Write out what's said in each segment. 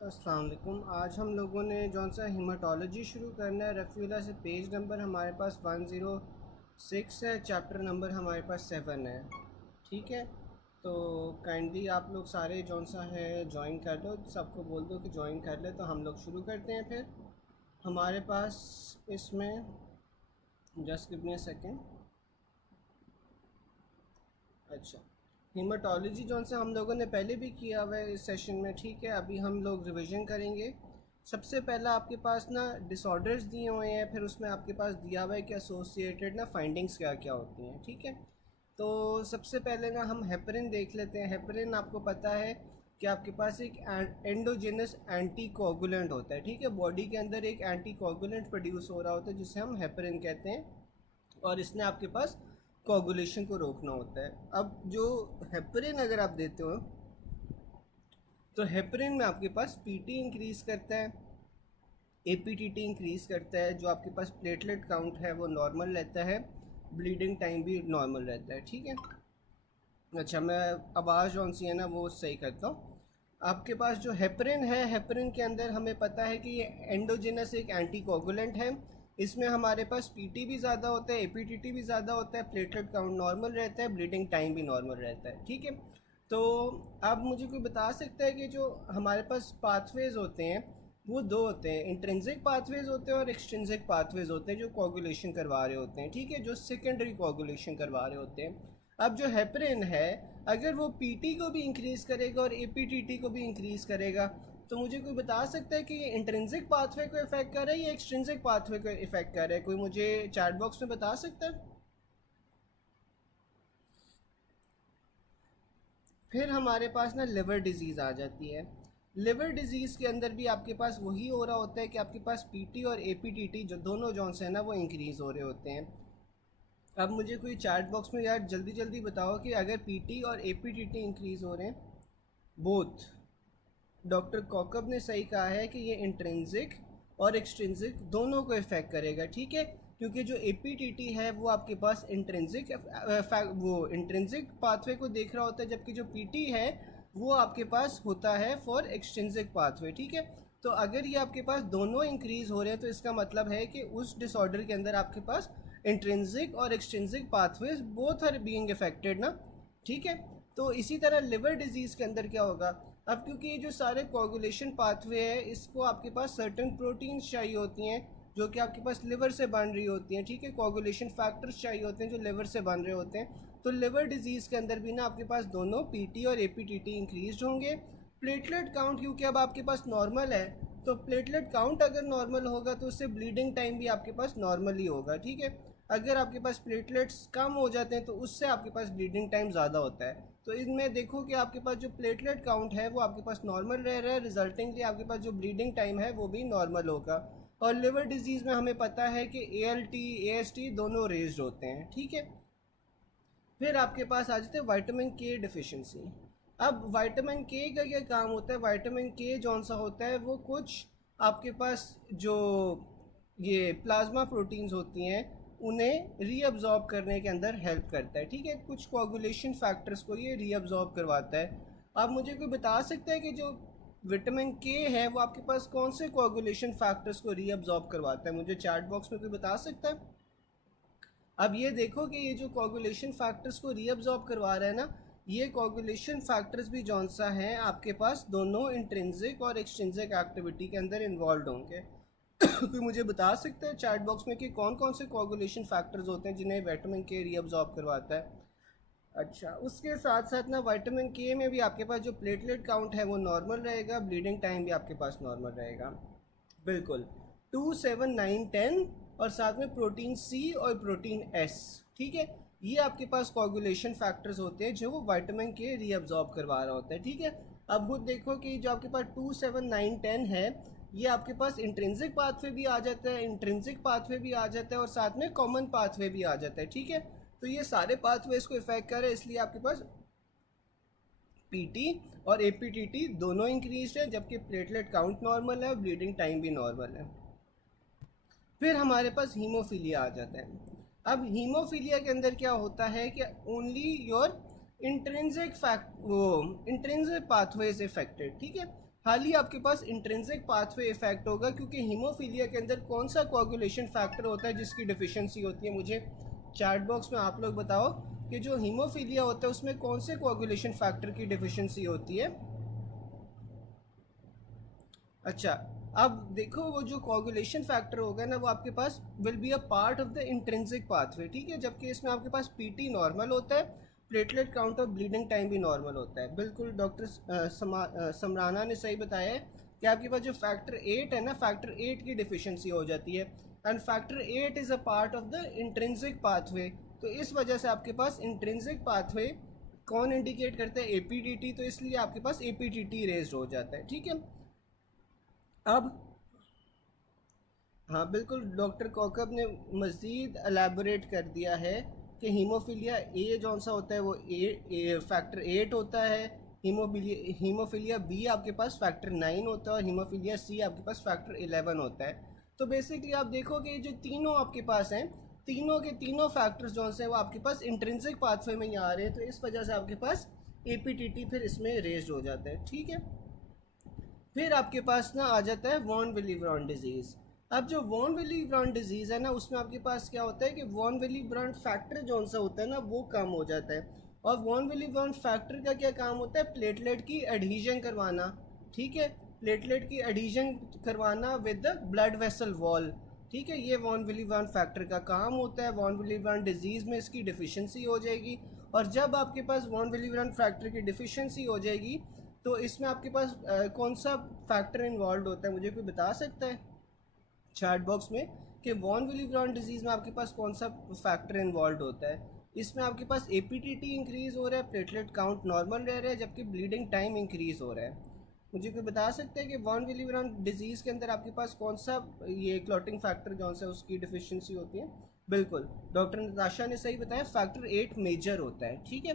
अस्सलाम वालेकुम। आज हम लोगों ने जौन सा हीमाटोलॉजी शुरू करना है रफ़ीला से। पेज नंबर हमारे पास 106 है, चैप्टर नंबर हमारे पास 7 है। ठीक है, तो काइंडली आप लोग सारे जौन सा है ज्वाइन कर लो, सबको बोल दो कि ज्वाइन कर ले, तो हम लोग शुरू करते हैं। फिर हमारे पास इसमें just give me a second. अच्छा, हीमाटोलॉजी जौन सा हम लोगों ने पहले भी किया हुआ है इस सेशन में। ठीक है, अभी हम लोग रिवीजन करेंगे। सबसे पहला आपके पास ना डिसऑर्डर्स दिए हुए हैं, फिर उसमें आपके पास दिया हुआ है कि एसोसिएटेड ना फाइंडिंग्स क्या क्या होती हैं। ठीक है, तो सबसे पहले ना हम हेपरिन देख लेते हैं। हेपरिन आपको पता है कि आपके पास एक एंडोजेनस एंटी कोगुलेंट होता है। ठीक है, बॉडी के अंदर एक एंटी कोगुलेंट प्रोड्यूस हो रहा होता है जिसे हम हेपरिन कहते हैं, और इसने आपके पास कोगुलेशन को रोकना होता है। अब जो हेपरिन अगर आप देते हो तो हेपरिन में आपके पास पीटी इंक्रीज़ करता है, एपीटीटी इंक्रीज़ करता है, जो आपके पास प्लेटलेट काउंट है वो नॉर्मल रहता है, ब्लीडिंग टाइम भी नॉर्मल रहता है। ठीक है, अच्छा मैं आवाज़ जौन सी है ना वो सही करता हूँ। आपके पास जो हेपरिन है, हेपरिन के अंदर हमें पता है कि ये एंडोजिनस एक एंटीकोगुलेंट है। इसमें हमारे पास पीटी भी ज़्यादा होता है, एपीटीटी भी ज़्यादा होता है, प्लेटलेट काउंट नॉर्मल रहता है, ब्लीडिंग टाइम भी नॉर्मल रहता है। ठीक है, तो आप मुझे कोई बता सकता है कि जो हमारे पास पाथवेज होते हैं वो दो होते हैं, इंट्रिंसिक पाथवेज होते हैं और एक्सट्रिंसिक पाथवेज होते हैं जो कोगुलेशन करवा रहे होते हैं। ठीक है, जो सेकेंडरी कोगुलेशन करवा रहे होते हैं। अब जो हेपरिन है, अगर वो पीटी को भी इंक्रीज़ करेगा और एपीटीटी को भी इंक्रीज़ करेगा, तो मुझे कोई बता सकता है कि ये इंट्रिंसिक पाथवे को इफेक्ट कर रहा है या एक्सट्रिंसिक पाथवे को इफेक्ट कर रहा है? कोई मुझे चैट बॉक्स में बता सकता है? फिर हमारे पास ना लिवर डिजीज़ आ जाती है। लिवर डिजीज़ के अंदर भी आपके पास वही हो रहा होता है कि आपके पास पीटी और एपीटीटी जो दोनों जॉन्स हैं ना वो इंक्रीज़ हो रहे होते हैं। अब मुझे कोई चैट बॉक्स में यार जल्दी जल्दी बताओ कि अगर पीटी और एपीटीटी इंक्रीज़ हो रहे हैं बोथ, डॉक्टर कॉकब ने सही कहा है कि ये इंट्रिंसिक और एक्सट्रिंसिक दोनों को इफेक्ट करेगा। ठीक है, क्योंकि जो एपीटीटी है वो आपके पास इंट्रिंसिक वो इंट्रिंसिक पाथवे को देख रहा होता है, जबकि जो पीटी है वो आपके पास होता है फॉर एक्सट्रिंसिक पाथवे। ठीक है, तो अगर ये आपके पास दोनों इंक्रीज हो रहे हैं तो इसका मतलब है कि उस डिसऑर्डर के अंदर आपके पास इंट्रिंसिक और extrinsic pathways both are being affected ना। ठीक है, तो इसी तरह लिवर डिजीज़ के अंदर क्या होगा, अब क्योंकि ये जो सारे कोगुलेशन पाथवे है इसको आपके पास सर्टेन प्रोटीन्स चाहिए होती हैं जो कि आपके पास लिवर से बन रही होती हैं। ठीक है, कोगुलेशन फैक्टर्स चाहिए होते हैं जो लिवर से बन रहे होते हैं। तो लिवर डिजीज़ के अंदर भी ना आपके पास दोनों पीटी और एपीटीटी इंक्रीज होंगे। प्लेटलेट काउंट क्योंकि अब आपके पास नॉर्मल है, तो प्लेटलेट काउंट अगर नॉर्मल होगा तो उससे ब्लीडिंग टाइम भी आपके पास नॉर्मल ही होगा। ठीक है, अगर आपके पास प्लेटलेट्स कम हो जाते हैं तो उससे आपके पास ब्लीडिंग टाइम ज़्यादा होता है। तो इनमें देखो कि आपके पास जो प्लेटलेट काउंट है वो आपके पास नॉर्मल रह रहा है, रिजल्टिंगली आपके पास जो ब्लीडिंग टाइम है वो भी नॉर्मल होगा। और लिवर डिजीज़ में हमें पता है कि एएलटी एएसटी दोनों रेज्ड होते हैं। ठीक है, फिर आपके पास आ जाते हैं विटामिन के डिफिशिएंसी। अब विटामिन के का क्या काम होता है? विटामिन के जौन सा होता है वो कुछ आपके पास जो ये प्लाज्मा प्रोटीन्स होती हैं उन्हें रीअब्जॉर्ब करने के अंदर हेल्प करता है। ठीक है, कुछ कोगुलेशन फैक्टर्स को ये रीअब्जॉर्ब करवाता है। आप मुझे कोई बता सकता है कि जो विटामिन के है वो आपके पास कौन से कोगुलेशन फैक्टर्स को रीअब्जॉर्ब करवाता है? मुझे चैट बॉक्स में कोई बता सकता है? अब ये देखो कि ये जो कोगुलेशन फैक्टर्स को रीअब्जॉर्ब करवा रहा है ना, ये कोगुलेशन फैक्टर्स भी जौन सा हैं आपके पास दोनों इंट्रिंसिक और एक्सट्रिंसिक एक्टिविटी के अंदर इन्वॉल्व होंगे। कोई मुझे बता सकता है चैट बॉक्स में कि कौन कौन से कोगुलेशन फैक्टर्स होते हैं जिन्हें विटामिन के रीअब्जॉर्ब करवाता है? अच्छा, उसके साथ साथ ना विटामिन के में भी आपके पास जो प्लेटलेट काउंट है वो नॉर्मल रहेगा, ब्लीडिंग टाइम भी आपके पास नॉर्मल रहेगा। बिल्कुल, 2, 7, 9, 10 और साथ में प्रोटीन सी और प्रोटीन एस। ठीक है, ये आपके पास कोगुलेशन फैक्टर्स होते हैं जो वो विटामिन के रीअब्जॉर्ब करवा रहा होता है। ठीक है, अब खुद देखो कि जो आपके पास 2, 7, 9, 10 है ये आपके पास इंट्रिंसिक पाथवे भी आ जाता है, इंट्रिंसिक पाथवे भी आ जाता है और साथ में कॉमन पाथवे भी आ जाता है। ठीक है, तो ये सारे पाथवेज को इफेक्ट कर रहे हैं, इसलिए आपके पास पीटी और एपीटीटी दोनों इंक्रीज है, जबकि प्लेटलेट काउंट नॉर्मल है और ब्लीडिंग टाइम भी नॉर्मल है। फिर हमारे पास हीमोफीलिया आ जाता है। अब हीमोफीलिया के अंदर क्या होता है कि ओनली योर इंट्रिंसिक फैक्ट वो इंट्रिंसिक पाथवे इज इफेक्टेड, ठीक है। हाल ही आपके पास इंट्रिंसिक पाथवे इफेक्ट होगा, क्योंकि हीमोफीलिया के अंदर कौन सा कोagulation फैक्टर होता है जिसकी डिफिशिएंसी होती है? मुझे चैट बॉक्स में आप लोग बताओ कि जो हीमोफीलिया होता है उसमें कौन से कोagulation फैक्टर की डिफिशिएंसी होती है। अच्छा, अब देखो वो जो कोagulation फैक्टर होगा ना वो आपके पास will be a part of the intrinsic pathway, ठीक है। जबकि इसमें आपके पास पीटी नॉर्मल होता है, प्लेटलेट काउंट और ब्लीडिंग टाइम भी नॉर्मल होता है। बिल्कुल डॉक्टर समराना ने सही बताया है कि आपके पास जो फैक्टर 8 है ना, फैक्टर 8 की डिफिशिएंसी हो जाती है, and factor 8 is a part of the intrinsic pathway. तो इस वजह से आपके पास इंट्रिंसिक पाथवे कौन इंडिकेट करता है? एपीटीटी, तो इसलिए आपके पास एपीटीटी रेज्ड हो जाता है, ठीक है। अब हाँ बिल्कुल, डॉक्टर कौकब ने मज़ीद एलैबोरेट कर दिया है कि हीमोफीलिया ए जौन सा होता है वो फैक्टर 8 होता है, हीमोफीलिया बी आपके पास फैक्टर 9 होता है, और हीमोफीलिया सी आपके पास फैक्टर 11 होता है। तो बेसिकली आप देखो कि जो तीनों आपके पास हैं, तीनों के तीनों फैक्टर्स जौन से हैं वो आपके पास इंट्रिंसिक पाथवे में ही आ रहे हैं, तो इस वजह से आपके पास एपीटीटी फिर इसमें रेज्ड हो जाता है, ठीक है। फिर आपके पास ना आ जाता है वॉन विली-ब्रॉन डिजीज़। अब जो वॉन विली-ब्रॉन डिजीज़ है ना उसमें आपके पास क्या होता है कि वॉन विली-ब्रॉन फैक्टर जौन सा होता है ना वो कम हो जाता है। और वॉन विली-ब्रॉन फैक्टर का क्या काम होता है? प्लेटलेट की एडहीजन करवाना, ठीक है, प्लेटलेट की एडहीजन करवाना with the blood vessel wall, ठीक है। ये वॉन विली-ब्रॉन फैक्टर का काम होता है। वॉन विली-ब्रॉन डिजीज़ में इसकी डिफिशिएंसी हो जाएगी, और जब आपके पास वॉन विली-ब्रॉन फैक्टर की डिफिशिएंसी हो जाएगी तो इसमें आपके पास कौन सा फैक्टर इन्वॉल्व होता है? मुझे कोई बता सकता है चैट बॉक्स में कि वॉन विली-ब्रॉन डिजीज़ में आपके पास कौन सा फैक्टर इन्वॉल्व होता है? इसमें आपके पास एपीटीटी इंक्रीज़ हो रहा है, प्लेटलेट काउंट नॉर्मल रह रहा है, जबकि ब्लीडिंग टाइम इंक्रीज़ हो रहा है। मुझे कोई बता सकता है कि वॉन विली-ब्रॉन डिजीज़ के अंदर आपके पास कौन सा ये क्लॉटिंग फैक्टर जौन सा उसकी डिफिशिएंसी होती है? बिल्कुल डॉक्टर नताशा ने सही बताया, फैक्टर 8 मेजर होता है, ठीक है।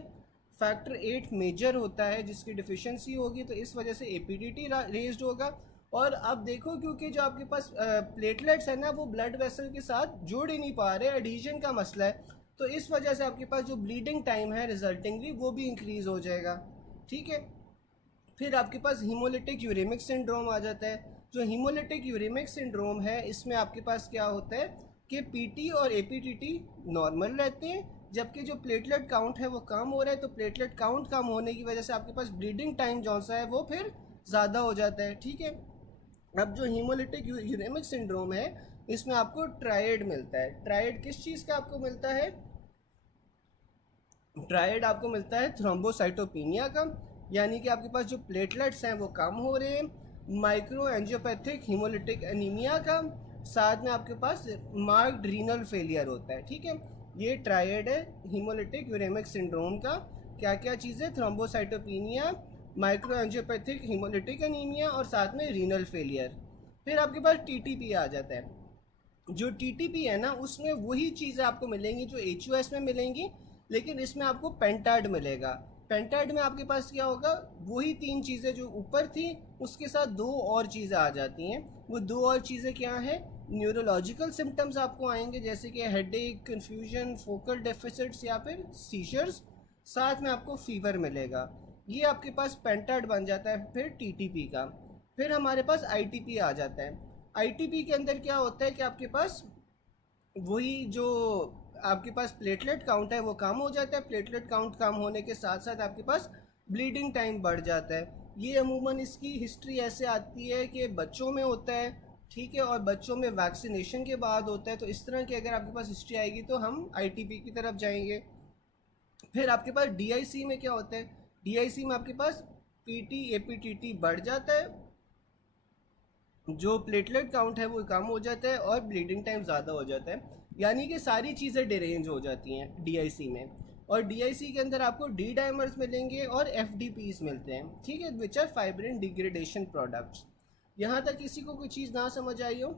फैक्टर 8 मेजर होता है जिसकी डिफिशिएंसी होगी, तो इस वजह से एपीटीटी रेज्ड होगा। और अब देखो क्योंकि जो आपके पास प्लेटलेट्स है ना वो ब्लड वेसल के साथ जुड़ ही नहीं पा रहे, एडहीजन का मसला है, तो इस वजह से आपके पास जो ब्लीडिंग टाइम है रिजल्टिंगली वो भी इंक्रीज़ हो जाएगा, ठीक है। फिर आपके पास हीमोलिटिक यूरेमिक सिंड्रोम आ जाता है। जो हीमोलिटिक यूरेमिक सिंड्रोम है इसमें आपके पास क्या होता है कि पीटी और एपीटीटी नॉर्मल रहते हैं, जबकि जो प्लेटलेट काउंट है वो कम हो रहा है। तो प्लेटलेट काउंट कम होने की वजह से आपके पास ब्लीडिंग टाइम जौन सा है वो फिर ज़्यादा हो जाता है, ठीक है। अब जो हीमोलिटिक यूरेमिक सिंड्रोम है इसमें आपको ट्रायड मिलता है। ट्रायड किस चीज़ का आपको मिलता है? ट्रायड आपको मिलता है थ्रोम्बोसाइटोपिनिया का, यानी कि आपके पास जो प्लेटलेट्स हैं वो कम हो रहे हैं, माइक्रो एंजियोपैथिक हीमोलिटिक एनीमिया का, साथ में आपके पास मार्क्ड रीनल फेलियर होता है, ठीक है। ये ट्रायड है हीमोलिटिक यूरेमिक सिंड्रोम का। क्या क्या चीज़ें? Thrombocytopenia, micro angiopathic haemolytic anaemia और साथ में रीनल फेलियर। फिर आपके पास टीटीपी आ जाता है। जो टीटीपी है ना उसमें वही चीज़ें आपको मिलेंगी जो एचयूएस में मिलेंगी, लेकिन इसमें आपको पेंटाड मिलेगा। पेंटाड में आपके पास क्या होगा? वही 3 चीज़ें जो ऊपर थी उसके साथ 2 और चीज़ें आ जाती हैं। वो 2 और चीज़ें क्या हैं? न्यूरोलॉजिकल सिम्टम्स आपको आएंगे, जैसे कि हेडेक, कन्फ्यूजन, फोकल डेफिसिट्स या फिर सीजर्स, साथ में आपको फीवर मिलेगा। ये आपके पास पेंटाड बन जाता है फिर टीटीपी का। फिर हमारे पास आईटीपी आ जाता है। आईटीपी के अंदर क्या होता है कि आपके पास वही जो आपके पास प्लेटलेट काउंट है वो कम हो जाता है। प्लेटलेट काउंट कम होने के साथ साथ आपके पास ब्लीडिंग टाइम बढ़ जाता है। ये अमूमन इसकी हिस्ट्री ऐसे आती है कि बच्चों में होता है, ठीक है, और बच्चों में वैक्सीनेशन के बाद होता है। तो इस तरह की अगर आपके पास हिस्ट्री आएगी तो हम आईटीपी की तरफ जाएंगे। फिर आपके पास डीआईसी में क्या होता है? डीआईसी में आपके पास पीटी एपीटीटी बढ़ जाता है, जो प्लेटलेट काउंट है वो कम हो जाता है और ब्लीडिंग टाइम ज़्यादा हो जाता है, यानी कि सारी चीज़ें डिरेंज हो जाती हैं डीआईसी में। और डीआईसी के अंदर आपको डी डाइमर्स मिलेंगे और एफडीपीज मिलते हैं, ठीक है, which are fibrin degradation products. यहाँ तक किसी को कोई चीज़ ना समझ आई हो?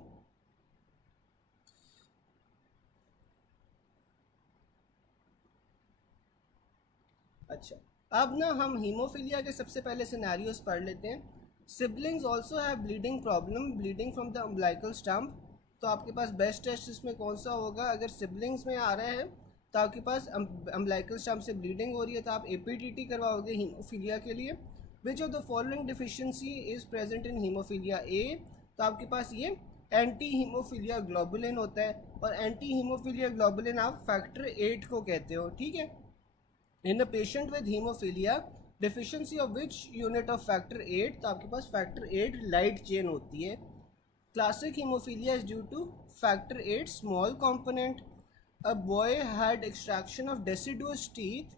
अच्छा, अब ना हम हीमोफीलिया के सबसे पहले सिनेरियोस पढ़ लेते हैं। Siblings also have bleeding problem, bleeding from the umbilical stump. तो आपके पास बेस्ट टेस्ट इसमें कौन सा होगा? अगर सिबलिंग्स में आ रहा है तो आपके पास अम्बिलिकल स्टम्प से ब्लीडिंग हो रही है तो आप एपीटीटी करवाओगे हीमोफीलिया के लिए। विच of the following deficiency is present in haemophilia A, तो आपके पास ये एंटी हीमोफीलिया ग्लोबुलिन होता है, और एंटी हीमोफीलिया ग्लोबुलिन आप फैक्टर 8 को कहते हो, ठीक है। In a patient with haemophilia deficiency of which unit of factor 8, तो आपके पास फैक्टर 8 लाइट चेन होती है। Classic haemophilia is due two factor 8 small component. A boy had extraction of deciduous teeth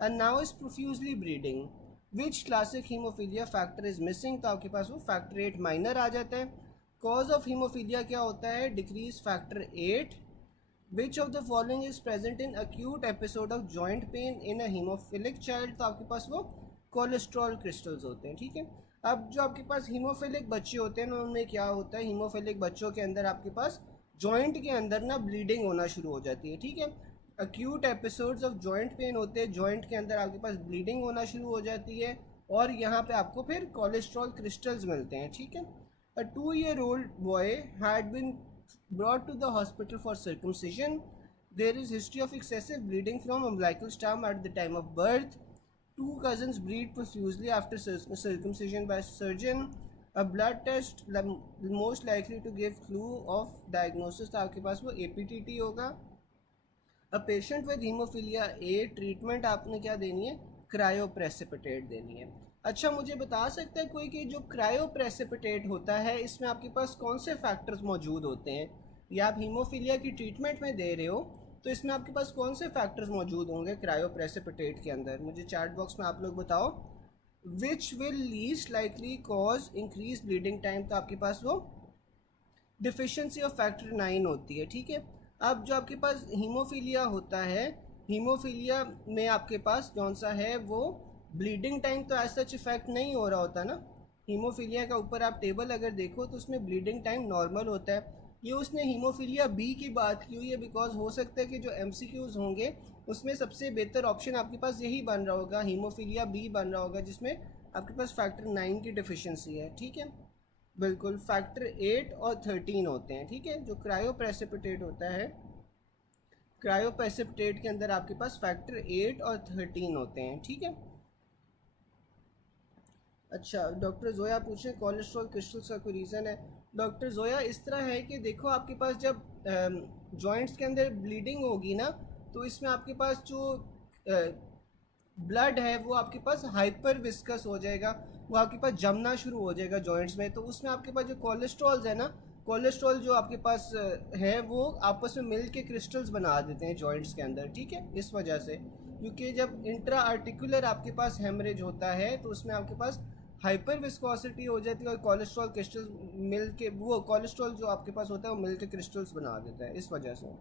and now is profusely bleeding. Which classic hemophilia factor is missing, तो आपके पास वो factor 8 minor आ जाता है। Cause of haemophilia क्या होता है, decrease factor 8। Which of the following is present in acute episode of joint pain in a haemophilic child, तो आपके पास वो कोलेस्ट्रॉल क्रिस्टल्स होते हैं, ठीक है। अब जो आपके पास हीमोफिलिक बच्चे होते हैं ना, उनमें क्या होता है, हीमोफिलिक बच्चों के अंदर आपके पास जॉइंट के अंदर ना ब्लीडिंग होना शुरू हो जाती है, ठीक है। Acute episodes of joint pen होते हैं, जॉइंट के अंदर आपके पास ब्लीडिंग होना शुरू हो जाती है, और यहाँ पे आपको फिर कोलेस्ट्रॉल क्रिस्टल्स मिलते हैं, ठीक है। अ 2-year-old boy had been brought to the hospital for circumcision. There is history of excessive bleeding from umbilical stump at the time of birth. Two cousins bleed profusely after circumcision by surgeon. A blood test most likely to give clue of diagnosis, तो आपके पास वो APTT होगा। A patient with hemophilia A treatment आपने क्या देनी है, cryoprecipitate देनी है। अच्छा, मुझे बता सकता है कोई कि जो क्रायोप्रेसिपिटेट होता है इसमें आपके पास कौन से फैक्टर्स मौजूद होते हैं, या आप हीमोफीलिया की ट्रीटमेंट में दे रहे हो तो इसमें आपके पास कौन से फैक्टर्स मौजूद होंगे क्रायोप्रेसिपिटेट के अंदर, मुझे चैट बॉक्स में आप लोग बताओ। Which will least likely cause increase bleeding time, तो आपके पास वो डिफिशिएंसी ऑफ फैक्टर 9 होती है, ठीक है। अब जो आपके पास हीमोफीलिया होता है, हीमोफीलिया में आपके पास कौन सा है, वो ब्लीडिंग टाइम तो ऐसा सच इफेक्ट नहीं हो रहा होता ना। हीमोफीलिया का ऊपर आप टेबल अगर देखो तो उसमें ब्लीडिंग टाइम नॉर्मल होता है। ये उसने हीमोफीलिया बी की बात की हुई है, बिकॉज हो सकता है कि जो MCQs होंगे उसमें सबसे बेहतर ऑप्शन आपके पास यही बन रहा होगा, हीमोफीलिया बी बन रहा होगा, जिसमें आपके पास फैक्टर 9 की डिफिशिएंसी है, ठीक है। बिल्कुल, फैक्टर 8 और 13 होते हैं, ठीक है। जो क्रायोप्रेसिपिटेट होता है, क्रायोप्रेसिपिटेट के अंदर आपके पास फैक्टर 8 और 13 होते हैं, ठीक है। अच्छा, डॉक्टर जोया पूछे कोलेस्ट्रॉल क्रिस्टल्स का कोई रीज़न है। डॉक्टर जोया, इस तरह है कि देखो आपके पास जब जॉइंट्स के अंदर ब्लीडिंग होगी ना, तो इसमें आपके पास जो ब्लड है वो आपके पास हाइपर विस्कस हो जाएगा, वो आपके पास जमना शुरू हो जाएगा जॉइंट्स में, तो उसमें आपके पास जो कोलेस्ट्रॉल्स है ना, कोलेस्ट्रॉल जो आपके पास है वो आपस में मिल के क्रिस्टल्स बना देते हैं जॉइंट्स के अंदर, ठीक है। इस वजह से, क्योंकि जब इंट्रा आर्टिकुलर आपके पास हेमरेज होता है तो उसमें आपके पास हाइपर विस्कोसिटी हो जाती है और कोलेस्ट्रॉल क्रिस्टल्स मिल के, वो कोलेस्ट्रॉल जो आपके पास होता है वो मिल के क्रिस्टल्स बना देता है, इस वजह से।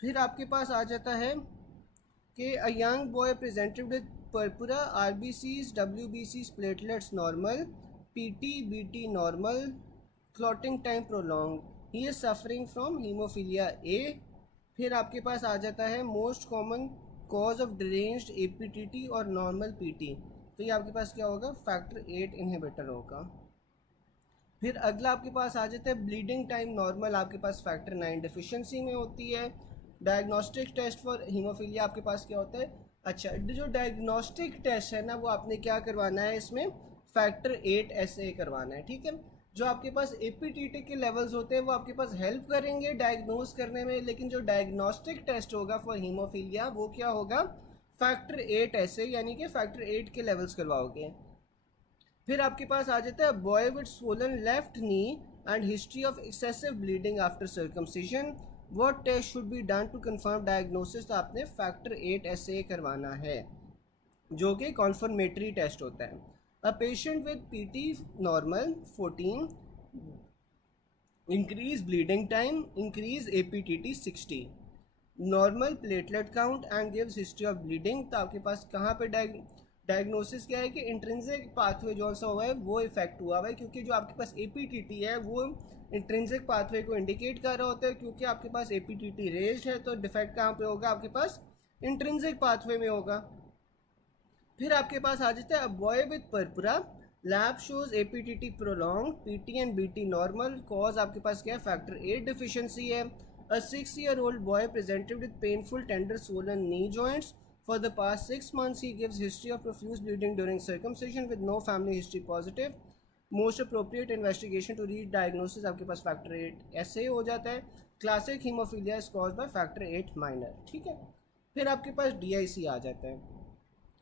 फिर आपके पास आ जाता है कि a young boy presented with purpura, RBCs, WBCs platelets normal, PT BT normal, clotting time prolong, he is suffering from haemophilia A। फिर आपके पास आ जाता है most common cause of deranged APTT और नॉर्मल PT, तो ये आपके पास क्या होगा, फैक्टर 8 इनहिबिटर होगा। फिर अगला आपके पास आ जाता है ब्लीडिंग टाइम नॉर्मल, आपके पास फैक्टर 9 डिफिशिएंसी में होती है। डायग्नोस्टिक टेस्ट फॉर हीमोफीलिया आपके पास क्या होता है, अच्छा जो डायग्नोस्टिक टेस्ट है ना वो आपने क्या करवाना है, इसमें फैक्टर 8 SA करवाना है, ठीक है। जो आपके पास APTT के लेवल्स होते हैं वो आपके पास हेल्प करेंगे डायग्नोज करने में, लेकिन जो डायग्नोस्टिक टेस्ट होगा फॉर हीमोफीलिया वो क्या होगा, फैक्टर 8 SA, यानी कि फैक्टर 8 के लेवल्स करवाओगे। फिर आपके पास आ जाता है boy with swollen left knee and history of excessive bleeding after circumcision, what test should be done to confirm diagnosis, तो आपने फैक्टर 8 SA करवाना है, जो कि कॉन्फर्मेटरी टेस्ट होता है। A patient with PT normal 14, increase bleeding time, increase APTT 60, normal platelet count and gives history of bleeding, तो आपके पास कहाँ पे डायग्नोसिस क्या है कि इंट्रिंसिक पाथवे जो सा हुआ है वो इफेक्ट हुआ है, क्योंकि जो आपके पास APTT है वो इंट्रिंसिक पाथवे को इंडिकेट कर रहा होता है, क्योंकि आपके पास APTT रेज्ड है तो डिफेक्ट कहाँ पे होगा, आपके पास इंट्रिंसिक पाथवे में होगा। फिर आपके पास आ जाता है boy with purpura, lab shows APTT prolong, PT and BT normal, cause आपके पास क्या है, फैक्टर 8 डिफिशिएंसी है। A 6-year-old boy presented with painful tender swollen knee joints. For the past 6 months, he gives history of profuse bleeding during circumcision with no family history positive. Most appropriate investigation to reach diagnosis आपके पास factor 8 ऐसे हो जाता है. Classic hemophilia is caused by factor 8 minor. ठीक है. फिर आपके पास DIC आ जाता है.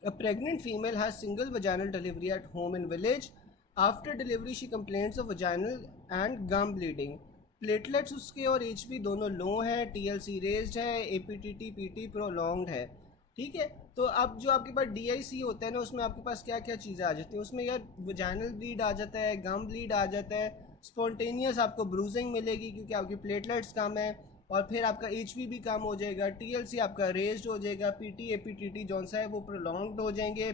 A pregnant female has single vaginal delivery at home in village. After delivery, she complains of vaginal and gum bleeding. Platelets उसके और HB दोनों लो हैं, TLC रेज्ड है, APTT PT प्रोलॉन्ग्ड है. ठीक है. तो अब जो आपके पास DIC होता है ना, उसमें आपके पास क्या क्या चीज़ें आ जाती हैं. उसमें यार वजाइनल ब्लीड आ जाता है, गम ब्लीड आ जाता है, स्पॉन्टेनियस आपको ब्रूजिंग मिलेगी क्योंकि आपकी प्लेटलेट्स कम है, और फिर आपका HB भी कम हो जाएगा, TLC आपका रेज्ड हो जाएगा, PT APTT जौन सा है वो प्रोलॉन्ग्ड हो जाएंगे,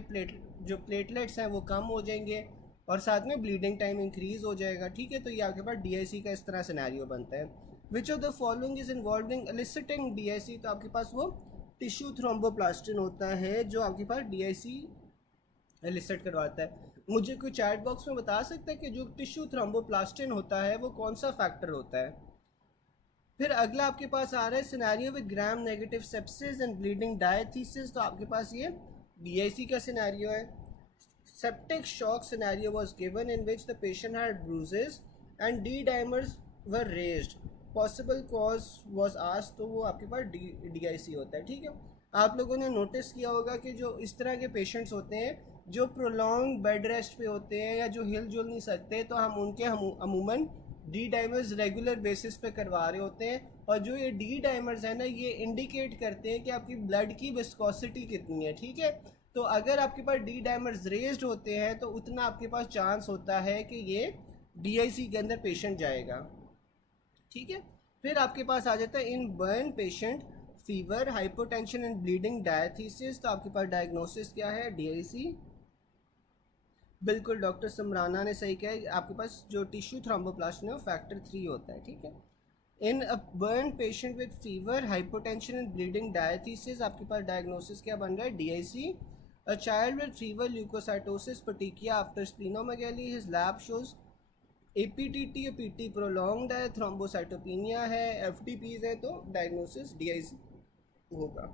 जो प्लेटलेट्स हैं वो कम हो जाएंगे, और साथ में ब्लीडिंग टाइम इंक्रीज हो जाएगा. ठीक है. तो ये आपके पास DIC का इस तरह सिनेरियो बनता है. Which of the following is involving eliciting DIC. तो आपके पास वो टिश्यू थ्रोम्बोप्लास्टिन होता है जो आपके पास DIC एलिसिट करवाता है. मुझे कोई चैट बॉक्स में बता सकता है कि जो टिश्यू थ्रोम्बोप्लास्टिन होता है वो कौन सा फैक्टर होता है. फिर अगला आपके पास आ रहा है scenario with gram negative sepsis and bleeding diathesis. तो आपके पास ये DIC का सिनेरियो है. Septic shock scenario was given in which the patient had bruises and D dimers were raised. Possible cause was asked. तो वो आपके पास DIC होता है. ठीक है. आप लोगों ने नोटिस किया होगा कि जो इस तरह के पेशेंट्स होते हैं जो प्रोलॉन्ग बेड रेस्ट पे होते हैं या जो हिल जुल नहीं सकते, तो हम उनके अमूमन D डाइमर्स रेगुलर बेसिस पे करवा रहे होते हैं. और जो ये D डाइमर्स है ना, ये इंडिकेट करते हैं कि आपकी ब्लड की विस्कोसिटी कितनी है. ठीक है. तो अगर आपके पास D डाइमर्स रेज्ड होते हैं तो उतना आपके पास चांस होता है कि ये DIC के अंदर पेशेंट जाएगा. ठीक है. फिर आपके पास आ जाता है in burn patient fever hypotension and bleeding diathesis. तो आपके पास डायग्नोसिस क्या है? DIC. बिल्कुल डॉक्टर समराना ने सही कहा है. आपके पास जो टिश्यू थ्रोम्बोप्लास्टिन है वो फैक्टर 3 होता है. ठीक है. In a burn patient with fever hypotension and bleeding diathesis आपके पास डायग्नोसिस क्या बन रहा है? DIC. A child with fever, leukocytosis, petechia after splenomegaly. His lab shows APTT या PT prolonged है, thrombocytopenia है, FTPs है, तो diagnosis DIC होगा.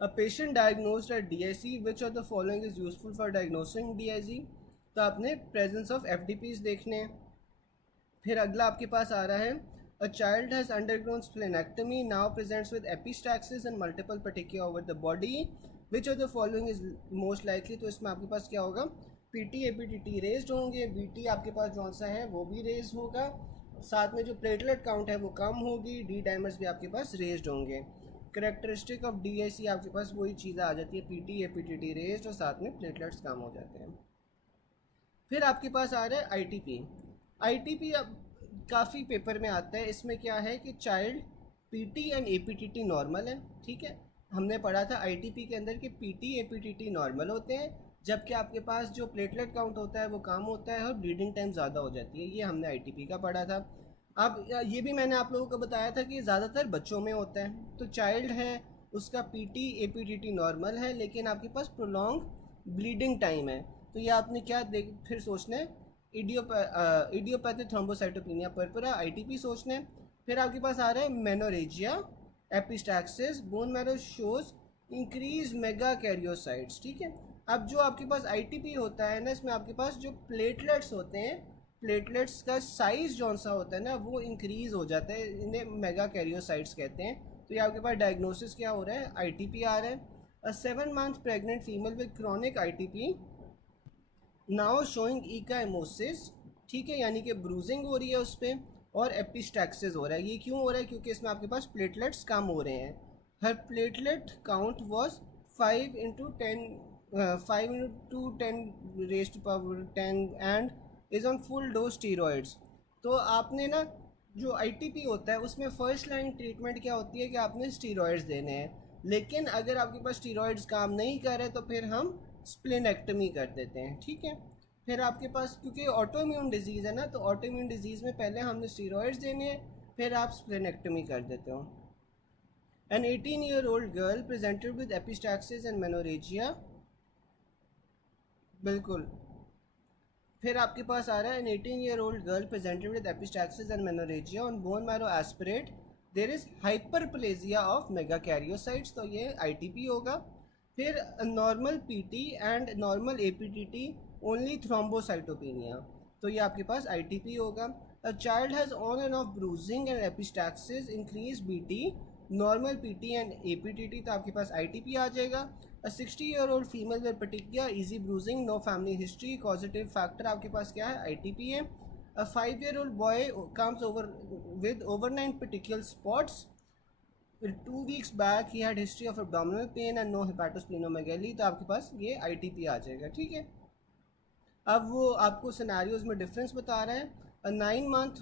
A patient diagnosed at DIC, which of the following is useful for diagnosing DIC? तो आपने presence of FDPs देखने हैं. फिर अगला आपके पास आ रहा है A child has undergone splenectomy, now presents with epistaxis and multiple petechia over the body. Which of the following is most likely? तो इसमें आपके पास क्या होगा? PT APTT रेज्ड होंगे, BT आपके पास जौन सा है वो भी रेज होगा, साथ में जो प्लेटलेट काउंट है वो कम होगी, D डाइमर्स भी आपके पास रेज्ड होंगे. करेक्टरिस्टिक ऑफ DIC आपके पास वही चीज़ आ जाती है, PT APTT रेज्ड और साथ में प्लेटलेट्स कम हो जाते हैं. फिर आपके पास आ रहा है ITP अब काफ़ी पेपर में आता है. इसमें क्या है कि child PT and APTT normal है. ठीक है. हमने पढ़ा था ITP के अंदर कि PT APTT नॉर्मल होते हैं, जबकि आपके पास जो प्लेटलेट काउंट होता है वो कम होता है और ब्लीडिंग टाइम ज़्यादा हो जाती है. ये हमने ITP का पढ़ा था. अब ये भी मैंने आप लोगों को बताया था कि ज़्यादातर बच्चों में होता है. तो चाइल्ड है उसका PT APTT नॉर्मल है, लेकिन आपके पास प्रोलॉन्ग ब्लीडिंग टाइम है. तो ये आपने क्या फिर सोचना है? इडियोपैथिक थ्रोम्बोसाइटोपेनिया पर्पुरा ITP सोचना है. फिर आपके पास आ रहा है menorrhagia epistaxis. Bone marrow shows increase mega karyocytes. ठीक है. अब जो आपके पास ITP होता है ना, इसमें आपके पास जो प्लेटलेट्स होते हैं, प्लेटलेट्स का साइज जौन सा होता है ना वो इंक्रीज हो जाता है, इन्हें मेगा कैरियोसाइट्स कहते हैं. तो ये आपके पास डायग्नोसिस क्या हो रहा है? ITP आ रहा है. A 7 month pregnant female with chronic ITP now showing ecchymosis. ठीक है. यानी कि ब्रूजिंग हो रही है उस पर और एपिस्टैक्सिस हो रहा है. ये क्यों हो रहा है? क्योंकि इसमें आपके पास प्लेटलेट्स कम हो रहे हैं. हर platelet count was 5 into 10 raised to power 10 and is on full dose steroids. तो आपने ना जो ITP होता है उसमें फर्स्ट लाइन ट्रीटमेंट क्या होती है कि आपने स्टीरॉयड्स देने हैं. लेकिन अगर आपके पास स्टीरॉयड्स काम नहीं कर रहे तो फिर हम स्प्लेनेक्टमी कर देते हैं. ठीक है. फिर आपके पास क्योंकि ऑटो इम्यून डिजीज़ है ना, तो ऑटो इम्यून डिजीज़ में पहले हमने स्टीरॉयड्स देने हैं, फिर आप स्प्लेनेक्टमी कर देते हो. An 18-year-old girl presented with epistaxis and menorrhagia. बिल्कुल फिर आपके पास आ रहा है, an 18-year-old girl presented with epistaxis and menorrhagia on bone marrow aspirate, there is hyperplasia of megakaryocytes, तो ये आईटीपी होगा। फिर normal PT and normal APTT only thrombocytopenia, तो ये आपके पास आईटीपी होगा। A child has on and off bruising and epistaxis, increase BT, normal PT and APTT, तो आपके पास आईटीपी आ जाएगा। A 60-year-old female with petechiae, easy bruising, no family history, causative factor आपके पास क्या है, ITP है। A 5-year-old boy comes over with overnight petechial spots. 2 weeks back he had history of abdominal pain and no hepatosplenomegaly, तो आपके पास ये ITP आ जाएगा, ठीक है। अब वो आपको सिनेरियोज में डिफरेंस बता रहा है। A 9 month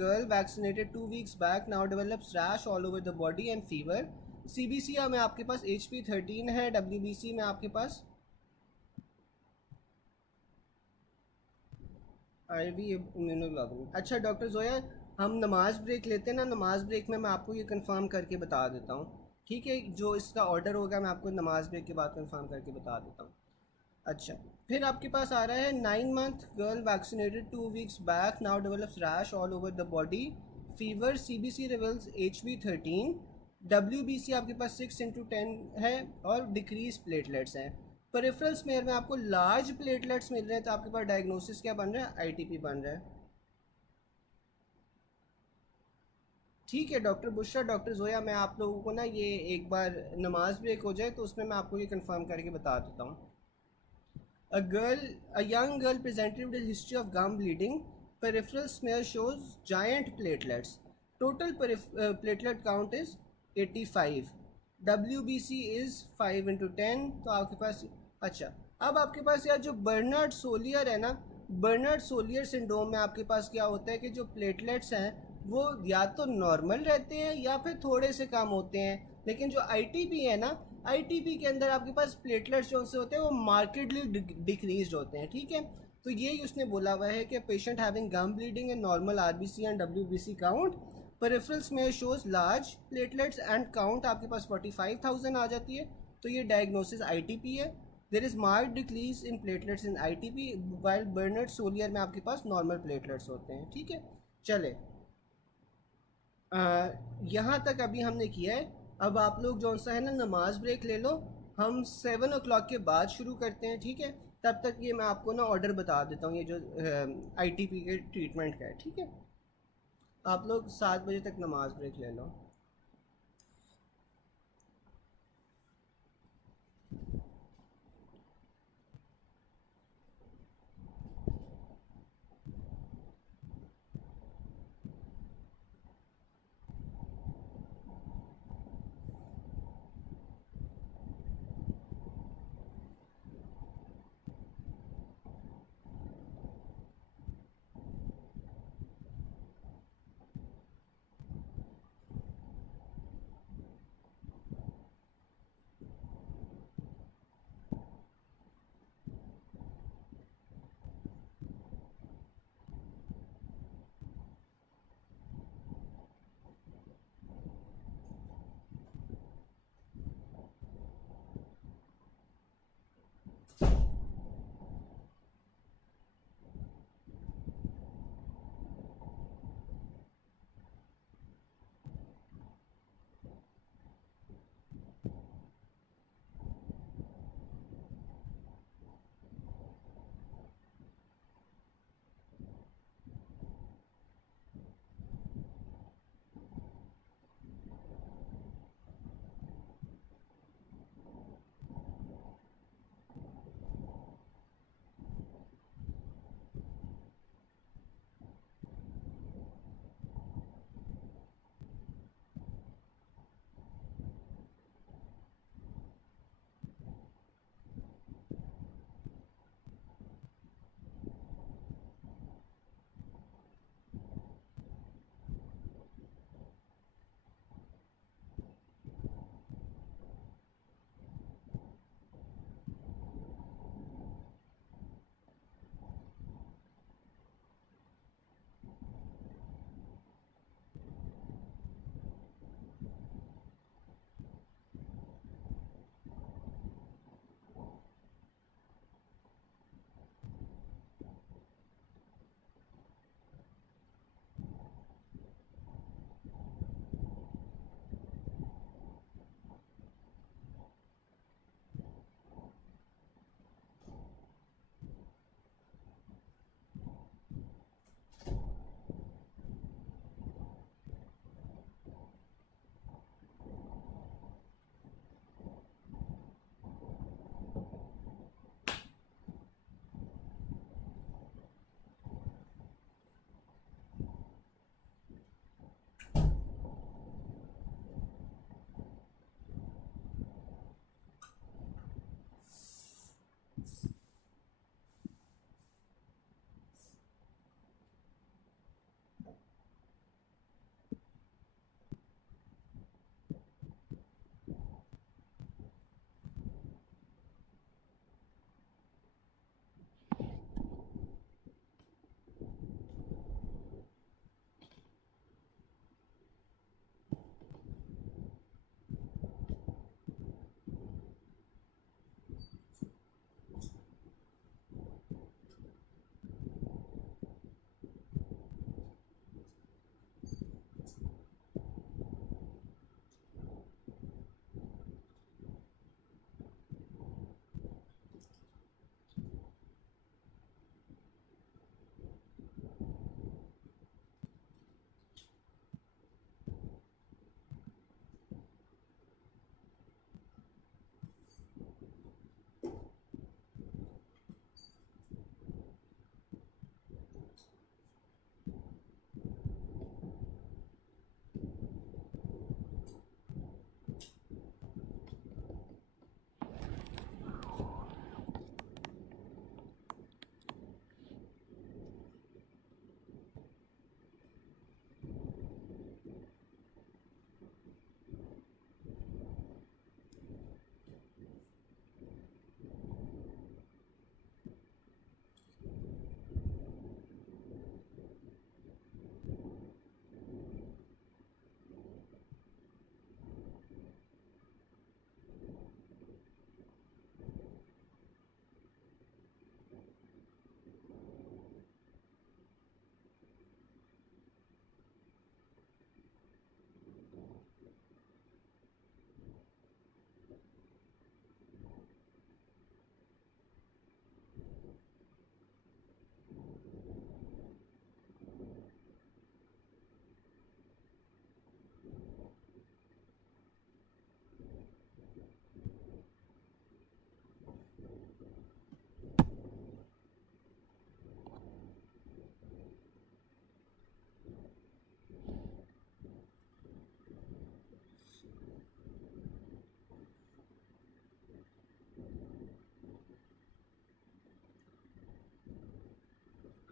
girl vaccinated 2 weeks back now develops rash all over the body and fever. CBC में आपके पास HP13 है, WBC में आपके पास IV इम्यूनोग्लोबुलिन। अच्छा डॉक्टर जोया, हम नमाज ब्रेक लेते हैं ना, नमाज ब्रेक में मैं आपको ये कंफर्म करके बता देता हूँ, ठीक है। जो इसका ऑर्डर होगा मैं आपको नमाज ब्रेक के बाद कंफर्म करके बता देता हूँ। अच्छा, फिर आपके पास आ रहा है, 9 month girl vaccinated 2 weeks back now develops rash all over the body, fever, CBC reveals HB13, WBC आपके पास 6/10 है और डिक्रीज प्लेटलेट्स हैं। पेरिफेरल स्मेयर में आपको लार्ज प्लेटलेट्स मिल रहे हैं, तो आपके पास डायग्नोसिस क्या बन रहा है, आईटीपी बन रहा है। ठीक है डॉक्टर बुशरा, डॉक्टर जोया, मैं आप लोगों को ना ये एक बार नमाज ब्रेक हो जाए तो उसमें मैं आपको ये कंफर्म करके बता देता हूँ। A girl, a young girl presented with a history of gum bleeding. Peripheral smear shows giant platelets. Total platelet count is 85. WBC is 5/10, तो आपके पास, अच्छा, अब आपके पास यार जो बर्नार्ड सोलियर है ना, बर्नार्ड सोलियर सिंड्रोम में आपके पास क्या होता है कि जो प्लेटलेट्स हैं वो या तो नॉर्मल रहते हैं या फिर थोड़े से कम होते हैं, लेकिन जो आईटीपी है ना, आईटीपी के अंदर आपके पास प्लेटलेट्स जो से होते हैं वो मार्केटली डिक्रीज होते हैं, ठीक है। तो यही उसने बोला हुआ है कि patient having gum bleeding and normal RBC and WBC count, peripherals में shows large platelets and count आपके पास 45,000 आ जाती है, तो ये डायग्नोसिस आईटीपी है। There is mark decrease in platelets in ITP, while Bernard Soulier में आपके पास नॉर्मल प्लेटलेट्स होते हैं, ठीक है। चले, यहाँ तक अभी हमने किया है। अब आप लोग जो सा है ना नमाज ब्रेक ले लो, हम 7 o'clock के बाद शुरू करते हैं, ठीक है। तब तक ये मैं आपको ना ऑर्डर बता देता हूँ, ये जो आईटीपी के ट्रीटमेंट का है, ठीक है। आप लोग 7 बजे तक नमाज ब्रेक ले लो।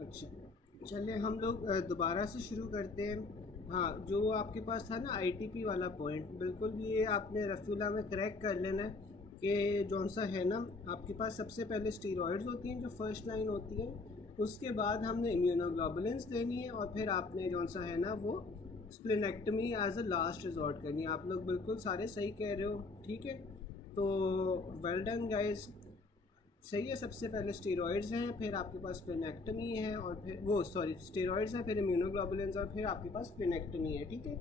अच्छा, चलिए हम लोग दोबारा से शुरू करते हैं। हाँ, जो आपके पास था ना आईटीपी वाला पॉइंट, बिल्कुल ये आपने रफ़ीला में क्रैक कर लेना है कि जौन सा है ना, आपके पास सबसे पहले स्टीरॉयड्स होती हैं जो फर्स्ट लाइन होती है, उसके बाद हमने इम्यूनोग्लोबुलिन्स देनी है, और फिर आपने जौन सा है ना वो splenectomy as a last resort करनी है। आप लोग बिल्कुल सारे सही कह रहे हो, ठीक है। तो वेल डन गाइस, सही है। सबसे पहले स्टेरॉइड्स हैं, फिर आपके पास स्प्लेनेक्टमी है, और फिर वो सॉरी स्टेरॉइड्स हैं, फिर इम्यूनोग्लोबुलिन्स, और फिर आपके पास स्प्लेनेक्टमी है, ठीक है।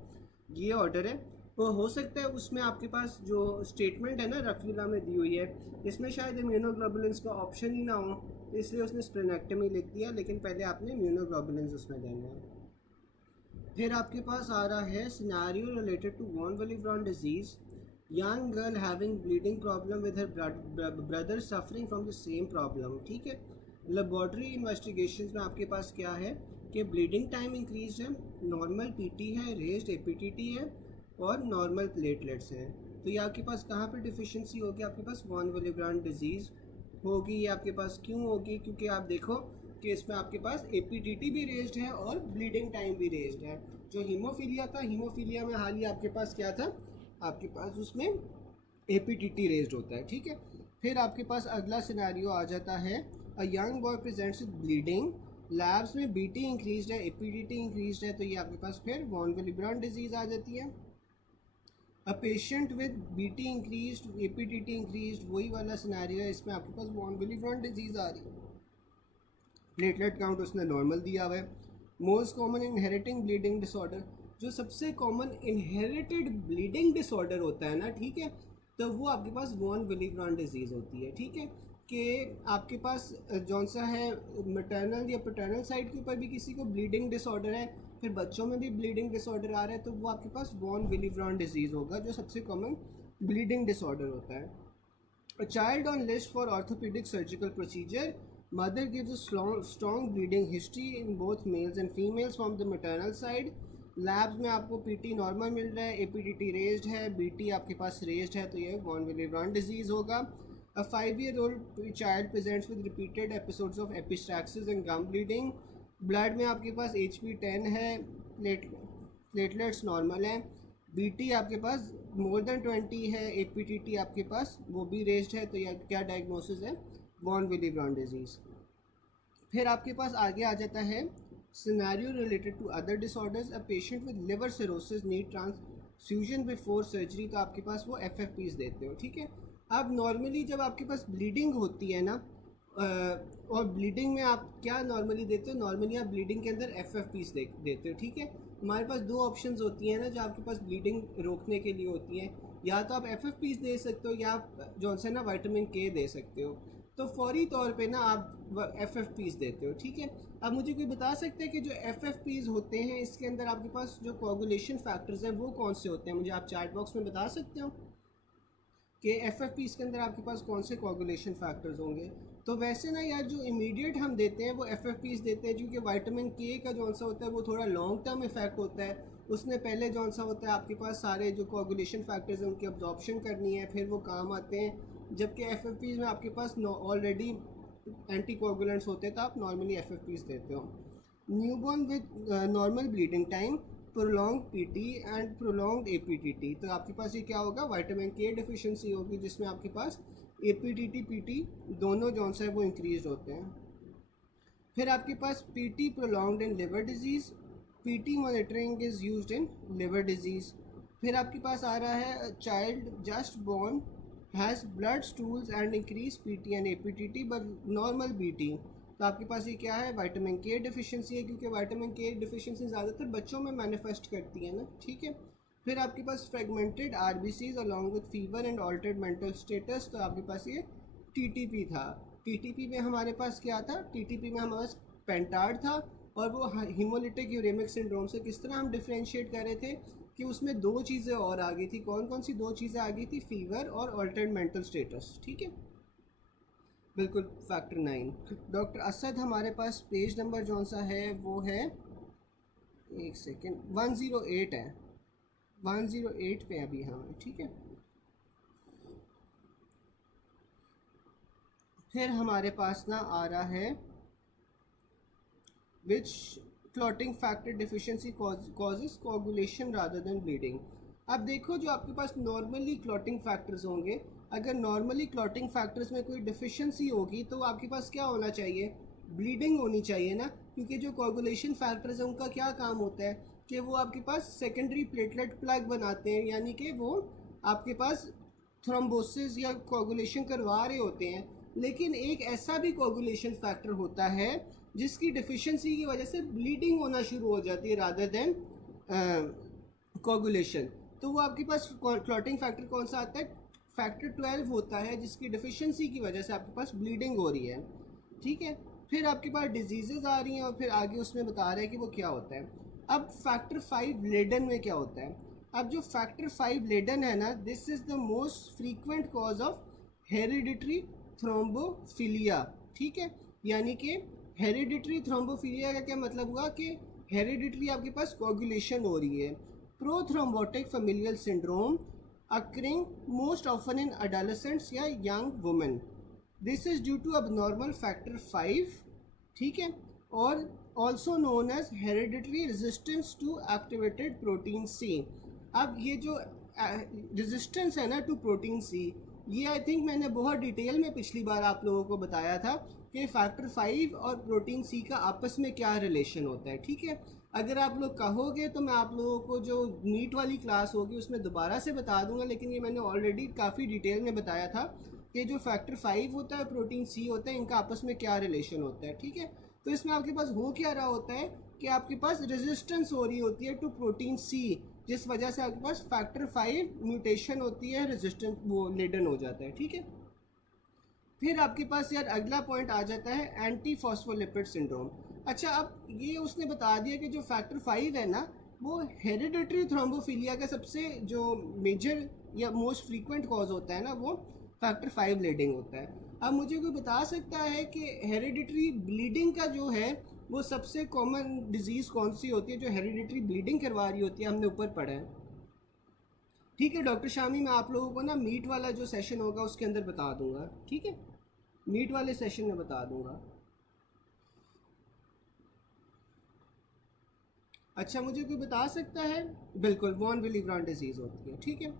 ये ऑर्डर है। तो हो सकता है उसमें आपके पास जो स्टेटमेंट है ना रफ़ीला में दी हुई है, इसमें शायद इम्यूनोग्लोबुलिन्स का ऑप्शन ही ना हो, इसलिए उसने स्प्लेनेक्टमी लिख दिया, लेकिन पहले आपने इम्यूनोग्लोबुलिन्स उसमें देने हैं। फिर आपके पास आ रहा है scenario related to von Willebrand disease, young girl having bleeding problem with her brother suffering from the same problem, ठीक है। लेबॉर्ट्री इन्वेस्टिगेशंस में आपके पास क्या है कि ब्लीडिंग टाइम इंक्रीज है, नॉर्मल पीटी है, रेज्ड एपीटीटी है, और नॉर्मल प्लेटलेट्स हैं। तो ये आपके पास कहाँ पे डिफिशिएंसी होगी? आपके पास वॉन विलिब्रॉन डिजीज़ होगी। ये आपके पास क्यों होगी? क्योंकि आप देखो कि इसमें आपके पास एपीटीटी भी रेज्ड है और ब्लीडिंग टाइम भी रेज्ड है। जो हीमोफीलिया था, हीमोफीलिया में हाल ही आपके पास क्या था, आपके पास उसमें एपीटीटी रेज्ड होता है, ठीक है। फिर आपके पास अगला सिनेरियो आ जाता है, a young boy presents with bleeding, labs में बीटी इंक्रीज्ड है, एपीटीटी इंक्रीज्ड है, तो ये आपके पास फिर वॉन विलिब्रॉन डिजीज़ आ जाती है। A patient with BT increased, APTT increased, वही वाला सिनेरियो है, इसमें आपके पास वॉन विलिब्रॉन डिजीज़ आ रही है। प्लेटलेट काउंट उसने नॉर्मल दिया हुआ है। Most common inheriting bleeding disorder, जो सबसे कॉमन इनहेरिटेड ब्लीडिंग डिसऑर्डर होता है ना, ठीक है, तो वो आपके पास वॉन विलिब्रॉन डिजीज़ होती है, ठीक है। कि आपके पास जौन सा है मैटरनल या पैटर्नल साइड के ऊपर भी किसी को ब्लीडिंग डिसऑर्डर है, फिर बच्चों में भी ब्लीडिंग डिसऑर्डर आ रहा है, तो वो आपके पास वॉन विलिब्रॉन डिजीज़ होगा, जो सबसे कॉमन ब्लीडिंग डिसऑर्डर होता है। A child on list for orthopedic surgical procedure. Mother gives a strong bleeding history in both males and females from the maternal side. Labs में आपको पीटी नॉर्मल मिल रहा है, APTT raised है, BT आपके पास raised है, तो ये वॉन विलिब्रॉन डिजीज़ होगा। A 5-year-old child presents with repeated episodes of epistaxis and gum bleeding. Blood में आपके पास HP10 है, प्लेटलेट्स नॉर्मल हैं, बीटी आपके पास मोर देन 20 है, एपीटीटी आपके पास वो भी रेज्ड है, तो यह क्या डायग्नोसिस है? Von Willebrand disease. फिर आपके पास आगे आ जाता है scenario related to other disorders, a patient with liver cirrhosis need transfusion before surgery, तो आपके पास वो FFPs देते हो, ठीक है। अब नॉर्मली जब आपके पास ब्लीडिंग होती है ना, और ब्लीडिंग में आप क्या नॉर्मली देते हो? नॉर्मली आप ब्लीडिंग के अंदर FFPs देते हो, ठीक है। हमारे पास दो ऑप्शंस होती हैं ना जो आपके पास ब्लीडिंग रोकने के लिए होती हैं, या तो आप FFPs दे सकते हो, या आप जौन सा ना विटामिन K दे सकते हो। तो फौरी तौर पे ना आप FFPs देते हो, ठीक है। अब मुझे कोई बता सकते हैं कि जो FFPs होते हैं इसके अंदर आपके पास जो कोगुलेशन फैक्टर्स हैं वो कौन से होते हैं? मुझे आप चैट बॉक्स में बता सकते हो कि FFPs के अंदर आपके पास कौन से कोगुलेशन फैक्टर्स होंगे। तो वैसे ना यार, जो इमीडिएट हम देते हैं वो FFPs देते हैं, क्योंकि विटामिन K का जौन सा होता है वो थोड़ा लॉन्ग टर्म इफेक्ट होता है, उसने पहले जौन सा होता है आपके पास सारे जो कोगुलेशन फैक्टर्स हैं उनकी अब्जॉर्प्शन करनी है, फिर वो काम आते हैं। जबकि FFPs में आपके पास ऑलरेडी एंटी कोगुलेंट्स होते हैं, तो आप नॉर्मली FFPs देते हो। Newborn with normal bleeding time, prolong PT and prolong APTT, तो आपके पास ये क्या होगा? विटामिन K डिफिशिएंसी होगी, जिसमें आपके पास एपीटीटी पीटी दोनों जौन सा है वो इंक्रीज होते हैं। फिर आपके पास PT prolonged in liver disease, PT monitoring is used in liver disease. फिर आपके पास आ रहा है child just born has blood stools and increase PT and APTT but normal BT, तो आपके पास ये क्या है? विटामिन K डिफिशिएंसी है, क्योंकि विटामिन K डिफिशिएंसी ज़्यादातर बच्चों में मैनिफेस्ट करती है ना, ठीक है। फिर आपके पास fragmented RBCs along with fever and altered mental status, तो आपके पास ये TTP था। TTP में हमारे पास क्या था? TTP में हमारे पास पेंटार्ड था, और वो हीमोलिटिक यूरेमिक सिंड्रोम से किस तरह हम डिफ्रेंशिएट कर रहे थे कि उसमें दो चीज़ें और आ गई थी। कौन कौन सी दो चीज़ें आ गई थी? फीवर और ऑल्टर्ड मेंटल स्टेटस, ठीक है, बिल्कुल फैक्टर 9। डॉक्टर असद हमारे पास पेज नंबर जौन सा है वो है, एक सेकेंड, 108 है, 108 पे अभी हम, ठीक है। फिर हमारे पास ना आ रहा है which clotting factor deficiency causes coagulation rather than bleeding. अब देखो जो आपके पास नॉर्मली क्लॉटिंग फैक्टर्स होंगे, अगर नॉर्मली क्लॉटिंग फैक्टर्स में कोई डिफिशिएंसी होगी तो आपके पास क्या होना चाहिए, ब्लीडिंग होनी चाहिए ना, क्योंकि जो कोगुलेशन फैक्टर्स हैं उनका क्या काम होता है कि वो आपके पास सेकेंडरी प्लेटलेट प्लग बनाते हैं, यानी कि वो आपके पास थ्रोम्बोसिस या कोगुलेशन करवा रहे होते हैं। लेकिन एक ऐसा भी कोगुलेशन फैक्टर होता है जिसकी डिफिशिएंसी की वजह से ब्लीडिंग होना शुरू हो जाती है रादर देन कोगुलेशन। तो वो आपके पास क्लॉटिंग फैक्टर कौन सा आता है, फैक्टर 12 होता है, जिसकी डिफिशिएंसी की वजह से आपके पास ब्लीडिंग हो रही है। ठीक है, फिर आपके पास डिजीज़ आ रही हैं और फिर आगे उसमें बता रहे हैं कि वो क्या होता है। अब फैक्टर 5 लेडन में क्या होता है, अब जो फैक्टर 5 लेडन है ना, this is the most frequent cause of hereditary thrombophilia. ठीक है, यानी कि हेरिडिटरी थ्रोम्बोफिलिया का क्या मतलब हुआ कि हेरिडिटरी आपके पास कोगुलेशन हो रही है। Prothrombotic familial syndrome occurring most often in adolescents या young women. This is due to abnormal factor 5, ठीक है, और also known as hereditary resistance to activated protein C। अब ये जो रेजिस्टेंस है ना टू प्रोटीन सी, ये आई थिंक मैंने बहुत डिटेल में पिछली बार आप लोगों को बताया था कि फैक्टर 5 और प्रोटीन सी का आपस में क्या रिलेशन होता है। ठीक है, अगर आप लोग कहोगे तो मैं आप लोगों को जो नीट वाली क्लास होगी उसमें दोबारा से बता दूंगा, लेकिन ये मैंने ऑलरेडी काफ़ी डिटेल में बताया था कि जो फैक्टर 5 होता है प्रोटीन सी होता है, इनका आपस में क्या रिलेशन होता है। ठीक है, तो इसमें आपके पास हो क्या रहा होता है कि आपके पास रेजिस्टेंस हो रही होती है टू प्रोटीन सी, जिस वजह से आपके पास फैक्टर 5 म्यूटेशन होती है, रेजिस्टेंस वो लेडन हो जाता है। ठीक है, फिर आपके पास यार अगला पॉइंट आ जाता है एंटी फॉस्फोलिपिड सिंड्रोम। अच्छा, अब ये उसने बता दिया कि जो फैक्टर 5 है ना, वो हेरिडिटरी थ्रोम्बोफिलिया का सबसे जो मेजर या मोस्ट फ्रीक्वेंट कॉज होता है ना, वो फैक्टर 5 ब्लीडिंग होता है। अब मुझे कोई बता सकता है कि हेरिडिटरी ब्लीडिंग का जो है वो सबसे कॉमन डिजीज़ कौन सी होती है जो हेरिडिटरी ब्लीडिंग करवा रही होती है, हमने ऊपर पढ़ा है। ठीक है डॉक्टर शामी, मैं आप लोगों को ना मीट वाला जो सेशन होगा उसके अंदर बता दूंगा। ठीक है, मीट वाले सेशन में बता दूंगा। अच्छा, मुझे कोई बता सकता है, बिल्कुल वॉन विलीब्रांड डिजीज़ होती है। ठीक है,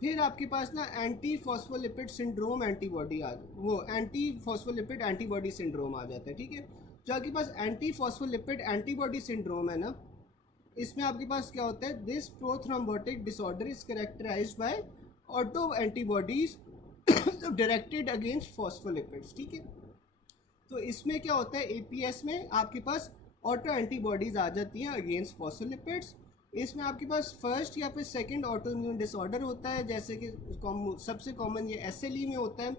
फिर आपके पास ना एंटी फॉस्फोलिपिड सिंड्रोम एंटीबॉडी वो एंटी फॉस्फोलिपिड एंटीबॉडी सिंड्रोम आ जाता है। ठीक है, जो आपके पास एंटी फॉस्फोलिपिड एंटीबॉडी सिंड्रोम है ना, इसमें आपके पास क्या होता है, this prothrombotic disorder is characterised by auto antibodies directed against phospholipids. ठीक है, तो इसमें क्या होता है, एपीएस में आपके पास ऑटो एंटीबॉडीज आ जाती हैं अगेंस्ट फॉस्फोलिपिड्स। इसमें आपके पास फर्स्ट या फिर सेकंड ऑटो इम्यून डिसऑर्डर होता है, जैसे कि सबसे कॉमन ये एसएलई में होता है।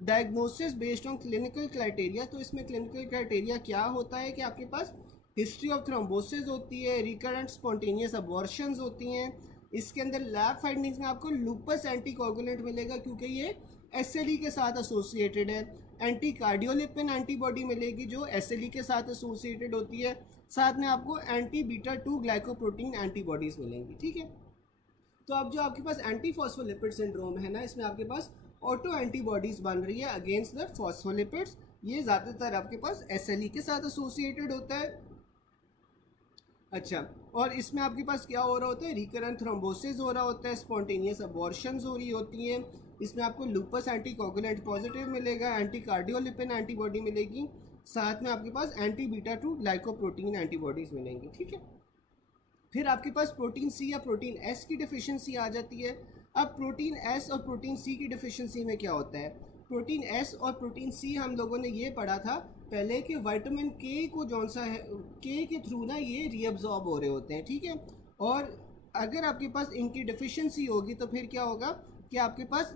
Diagnosis based on clinical criteria, तो इसमें क्लिनिकल क्राइटेरिया क्या होता है कि आपके पास हिस्ट्री ऑफ थ्रोम्बोसिस होती है, रिकरेंट स्पॉन्टेनियस अबॉर्शंस होती हैं। इसके अंदर लैब फाइंडिंग्स में आपको लूपस एंटीकोगुलेंट मिलेगा क्योंकि ये एसएलई के साथ एसोसिएटेड है। एंटी कार्डियोलिपिन एंटीबॉडी मिलेगी जो एसएलई के साथ एसोसिएटेड होती है। साथ में आपको एंटी बीटा 2 ग्लाइकोप्रोटीन एंटीबॉडीज़ मिलेंगी। ठीक है, तो अब जो आपके पास एंटी फॉस्फोलिपिड सिंड्रोम है ना, इसमें आपके पास ऑटो एंटीबॉडीज़ बन रही है अगेंस्ट द फॉस्फोलिपिड्स। ये ज़्यादातर आपके पास एसएलई के साथ एसोसिएटेड होता है। अच्छा, और इसमें आपके पास क्या हो रहा होता है, रिकरेंट थ्रोम्बोसिस हो रहा होता है, स्पॉन्टेनियस अबॉर्शंस हो रही होती हैं। इसमें आपको लूपस एंटीकोगुलेंट पॉजिटिव मिलेगा, एंटी कार्डियोलिपिन एंटीबॉडी मिलेगी, साथ में आपके पास एंटी बीटा 2 ग्लाइकोप्रोटीन एंटीबॉडीज़ मिलेंगी। ठीक है, फिर आपके पास प्रोटीन सी या प्रोटीन एस की डिफिशिएंसी आ जाती है। अब प्रोटीन एस और प्रोटीन सी की डिफिशिएंसी में क्या होता है, प्रोटीन एस और प्रोटीन सी हम लोगों ने ये पढ़ा था पहले कि विटामिन के को जौन सा है, के के थ्रू ना ये रीअब्जॉर्ब हो रहे होते हैं। ठीक है, और अगर आपके पास इनकी डिफिशिएंसी होगी तो फिर क्या होगा कि आपके पास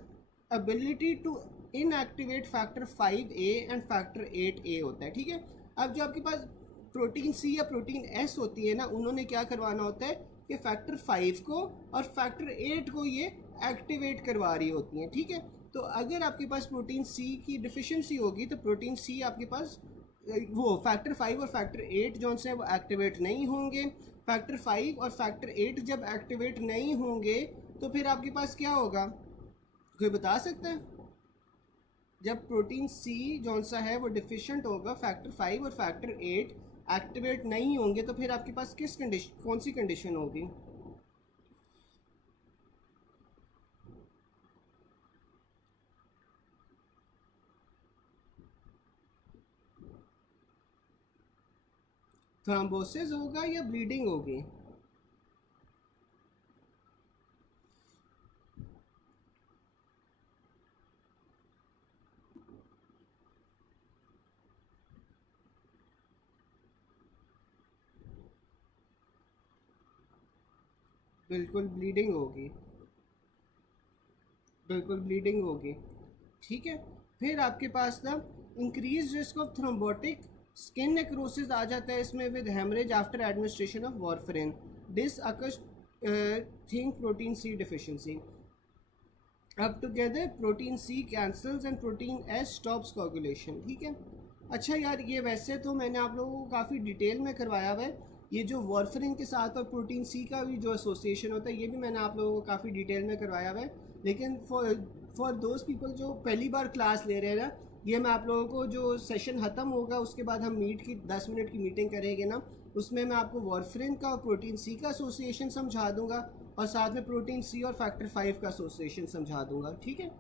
ability to inactivate factor 5A and factor 8A होता है। ठीक है, अब जो आपके पास प्रोटीन सी या प्रोटीन एस होती है ना, उन्होंने क्या करवाना होता है कि फैक्टर 5 को और फैक्टर 8 को ये एक्टिवेट करवा रही होती हैं। ठीक है, तो अगर आपके पास प्रोटीन सी की डिफिशिएंसी होगी तो प्रोटीन सी आपके पास वो फैक्टर 5 और फैक्टर 8 जो से वो एक्टिवेट नहीं होंगे। फैक्टर 5 और फैक्टर 8 जब एक्टिवेट नहीं होंगे तो फिर आपके पास क्या होगा, कोई बता सकता है? जब प्रोटीन सी जो सा है वो डिफिशिएंट होगा फैक्टर 5 और फैक्टर 8, एक्टिवेट नहीं होंगे तो फिर आपके पास किस कंडीशन, कौन सी कंडीशन होगी? थ्रोम्बोसिस होगा या ब्लीडिंग होगी? बिल्कुल ब्लीडिंग होगी, बिल्कुल ब्लीडिंग होगी। ठीक है, फिर आपके पास ना increase risk of thrombotic skin necrosis आ जाता है इसमें with haemorrhage after administration of warfarin. This occurs think protein C deficiency. अब together protein C cancels and protein S stops coagulation. ठीक है, अच्छा यार, ये वैसे तो मैंने आप लोगों को काफ़ी डिटेल में करवाया हुआ है, ये जो वारफेरिन के साथ और प्रोटीन सी का भी जो एसोसिएशन होता है ये भी मैंने आप लोगों को काफ़ी डिटेल में करवाया हुआ है। लेकिन फॉर दोज पीपल जो पहली बार क्लास ले रहे हैं ना, ये मैं आप लोगों को जो सेशन ख़त्म होगा उसके बाद हम मीट की 10 मिनट की मीटिंग करेंगे ना, उसमें मैं आपको वारफेरिन का और प्रोटीन सी का एसोसिएशन समझा दूंगा और साथ में प्रोटीन सी और फैक्टर 5 का एसोसिएशन समझा दूंगा। ठीक है,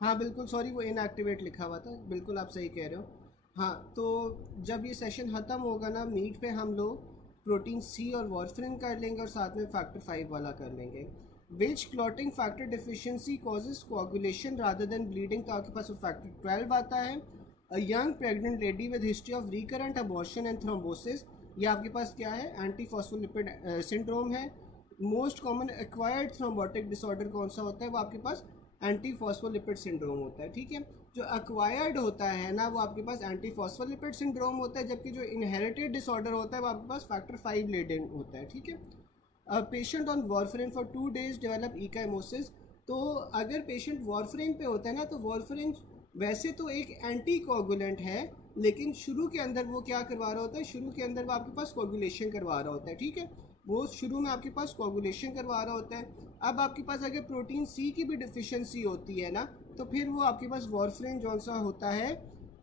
हाँ बिल्कुल, सॉरी वो इनएक्टिवेट लिखा हुआ था, बिल्कुल आप सही कह रहे हो। हाँ, तो जब ये सेशन ख़त्म होगा ना मीट पे हम लोग प्रोटीन सी और वारफेरिन कर लेंगे और साथ में फैक्टर 5 वाला कर लेंगे। Which clotting factor deficiency causes coagulation rather than bleeding, तो आपके पास वो फैक्टर 12 आता है। A young pregnant lady with history of recurrent abortion and thrombosis, ये आपके पास क्या है, एंटी फॉस्फोलिपिड सिंड्रोम है। Most common acquired thrombotic disorder कौन सा होता है, वो आपके पास एंटी फॉस्फोलिपिड सिंड्रोम होता है। ठीक है, जो एक्वायर्ड होता है ना वो आपके पास एंटी फॉस्फोलिपिड सिंड्रोम होता है, जबकि जो इनहेरिटेड डिसऑर्डर होता है वो आपके पास फैक्टर 5 लेडेन होता है। ठीक है, patient on warfarin for 2 days develop ecchymosis. तो अगर पेशेंट वारफेरिन पे होता है ना, तो वारफेरिन वैसे तो एक एंटी कोगुलेंट है, लेकिन शुरू के अंदर वो क्या करवा रहा होता है, शुरू के अंदर वो आपके पास कोगुलेशन करवा रहा होता है। ठीक है, वो शुरू में आपके पास कोगुलेशन करवा रहा होता है। अब आपके पास अगर प्रोटीन सी की भी डिफिशियंसी होती है ना, तो फिर वो आपके पास वारफेरिन जो सा होता है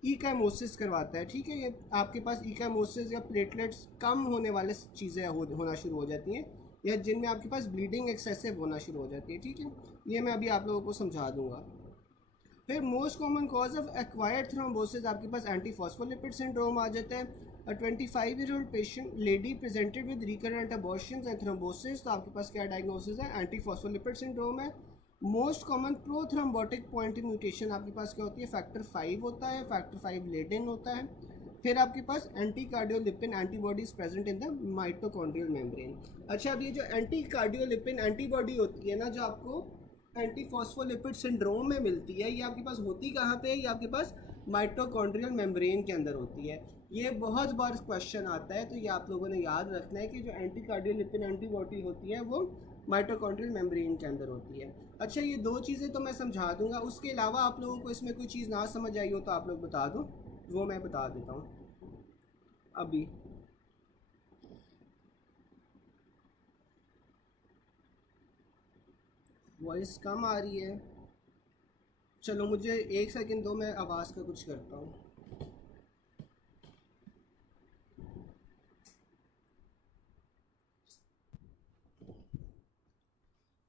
इकाइमोसिस करवाता है। ठीक है, ये आपके पास इकाइमोसिस या प्लेटलेट्स कम होने वाले चीज़ें होना शुरू हो जाती हैं, या जिनमें आपके पास ब्लीडिंग एक्सेसिव होना शुरू हो जाती है। ठीक है, ये मैं अभी आप लोगों को समझा दूंगा। फिर most common cause of acquired thrombosis आपके पास एंटी फॉस्फोलिपिड सिंड्रोम आ जाता है। 25-year-old patient lady presented with recurrent abortions and thrombosis, तो आपके पास क्या डायग्नोसिस है, एंटी फॉस्फोलिपिड सिंड्रोम है। Most common pro thrombotic point mutation आपके पास क्या होती है, फैक्टर 5 होता है, फैक्टर 5 लेडेन होता है। फिर आपके पास anti cardiolipin antibodies present in the mitochondrial membrane. अच्छा, अब ये जो एंटी कार्डियोलिपिन एंटीबॉडी होती है ना, जो आपको एंटी फॉस्फोलिपिड सिंड्रोम में मिलती है, ये आपके पास होती कहाँ पे है, ये आपके पास माइटोकॉन्ड्रियल मेम्ब्रेन के अंदर होती है। ये बहुत बार क्वेश्चन आता है, तो ये आप लोगों ने याद रखना है कि जो एंटी कार्डियोलिपिन एंटीबॉडी होती है वो माइटोकॉन्ड्रियल मेम्ब्रेन के अंदर होती है। अच्छा, ये दो चीज़ें तो मैं समझा दूंगा, उसके अलावा आप लोगों को इसमें कोई चीज़ ना समझ आई हो तो आप लोग बता दो, वो मैं बता देता हूँ अभी। वॉइस कम आ रही है, चलो मुझे 1 सेकंड दो, मैं आवाज़ का कुछ करता हूँ।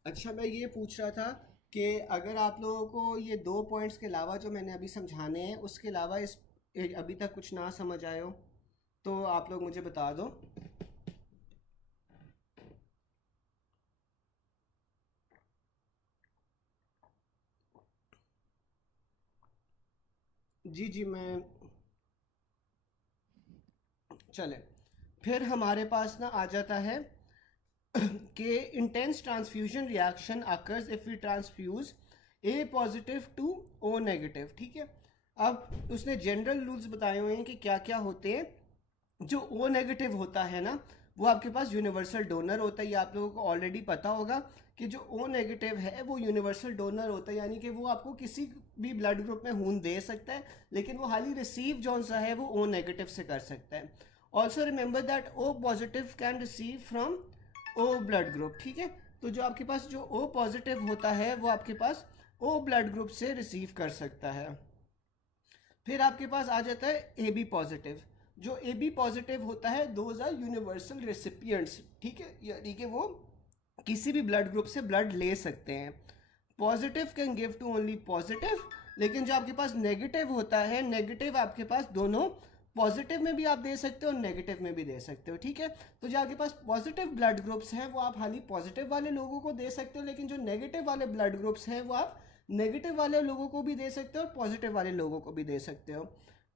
अच्छा, मैं ये पूछ रहा था कि अगर आप लोगों को ये 2 पॉइंट्स के अलावा जो मैंने अभी समझाने हैं, उसके अलावा इस अभी तक कुछ ना समझ आए हो तो आप लोग मुझे बता दो। जी जी, मैं चले, फिर हमारे पास ना आ जाता है कि intense transfusion reaction occurs if we transfuse A positive to O negative. ठीक है, अब उसने जनरल रूल्स बताए हुए हैं कि क्या क्या होते हैं। जो ओ नेगेटिव होता है ना, वो आपके पास यूनिवर्सल डोनर होता है, ये आप लोगों को ऑलरेडी पता होगा कि जो ओ नेगेटिव है वो यूनिवर्सल डोनर होता है, यानी कि वो आपको किसी भी ब्लड ग्रुप में खून दे सकता है, लेकिन वो हाली रिसीव जो सा है वो ओ नेगेटिव से कर सकता है। Also remember that O positive can receive from O blood group. ठीक है, तो जो आपके पास जो ओ पॉजिटिव होता है वो आपके पास ओ ब्लड ग्रुप से रिसीव कर सकता है। फिर आपके पास आ जाता है ए बी पॉजिटिव। जो ए बी पॉजिटिव होता है, दोज आर यूनिवर्सल रेसिपिएंट्स, ठीक है, यानी कि वो किसी भी ब्लड ग्रुप से ब्लड ले सकते हैं। Positive can give to only positive, लेकिन जो आपके पास नेगेटिव होता है, नेगेटिव आपके पास दोनों, पॉजिटिव में भी आप दे सकते हो और नेगेटिव में भी दे सकते हो, ठीक है। तो जो आपके पास पॉजिटिव ब्लड ग्रुप्स हैं वो आप खाली पॉजिटिव वाले लोगों को दे सकते हो, लेकिन जो नेगेटिव वाले ब्लड ग्रुप्स हैं वो आप नेगेटिव वाले लोगों को भी दे सकते हो और पॉजिटिव वाले लोगों को भी दे सकते हो।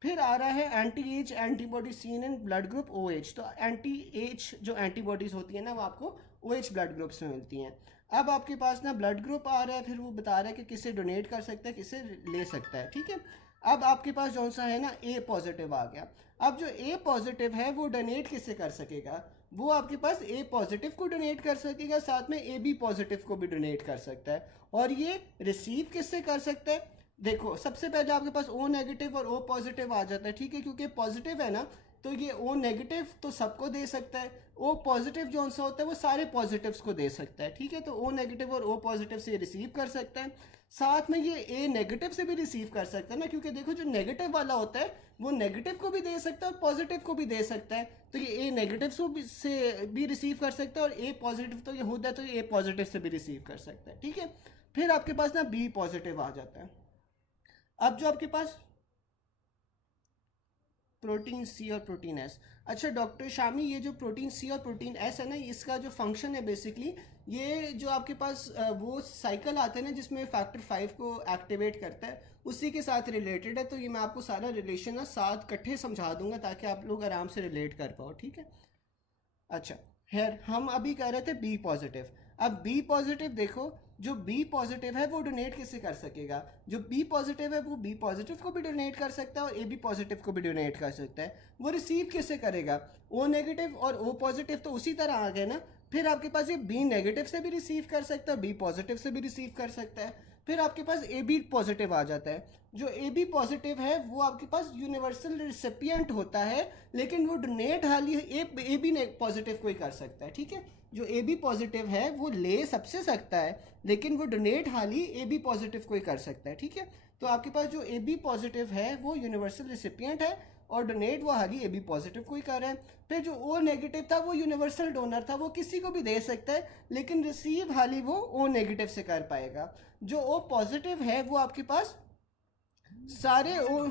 फिर आ रहा है anti H antibody seen in blood group O H. तो एंटी एज जो एंटीबॉडीज होती है ना, वो आपको ओ एच ब्लड ग्रुप्स में मिलती हैं। अब आपके पास ना ब्लड ग्रुप आ रहा है, फिर वो बता रहा है कि किसे डोनेट कर सकता है, किसे ले सकता है, ठीक है। अब आपके पास जो सा है ना ए पॉजिटिव आ गया। अब जो ए पॉजिटिव है वो डोनेट किसे कर सकेगा, वो आपके पास ए पॉजिटिव को डोनेट कर सकेगा, साथ में ए बी पॉजिटिव को भी डोनेट कर सकता है। और ये रिसीव किससे कर सकता है, देखो सबसे पहले आपके पास ओ नेगेटिव और ओ पॉजिटिव आ जाता है, ठीक है, क्योंकि पॉजिटिव है ना, तो ये ओ नेगेटिव तो सबको दे सकता है, ओ पॉजिटिव जो सा होता है वो सारे पॉजिटिव्स को दे सकता है, ठीक है। तो ओ नेगेटिव और ओ पॉजिटिव से रिसीव कर सकता है, साथ में ये ए नेगेटिव से भी रिसीव कर सकता है ना, क्योंकि देखो जो नेगेटिव वाला होता है वो नेगेटिव को भी दे सकता है और पॉजिटिव को भी दे सकता है। तो ये ए नेगेटिव से भी रिसीव कर सकता है और ए पॉजिटिव तो ये होता है, तो ये ए पॉजिटिव से भी रिसीव कर सकता है, ठीक है। फिर आपके पास ना बी पॉजिटिव आ जाता है। अब जो आपके पास प्रोटीन सी और प्रोटीन एस, अच्छा डॉक्टर शामी, ये जो प्रोटीन सी और प्रोटीन एस है ना, इसका जो फंक्शन है बेसिकली, ये जो आपके पास वो साइकिल आते हैं ना जिसमें फैक्टर 5 को एक्टिवेट करता है, उसी के साथ रिलेटेड है। तो ये मैं आपको सारा रिलेशन ना साथ इकट्ठे समझा दूंगा ताकि आप लोग आराम से रिलेट कर पाओ, ठीक है। अच्छा, खैर हम अभी कह रहे थे बी पॉजिटिव। अब बी पॉजिटिव देखो, जो बी पॉजिटिव है वो डोनेट किससे कर सकेगा, जो बी पॉजिटिव है वो बी पॉजिटिव को भी डोनेट कर सकता है और ए बी पॉजिटिव को भी डोनेट कर सकता है। वो रिसीव किससे करेगा, ओ नेगेटिव और ओ पॉजिटिव तो उसी तरह आ गए ना। फिर आपके पास ये बी नेगेटिव से भी रिसीव कर सकता है, बी पॉजिटिव से भी रिसीव कर सकता है। फिर आपके पास ए बी पॉजिटिव आ जाता है। जो ए बी पॉजिटिव है वो आपके पास यूनिवर्सल रिसिपिएंट होता है, लेकिन वो डोनेट हाली ए बी पॉजिटिव को ही कर सकता है, ठीक है। जो ए बी पॉजिटिव है वो ले सबसे सकता है, लेकिन वो डोनेट हाली ए बी पॉजिटिव को ही कर सकता है, ठीक है। तो आपके पास जो ए बी पॉजिटिव है वो यूनिवर्सल रिसिपिएंट है और डोनेट वो हाली ए बी पॉजिटिव को ही कर रहा है। फिर जो ओ नेगेटिव था वो यूनिवर्सल डोनर था, वो किसी को भी दे सकता है, लेकिन रिसीव हाली वो ओ नेगेटिव से कर पाएगा। जो ओ पॉजिटिव है वो आपके पास सारे ओ,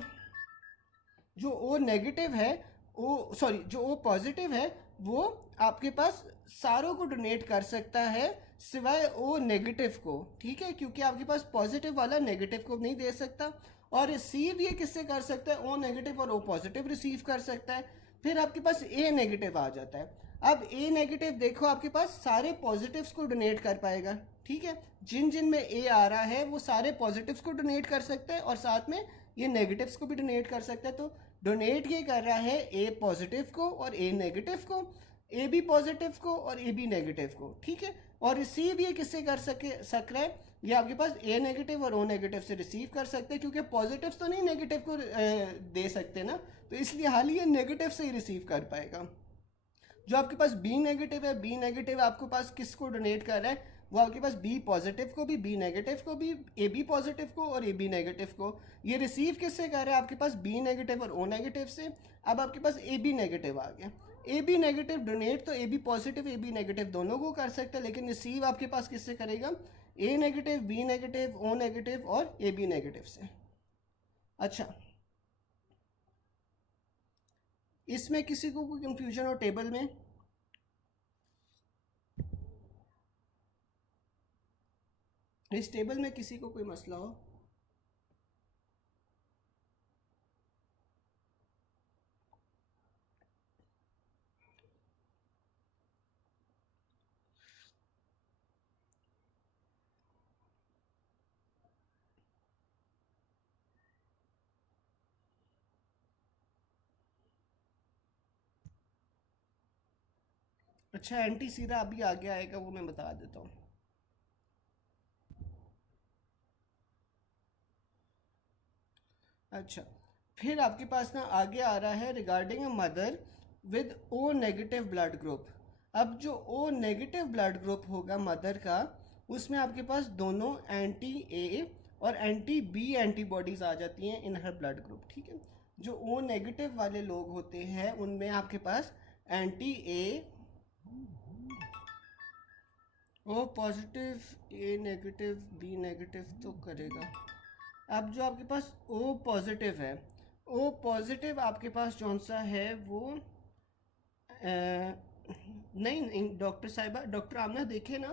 जो ओ नेगेटिव है, ओ सॉरी जो ओ पॉजिटिव है वो आपके पास सारों को डोनेट कर सकता है सिवाय ओ नेगेटिव को, ठीक है, क्योंकि आपके पास पॉजिटिव वाला नेगेटिव को नहीं दे सकता। और रिसीव ये किससे कर सकता है, ओ नेगेटिव और ओ पॉजिटिव रिसीव कर सकता है। फिर आपके पास ए नेगेटिव आ जाता है। अब ए नेगेटिव देखो आपके पास सारे पॉजिटिव्स को डोनेट कर पाएगा, ठीक है, जिन जिन में ए आ रहा है वो सारे पॉजिटिव्स को डोनेट कर सकता है और साथ में ये नेगेटिव्स को भी डोनेट कर सकता है। तो डोनेट ये कर रहा है ए पॉजिटिव को और ए नेगेटिव को, ए बी पॉजिटिव को और ए बी नेगेटिव को, ठीक है। और रिसीव ये किससे कर सक रहा है, ये आपके पास ए नेगेटिव और ओ नेगेटिव से रिसीव कर सकते हैं, क्योंकि पॉजिटिव तो नहीं नेगेटिव को दे सकते ना, तो इसलिए हाल ही ये नेगेटिव से ही रिसीव कर पाएगा। जो आपके पास बी नेगेटिव है, बी नेगेटिव आपके पास किसको डोनेट कर रहा है, वो आपके पास बी पॉजिटिव को भी, बी नेगेटिव को भी, ए बी पॉजिटिव को और ए बी नेगेटिव को। ये रिसीव किससे कर रहा है, आपके पास बी नेगेटिव और ओ नेगेटिव से। अब आपके पास ए बी नेगेटिव आ गया। ए बी नेगेटिव डोनेट तो A B positive A B negative दोनों को कर सकता है, लेकिन रिसीव आपके पास किससे करेगा, A negative, B negative, O negative और ए बी नेगेटिव से। अच्छा, इसमें किसी को कोई कंफ्यूजन हो टेबल में, इस टेबल में किसी को कोई मसला हो? अच्छा, एंटी सीधा अभी आगे आएगा, वो मैं बता देता हूँ। अच्छा, फिर आपके पास ना आगे आ रहा है regarding a mother with O negative blood group. अब जो ओ नेगेटिव ब्लड ग्रुप होगा मदर का, उसमें आपके पास दोनों एंटी ए और एंटी बी एंटीबॉडीज़ आ जाती हैं इन हर ब्लड ग्रुप, ठीक है। जो ओ नेगेटिव वाले लोग होते हैं उनमें आपके पास anti A, O positive, A negative, B negative तो करेगा। अब जो आपके पास ओ पॉजिटिव है, ओ पॉजिटिव आपके पास कौन सा है वो नहीं नहीं डॉक्टर साहिबा, डॉक्टर आमना देखे ना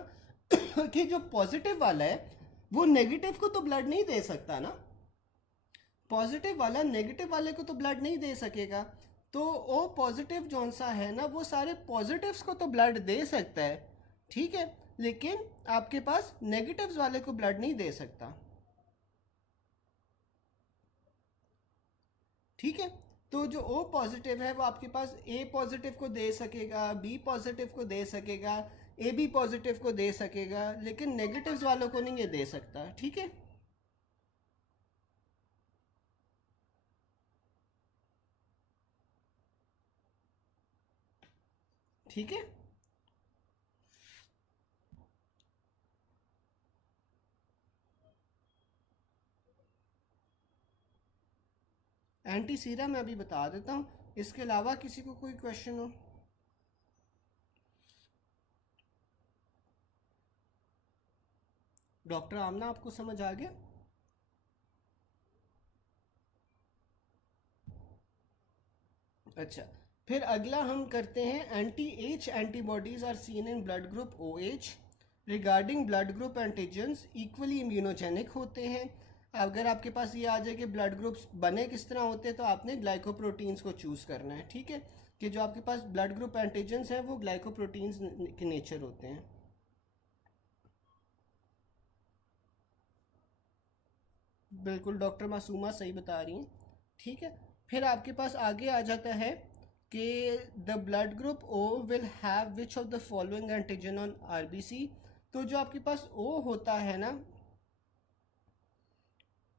कि जो पॉजिटिव वाला है वो नेगेटिव को तो ब्लड नहीं दे सकता ना, पॉजिटिव वाला नेगेटिव वाले को तो ब्लड नहीं दे सकेगा। तो ओ पॉजिटिव जौन सा है ना वो सारे पॉजिटिव्स को तो ब्लड दे सकता है, ठीक है, लेकिन आपके पास नेगेटिव्स वाले को ब्लड नहीं दे सकता, ठीक है। तो जो ओ पॉजिटिव है वो आपके पास ए पॉजिटिव को दे सकेगा, बी पॉजिटिव को दे सकेगा, ए बी पॉजिटिव को दे सकेगा, लेकिन नेगेटिव्स वालों को नहीं ये दे सकता, ठीक है। ठीक है, एंटी सीरा मैं अभी बता देता हूँ, इसके अलावा किसी को कोई क्वेश्चन हो? डॉक्टर आमना आपको समझ आ गया? अच्छा, फिर अगला हम करते हैं anti H antibodies are seen in blood group O H regarding blood group antigens equally immunogenic होते हैं। अगर आपके पास ये आ जाए कि ब्लड ग्रुप्स बने किस तरह होते हैं तो आपने ग्लाइकोप्रोटीन्स को चूज़ करना है, ठीक है, कि जो आपके पास ब्लड ग्रुप एंटीजन्स हैं वो ग्लाइकोप्रोटीन्स के नेचर होते हैं। बिल्कुल डॉक्टर मासूमा सही बता रही हैं, ठीक है। फिर आपके पास आगे आ जाता है कि the blood group O will have which of the following antigen on RBC. तो जो आपके पास ओ होता है ना,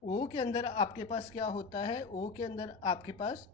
ओ के अंदर आपके पास क्या होता है, ओ के अंदर आपके पास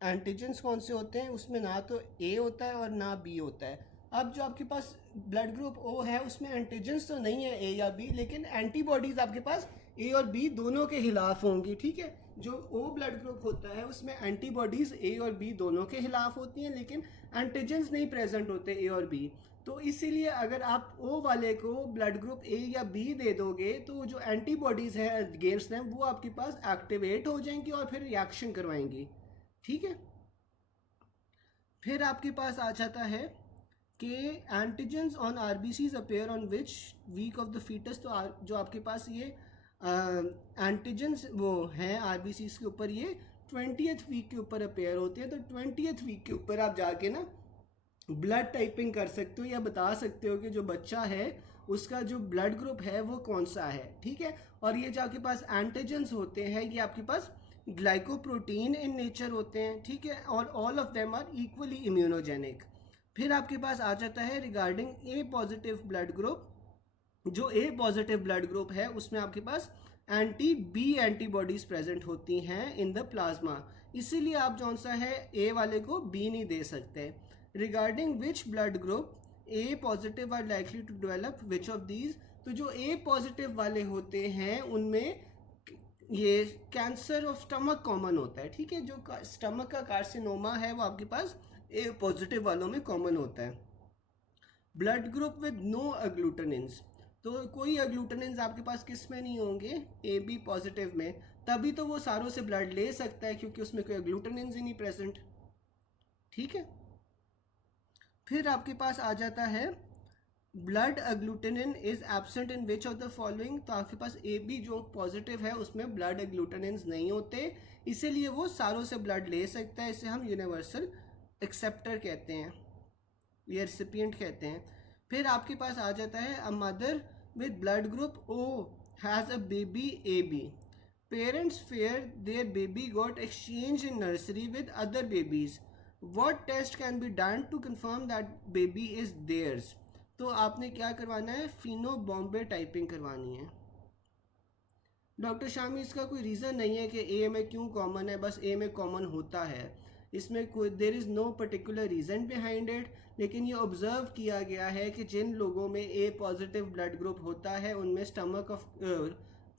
एंटीजन्स कौन से होते हैं, उसमें ना तो ए होता है और ना बी होता है। अब जो आपके पास ब्लड ग्रुप ओ है उसमें एंटीजन्स तो नहीं है ए या बी, लेकिन एंटीबॉडीज आपके पास ए और बी दोनों के खिलाफ होंगी, ठीक है। जो ओ ब्लड ग्रुप होता है उसमें एंटीबॉडीज ए और बी दोनों के खिलाफ होती हैं, लेकिन एंटीजन्स नहीं प्रेजेंट होते ए और बी। तो इसीलिए अगर आप ओ वाले को ब्लड ग्रुप ए या बी दे दोगे तो जो एंटीबॉडीज हैं अगेंस्ट हैं वो आपके पास एक्टिवेट हो जाएंगी और फिर रिएक्शन करवाएंगी, ठीक है। फिर आपके पास आ जाता है कि antigens on RBCs appear on which week of the foetus. तो जो आपके पास ये एंटीजन्स वो हैं आरबीसीज के ऊपर, ये 20th वीक के ऊपर अपेयर होते हैं। तो 20th वीक के ऊपर आप जाके ना ब्लड टाइपिंग कर सकते हो या बता सकते हो कि जो बच्चा है उसका जो ब्लड ग्रुप है वो कौन सा है, ठीक है। और ये जो आपके पास एंटीजन्स होते हैं ये आपके पास ग्लाइकोप्रोटीन इन नेचर होते हैं, ठीक है, और all of them are equally immunogenic. फिर आपके पास आ जाता है regarding A positive blood group. जो ए पॉजिटिव ब्लड ग्रुप है उसमें आपके पास एंटी बी एंटीबॉडीज प्रेजेंट होती हैं इन द प्लाज्मा, इसीलिए आप जौन सा है ए वाले को बी नहीं दे सकते। Regarding which blood group A positive are likely to develop which of these. तो जो ए पॉजिटिव वाले होते हैं उनमें ये कैंसर ऑफ स्टमक कॉमन होता है, ठीक है। जो स्टमक का कार्सिनोमा है वो आपके पास ए पॉजिटिव वालों में कॉमन होता है। Blood group with no agglutinins. तो कोई अग्लूटेनिन्स आपके पास किस में नहीं होंगे, ए बी पॉजिटिव में, तभी तो वो सारों से ब्लड ले सकता है क्योंकि उसमें कोई अग्लूटेनिन्स ही नहीं प्रेजेंट, ठीक है। फिर आपके पास आ जाता है blood agglutinin is absent in which of the following. तो आपके पास ए बी जो पॉजिटिव है उसमें ब्लड अग्लूटेनिन्स नहीं होते, इसीलिए वो सारों से ब्लड ले सकता है। इसे हम यूनिवर्सल एक्सेप्टर कहते हैं या रिसिपिएंट कहते हैं। फिर आपके पास आ जाता है a mother with blood group O has a baby A B. Parents fear their baby got exchange in nursery with other babies. What test can be done to confirm that baby is theirs. तो आपने क्या करवाना है, Fino Bombay typing करवानी है। Doctor Shami इसका कोई reason नहीं है कि ए में क्यों कॉमन है, बस ए में कॉमन होता है, इसमें कोई there is no particular reason behind it. लेकिन ये ऑब्ज़र्व किया गया है कि जिन लोगों में ए पॉजिटिव ब्लड ग्रुप होता है उनमें stomach of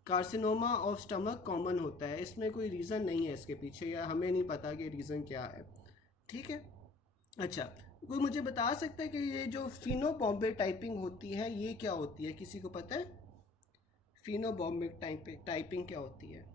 carcinoma of stomach common होता है, इसमें कोई रीज़न नहीं है इसके पीछे, या हमें नहीं पता कि रीज़न क्या है। ठीक है। अच्छा, कोई मुझे बता सकता है कि ये जो फिनोबॉम्बे टाइपिंग होती है ये क्या होती है, किसी को पता है? फिनोबॉम्बे टाइपिंग क्या होती है?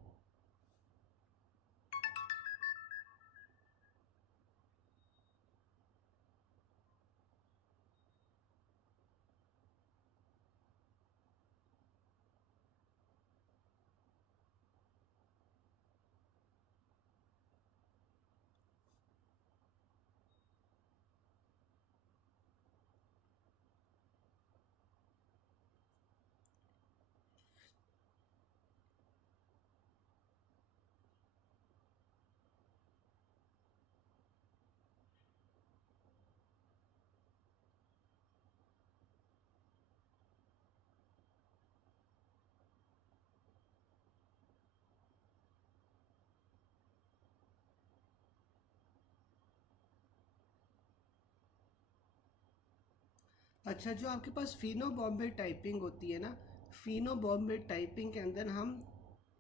अच्छा, जो आपके पास फिनो बॉम्बे टाइपिंग होती है ना, फिनो बॉम्बे टाइपिंग के अंदर हम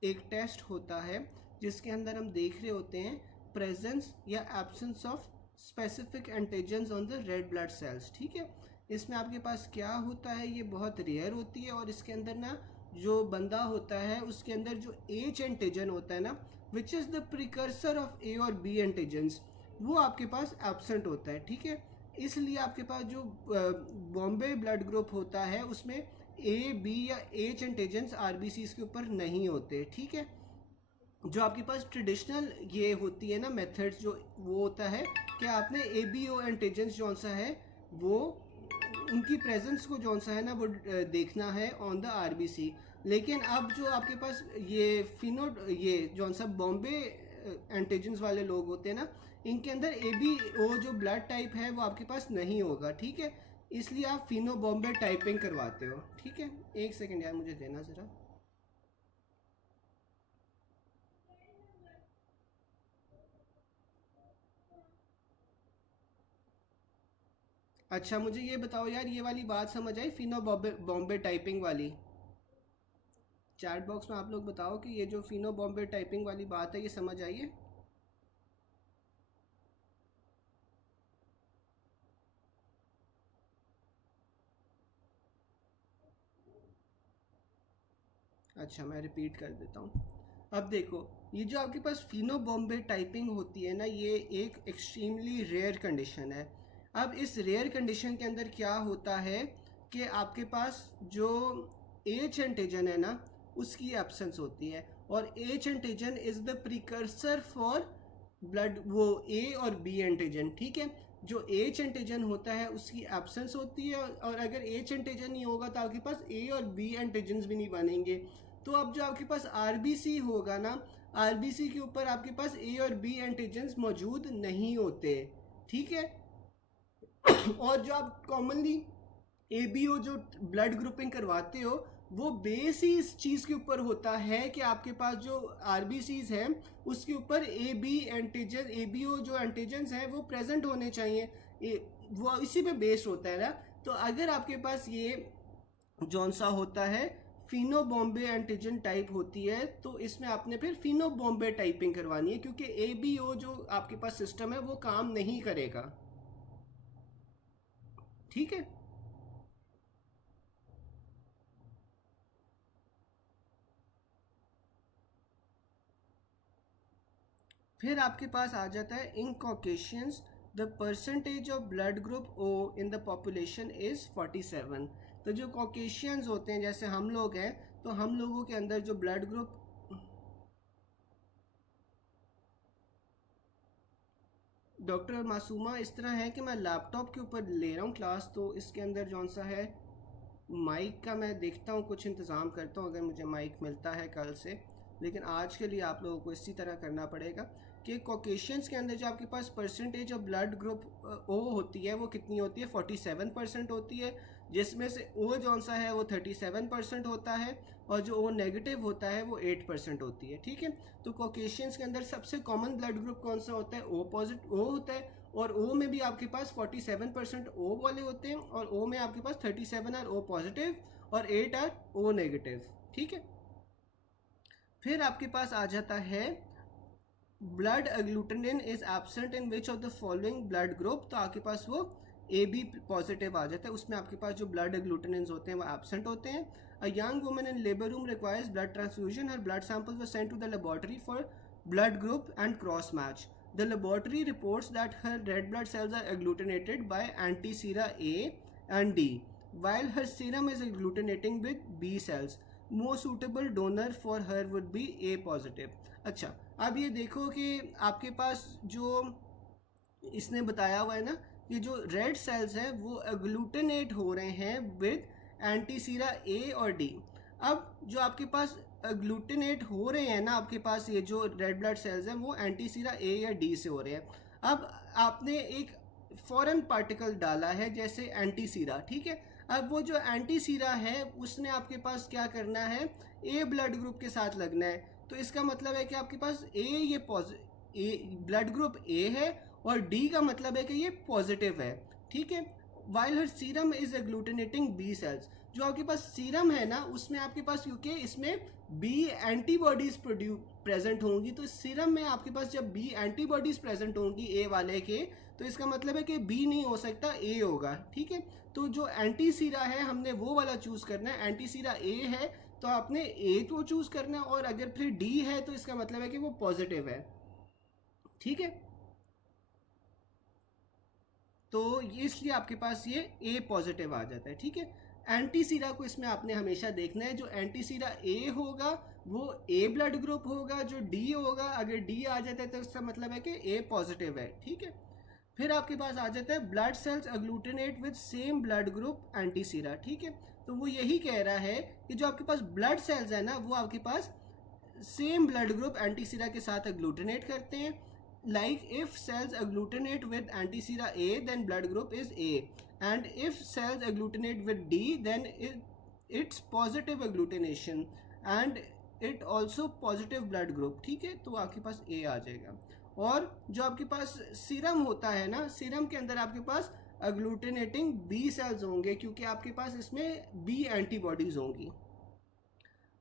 एक टेस्ट होता है जिसके अंदर हम देख रहे होते हैं प्रेजेंस या absence of specific antigens on the red blood cells. ठीक है, इसमें आपके पास क्या होता है, ये बहुत रेयर होती है, और इसके अंदर ना जो बंदा होता है उसके अंदर जो एच एंटीजन होता है ना, which is the precursor of A और बी एंटीजन्स, वो आपके पास एब्सेंट होता है। ठीक है, इसलिए आपके पास जो बॉम्बे ब्लड ग्रुप होता है उसमें ए बी या एच एंटीजन्स आरबीसीज के ऊपर नहीं होते। ठीक है, जो आपके पास ट्रेडिशनल ये होती है ना मेथड्स, जो वो होता है कि आपने ए बी ओ एंटीजन्स जौन सा है वो उनकी प्रेजेंस को जौन सा है ना वो देखना है ऑन द आरबीसी। लेकिन अब जो आपके पास ये फिनो ये जौन सा बॉम्बे एंटीजन्स वाले लोग होते हैं ना, इनके अंदर ए बी ओ जो ब्लड टाइप है वो आपके पास नहीं होगा। ठीक है, इसलिए आप फिनो बॉम्बे टाइपिंग करवाते हो। ठीक है, एक सेकेंड यार मुझे देना ज़रा। अच्छा, मुझे ये बताओ यार, ये वाली बात समझ आई फिनो बॉम्बे बॉम्बे टाइपिंग वाली? चैट बॉक्स में आप लोग बताओ कि ये जो फिनो बॉम्बे टाइपिंग वाली बात है ये समझ आई है? अच्छा, मैं रिपीट कर देता हूँ। अब देखो, ये जो आपके पास फिनो बॉम्बे टाइपिंग होती है ना, ये एक एक्सट्रीमली रेयर कंडीशन है। अब इस रेयर कंडीशन के अंदर क्या होता है कि आपके पास जो एच एंटीजन है ना उसकी एब्सेंस होती है, और H antigen is the precursor for blood वो ए और बी एंटीजन। ठीक है, जो एच एंटीजन होता है उसकी एब्सेंस होती है, और अगर एच एंटीजन नहीं होगा तो आपके पास ए और बी एंटीजन भी नहीं बनेंगे। तो अब जो आपके पास आरबीसी होगा ना, आरबीसी के ऊपर आपके पास ए और बी एंटीजन मौजूद नहीं होते। ठीक है, और जो आप कॉमनली ए बी ओ जो ब्लड ग्रुपिंग करवाते हो वो बेस ही इस चीज़ के ऊपर होता है कि आपके पास जो आरबीसीज हैं उसके ऊपर A B antigen A B O जो एंटीजन्स हैं वो प्रेजेंट होने चाहिए, वो इसी पे बेस्ड होता है ना। तो अगर आपके पास ये जौन सा होता है फिनो बॉम्बे एंटीजन टाइप होती है, तो इसमें आपने फिर फिनो बॉम्बे टाइपिंग करवानी है, क्योंकि ए बी ओ जो आपके पास सिस्टम है वो काम नहीं करेगा। ठीक है, फिर आपके पास आ जाता है in Caucasians the percentage of blood group O in the population is 47। तो जो कॉकेशियंस होते हैं जैसे हम लोग हैं, तो हम लोगों के अंदर जो ब्लड ग्रुप, डॉक्टर मासूमा इस तरह है कि मैं लैपटॉप के ऊपर ले रहा हूँ क्लास, तो इसके अंदर जौन सा है माइक का मैं देखता हूँ कुछ इंतज़ाम करता हूँ अगर मुझे माइक मिलता है कल से। लेकिन आज के लिए आप लोगों को इसी तरह करना पड़ेगा कि कॉकेशियंस के अंदर जो आपके पास percentage of blood group O होती है वो कितनी होती है, 47% होती है, जिसमें से ओ जौन सा है वो 37% होता है, और जो ओ नेगेटिव होता है वो 8% होती है। ठीक है, तो कॉकेशियंस के अंदर सबसे कॉमन ब्लड ग्रुप कौन सा होता है, ओ पॉजिटिव ओ होता है, और ओ में भी आपके पास 47% ओ वाले होते हैं, और ओ में आपके पास 37 आर ओ पॉजिटिव और 8 आर ओ नेगेटिव। ठीक है, फिर आपके पास आ जाता है blood agglutinin is absent in which of the following blood group, तो आपके पास वो ए बी पॉजिटिव आ जाता है, उसमें आपके पास जो ब्लड अग्लूटिनिन्स होते हैं वो एब्सेंट होते हैं। A young woman in labour room requires blood transfusion, her blood samples were sent to the laboratory for blood group and cross match. The laboratory reports that her red blood cells are agglutinated by anti-sera A and D, while her serum is agglutinating with B cells. Most suitable donor for her would be A positive. अच्छा, अब ये देखो कि आपके पास जो इसने बताया हुआ है ना, ये जो रेड सेल्स हैं वो एग्लूटिनेट हो रहे हैं विद एंटीसीरा ए और डी। अब जो आपके पास एग्लूटिनेट हो रहे हैं ना, आपके पास ये जो रेड ब्लड सेल्स हैं वो एंटीसीरा ए या डी से हो रहे हैं। अब आपने एक फॉरेन पार्टिकल डाला है जैसे एंटीसीरा, ठीक है। अब वो जो एंटीसीरा है उसने आपके पास क्या करना है, ए ब्लड ग्रुप के साथ लगना है, तो इसका मतलब है कि आपके पास ए ब्लड ग्रुप ए है और डी का मतलब है कि ये पॉजिटिव है, ठीक है। While her serum is agglutinating B cells, जो आपके पास सीरम है ना उसमें आपके पास क्योंकि इसमें बी एंटीबॉडीज प्रेजेंट होंगी, तो सीरम में आपके पास जब बी एंटीबॉडीज प्रेजेंट होंगी ए वाले के, तो इसका मतलब है कि बी नहीं हो सकता, ए होगा, ठीक है। तो जो एंटीसीरा है हमने वो वाला चूज करना है, एंटीसीरा ए है तो आपने ए को चूज करना है, और अगर फिर डी है तो इसका मतलब है कि वो पॉजिटिव है, ठीक है। तो इसलिए आपके पास ये ए पॉजिटिव आ जाता है, ठीक है। एंटीसीरा को इसमें आपने हमेशा देखना है, जो एंटीसीरा ए होगा वो ए ब्लड ग्रुप होगा, जो डी होगा अगर डी आ जाता है तो इसका मतलब है कि ए पॉजिटिव है, ठीक है। फिर आपके पास आ जाता है blood cells agglutinate with same blood group antisera, ठीक है। तो वो यही कह रहा है कि जो आपके पास ब्लड सेल्स है ना वो आपके पास सेम ब्लड ग्रुप एंटीसीरा के साथ एग्लूटिनेट करते हैं। Like if cells agglutinate with antisera A, then blood group is A, and if cells agglutinate with D, then it's positive agglutination and it also positive blood group, ठीक है। तो आपके पास A आ जाएगा। और जो आपके पास सीरम होता है ना, सीरम के अंदर आपके पास अग्लूटिनेटिंग B सेल्स होंगे क्योंकि आपके पास इसमें B एंटीबॉडीज होंगी।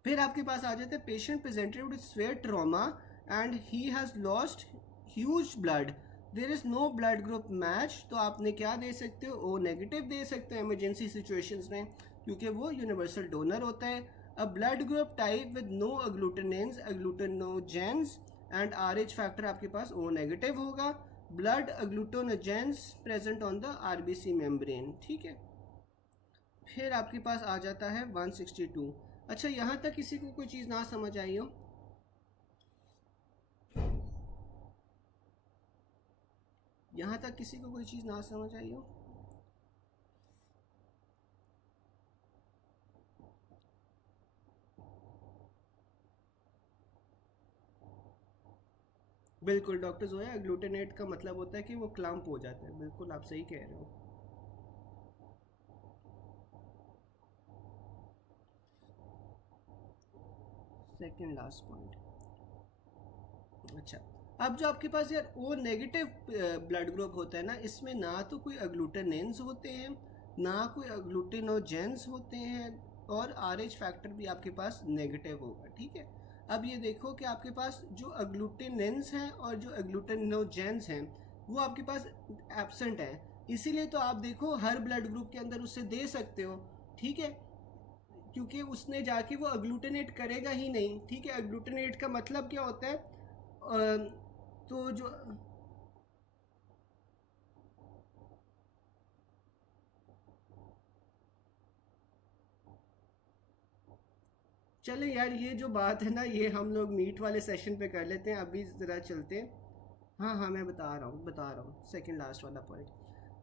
फिर आपके पास आ जाते हैं patient presented with severe trauma and he has lost huge blood, there is no blood group match, तो आपने क्या दे सकते हो, ओ नेगेटिव दे सकते हो इमरजेंसी सिचुएशंस में क्योंकि वो यूनिवर्सल डोनर होता है। A blood group type with no agglutinins agglutinogens and Rh factor आपके पास ओ नेगेटिव होगा। Blood agglutinogens present on the RBC membrane, ठीक है। फिर आपके पास आ जाता है 162। अच्छा, यहाँ तक किसी को कोई चीज़ ना समझ आई हो? यहाँ तक किसी को कोई चीज़ ना समझ आई हो? बिल्कुल डॉक्टर जोया, ग्लूटेनेट का मतलब होता है कि वो क्लम्प हो जाता है, बिल्कुल आप सही कह रहे हो। Second last point. अच्छा, अब जो आपके पास यार ओ नेगेटिव ब्लड ग्रुप होता है ना, इसमें ना तो कोई अग्लूटिनेंस होते हैं ना कोई अग्लूटिनोजेंस होते हैं, और आरएच फैक्टर भी आपके पास नेगेटिव होगा, ठीक है। अब ये देखो कि आपके पास जो अग्लूटिनेंस हैं और जो अग्लूटिनोजेंस हैं वो आपके पास एब्सेंट है, इसीलिए तो आप देखो हर ब्लड ग्रुप के अंदर उससे दे सकते हो, ठीक है, क्योंकि उसने जाके वो अग्लूटिनेट करेगा ही नहीं, ठीक है। अग्लूटिनेट का मतलब क्या होता है, तो जो चले यार, ये जो बात है ना ये हम लोग मीट वाले सेशन पे कर लेते हैं, अभी ज़रा चलते हैं। हाँ, मैं बता रहा हूँ सेकंड लास्ट वाला पॉइंट।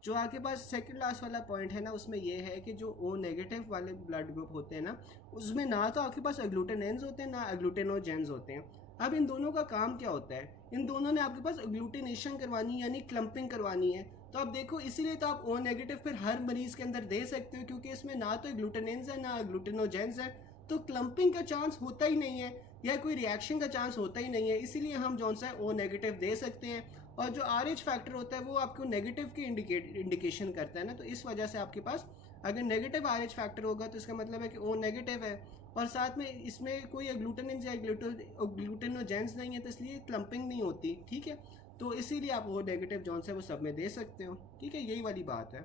जो आपके पास सेकंड लास्ट वाला पॉइंट है ना, उसमें ये है कि जो ओ नेगेटिव वाले ब्लड ग्रुप होते हैं ना, उसमें ना तो आपके पास अग्लूटिनेंस होते हैं ना अग्लूटिनोजेंस होते हैं। अब इन दोनों का काम क्या होता है, इन दोनों ने आपके पास अग्लूटिनेशन करवानी यानी क्लम्पिंग करवानी है। तो आप देखो इसीलिए तो आप ओ नेगेटिव फिर हर मरीज के अंदर दे सकते हो, क्योंकि इसमें ना तो अग्लूटिनेंस है ना अग्लूटिनोजेंस है, तो क्लम्पिंग का चांस होता ही नहीं है या कोई रिएक्शन का चांस होता ही नहीं है, इसीलिए हम जौन सा ओ नेगेटिव दे सकते हैं। और जो आरएच फैक्टर होता है वो आपको नेगेटिव की इंडिकेशन करता है ना, तो इस वजह से आपके पास अगर नेगेटिव RH फैक्टर होगा तो इसका मतलब है कि O नेगेटिव है, और साथ में इसमें कोई एग्लूटिनिन्स या ग्लूटेनोजेंस नहीं है, तो इसलिए क्लम्पिंग नहीं होती, ठीक है। तो इसीलिए आप O नेगेटिव जौन से वो सब में दे सकते हो, ठीक है, यही वाली बात है।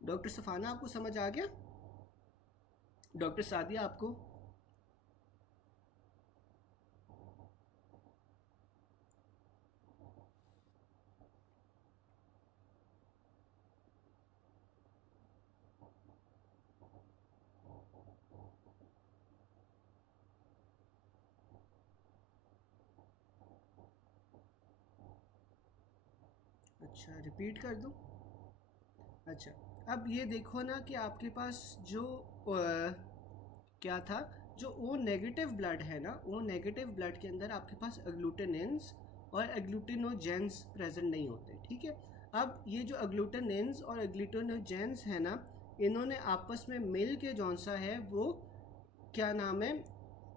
डॉक्टर सफाना आपको समझ आ गया? डॉक्टर सादिया आपको? अच्छा, रिपीट कर दूं? अच्छा, अब ये देखो ना कि आपके पास जो क्या था, जो ओ नेगेटिव ब्लड है ना, ओ नेगेटिव ब्लड के अंदर आपके पास एग्लूटिनिन्स और एग्लूटिनोजेंस प्रेजेंट नहीं होते, ठीक है। अब ये जो एग्लूटिनिन्स और एग्लूटिनोजेंस है ना, इन्होंने आपस में मिल के जौन सा है वो क्या नाम है,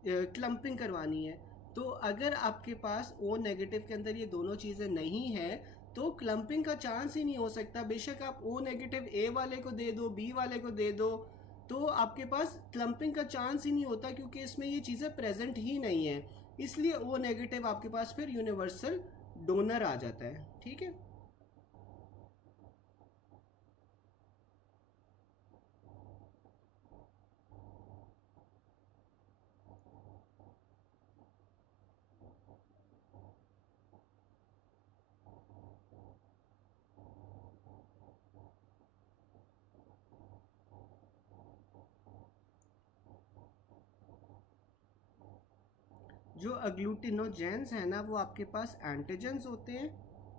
क्लम्पिंग करवानी है। तो अगर आपके पास ओ नेगेटिव के अंदर ये दोनों चीज़ें नहीं है तो क्लम्पिंग का चांस ही नहीं हो सकता। बेशक आप ओ नेगेटिव ए वाले को दे दो, बी वाले को दे दो, तो आपके पास क्लम्पिंग का चांस ही नहीं होता, क्योंकि इसमें ये चीज़ें प्रेजेंट ही नहीं है। इसलिए ओ नेगेटिव आपके पास फिर यूनिवर्सल डोनर आ जाता है, ठीक है। जो अग्लूटिनोजेंस है ना वो आपके पास एंटीजेंस होते हैं,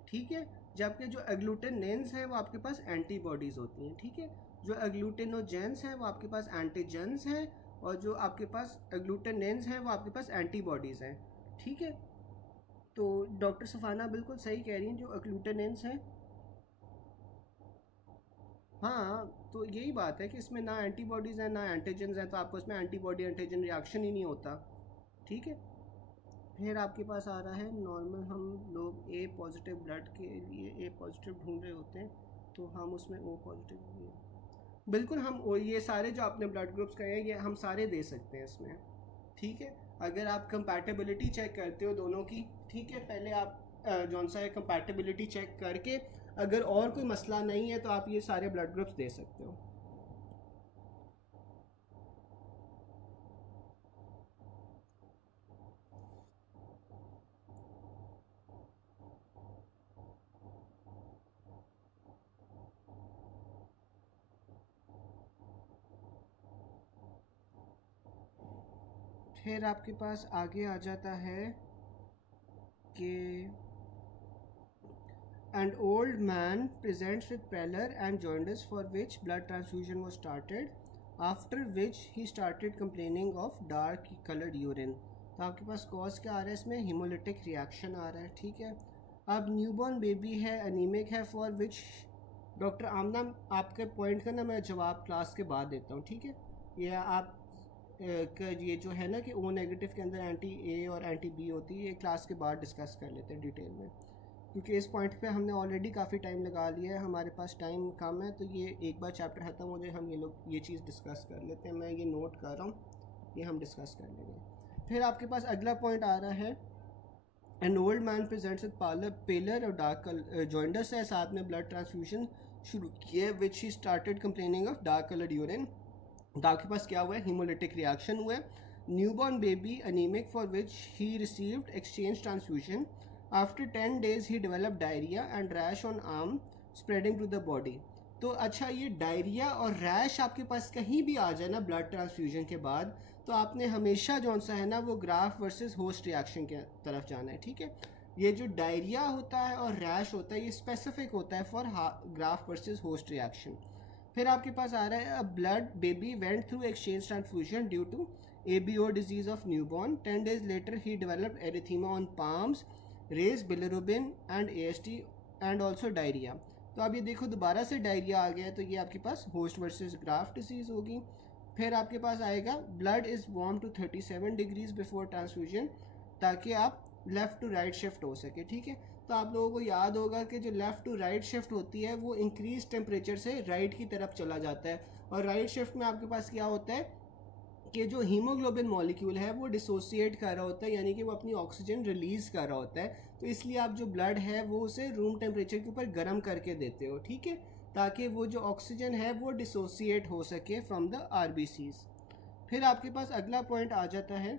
ठीक है, जबकि जो एग्लूटिनेंस है वो आपके पास एंटीबॉडीज़ होती हैं, ठीक है। जो एग्लूटिनोजेंस है वो आपके पास एंटीजेंस हैं, और जो आपके पास एग्लूटिनेंस है वो आपके पास एंटीबॉडीज़ हैं, ठीक है। तो डॉक्टर सफाना बिल्कुल सही कह रही हैं, जो एग्लूटिनेंस हैं, हाँ, तो यही बात है कि इसमें ना एंटीबॉडीज़ हैं ना एंटीजेंस हैं, तो आपको इसमें एंटीबॉडी एंटीजन रिएक्शन ही नहीं होता, ठीक है। फिर आपके पास आ रहा है नॉर्मल, हम लोग ए पॉजिटिव ब्लड के लिए ए पॉजिटिव ढूंढ रहे होते हैं, तो हम उसमें ओ पॉजिटिव, बिल्कुल हम ये सारे जो आपने ब्लड ग्रुप्स कहे हैं ये हम सारे दे सकते हैं इसमें, ठीक है। अगर आप कंपैटिबिलिटी चेक करते हो दोनों की, ठीक है, पहले आप जौन सा है कंपैटिबिलिटी चेक करके अगर और कोई मसला नहीं है तो आप ये सारे ब्लड ग्रुप्स दे सकते हो। फिर आपके पास आगे आ जाता है कि an old man presents with pallor and jaundice for which blood transfusion was started, after which he started complaining of dark colored urine। तो आपके पास कॉज क्या आ रहा है इसमें, हिमोलिटिक रिएक्शन आ रहा है, ठीक है। अब न्यूबॉर्न बेबी है, अनीमिक है, फॉर विच डॉक्टर आमना आपके पॉइंट का ना मैं जवाब क्लास के बाद देता हूँ, ठीक है। ये आप ये जो है ना कि ओ नेगेटिव के अंदर एंटी ए और एंटी बी होती है, ये क्लास के बाद डिस्कस कर लेते हैं डिटेल में, क्योंकि इस पॉइंट पे हमने ऑलरेडी काफ़ी टाइम लगा लिया है, हमारे पास टाइम कम है, तो ये एक बार चैप्टर ख़त्म हो जाए हम ये लोग ये चीज़ डिस्कस कर लेते हैं। मैं ये नोट कर रहा हूँ, ये हम डिस्कस कर लेंगे। फिर आपके पास अगला पॉइंट आ रहा है, an old man presents with pallor और डार्क जॉइंडस है, साथ में ब्लड ट्रांसफ्यूजन शुरू किए, which he started complaining of dark coloured urine. तो आपके पास क्या हुआ है, हिमोलिटिक रिएक्शन हुआ है। Newborn baby anaemic for which he received exchange transfusion, after 10 days he develop diarrhoea and rash on arm spreading to the body. तो अच्छा, ये डायरिया और रैश आपके पास कहीं भी आ जाए ना ब्लड ट्रांसफ्यूजन के बाद, तो आपने हमेशा जौन सा है ना वो ग्राफ वर्सेस होस्ट रिएक्शन के तरफ जाना है, ठीक है। ये जो डायरिया होता है और रैश होता है ये स्पेसिफिक होता है for graft versus host reaction. फिर आपके पास आ रहा है, a blood baby went through exchange transfusion due to ABO disease of newborn, 10 days later he developed erythema on palms, raise bilirubin and AST and also diarrhoea. तो अब ये देखो दोबारा से डायरिया आ गया है, तो ये आपके पास होस्ट वर्सेस ग्राफ्ट डिजीज होगी। फिर आपके पास आएगा, blood is warm to 37 degrees before transfusion, ताकि आप लेफ़्ट टू राइट शिफ्ट हो सके, ठीक है। तो आप लोगों को याद होगा कि जो लेफ़्ट टू राइट शिफ्ट होती है वो इंक्रीज टेम्परेचर से राइट की तरफ चला जाता है, और राइट शिफ्ट में आपके पास क्या होता है कि जो हीमोग्लोबिन मॉलिक्यूल है वो डिसोसिएट कर रहा होता है, यानी कि वो अपनी ऑक्सीजन रिलीज़ कर रहा होता है। तो इसलिए आप जो ब्लड है वो उसे रूम टेम्परेचर के ऊपर गर्म करके देते हो, ठीक है, ताकि वो जो ऑक्सीजन है वो डिसोसिएट हो सके फ्रॉम द आरबीसीज। फिर आपके पास अगला पॉइंट आ जाता है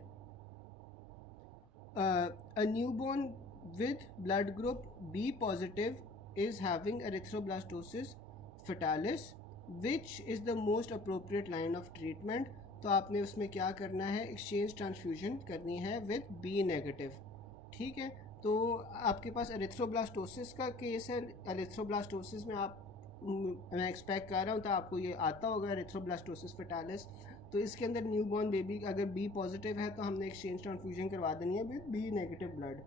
a newborn with blood group B positive is having erythroblastosis fetalis which is the most appropriate line of treatment। तो आपने उसमें क्या करना है, एक्सचेंज ट्रांसफ्यूजन करनी है विद बी नेगेटिव, ठीक है। तो आपके पास एरिथ्रोब्लास्टोसिस का केस है। एरिथ्रोब्लास्टोसिस में आप मैं एक्सपेक्ट कर रहा हूँ तो आपको ये आता होगा एरिथ्रोब्लास्टोसिस फेटालिस। तो इसके अंदर न्यूबॉर्न बेबी अगर बी पॉजिटिव है तो हमने एक्सचेंज ट्रांसफ्यूजन करवा देनी है विद बी नेगेटिव ब्लड।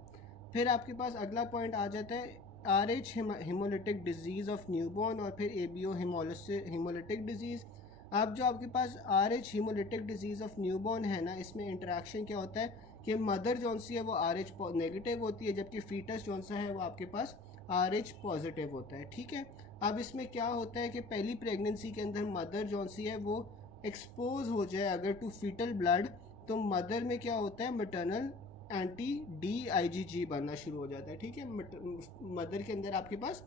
फिर आपके पास अगला पॉइंट आ जाता है RH haemolytic disease of newborn और फिर ABO हेमोलिटिक डिजीज़। अब जो आपके पास RH haemolytic disease of newborn है ना, इसमें इंटरेक्शन क्या होता है कि मदर जौन सी है वो RH नेगेटिव होती है, जबकि फीटस जौन सा है वो आपके पास RH पॉजिटिव होता है, ठीक है। अब इसमें क्या होता है कि पहली प्रेगनेंसी के अंदर मदर जौन सी है वो एक्सपोज हो जाए अगर टू फीटल ब्लड, तो मदर में क्या होता है, मैटरनल एंटी DIgG बनना शुरू हो जाता है, ठीक है। मदर के अंदर आपके पास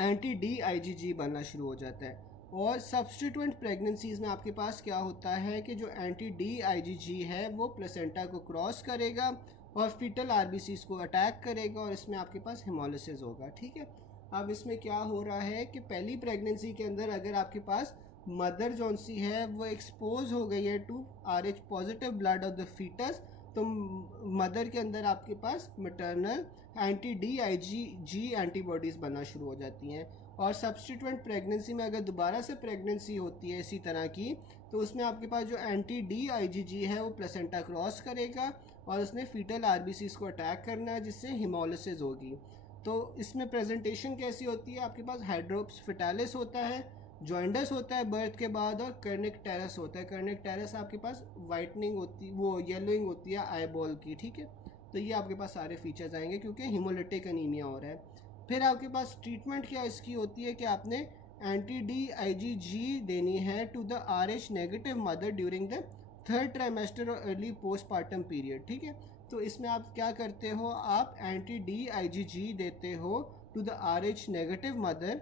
एंटी DIgG बनना शुरू हो जाता है। और सब्सटीट्यूएंट प्रेगनेंसीज में आपके पास क्या होता है कि जो एंटी DIgG है वो प्लेसेंटा को क्रॉस करेगा और फीटल आरबीसीज को अटैक करेगा और इसमें आपके पास हेमोलिसिस होगा, ठीक है। अब इसमें क्या हो रहा है कि पहली प्रेगनेंसी के अंदर अगर आपके पास मदर जौन सी है वो एक्सपोज हो गई है to RH positive blood of the foetus, तो मदर के अंदर आपके पास मैटरनल एंटी DIgG एंटीबॉडीज़ बनना शुरू हो जाती हैं। और सब्सटीट्यूएंट प्रेगनेंसी में अगर दोबारा से प्रेगनेंसी होती है इसी तरह की, तो उसमें आपके पास जो एंटी DIgG है वो प्लेसेंटा क्रॉस करेगा और उसने फीटल आरबीसीज को अटैक करना है जिससे हिमोलिसिस होगी। तो इसमें प्रेजेंटेशन कैसी होती है, आपके पास हाइड्रोप्स फेटालिस होता है, जॉइंडस होता है बर्थ के बाद, और कर्निक टेरस होता है। कर्निक टेरस आपके पास वाइटनिंग होती, वो येलोइंग होती है आई बॉल की, ठीक है। तो ये आपके पास सारे फीचर्स आएंगे क्योंकि हिमोलिटिक अनीमिया हो रहा है। फिर आपके पास ट्रीटमेंट क्या इसकी होती है कि आपने एंटी DIgG देनी है to the RH negative mother during the third trimester और अर्ली पोस्टपार्टम पीरियड, ठीक है। तो इसमें आप क्या करते हो, आप एंटी DIgG देते हो to the RH negative mother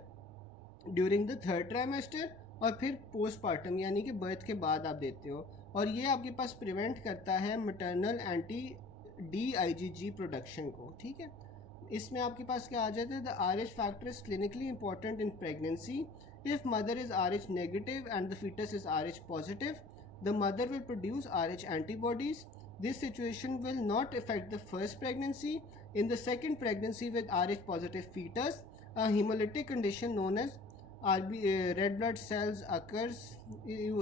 during the third trimester और फिर पोस्टपार्टम यानी कि बर्थ के बाद आप देते हो, और ये आपके पास प्रिवेंट करता है मैटरनल एंटी DIgG प्रोडक्शन को, ठीक है। इसमें आपके पास क्या आ जाता है, the RH factor is clinically important in pregnancy. If mother is RH negative and the foetus is RH positive, the mother will produce RH antibodies. This situation will not affect the first pregnancy. In the second pregnancy with RH positive fetus, a hemolytic condition known as red blood cells occurs.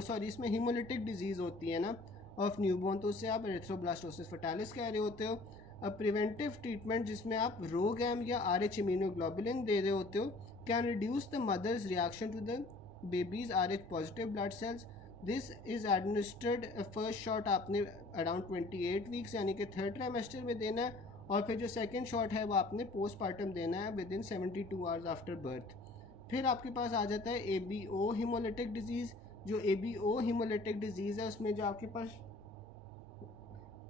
Sorry, इसमें hemolytic disease होती है ना of newborn, तो उससे आप erythroblastosis fetalis कह रहे होते हो। अब प्रिवेंटिव ट्रीटमेंट जिसमें आप रोगैम या RH इम्यूनोग्लोबुलिन दे रहे होते हो can reduce the mother's reaction to the baby's RH positive blood cells. This is administered first shot आपने अराउंड 28 वीक्स यानी कि थर्ड ट्राइमेस्टर में देना है, और फिर जो सेकंड शॉट है वो आपने पोस्टपार्टम देना है with in 72 hours after birth. फिर आपके पास आ जाता है ABO हेमोलिटिक डिजीज़। जो ABO हेमोलिटिक डिजीज़ है उसमें जो आपके पास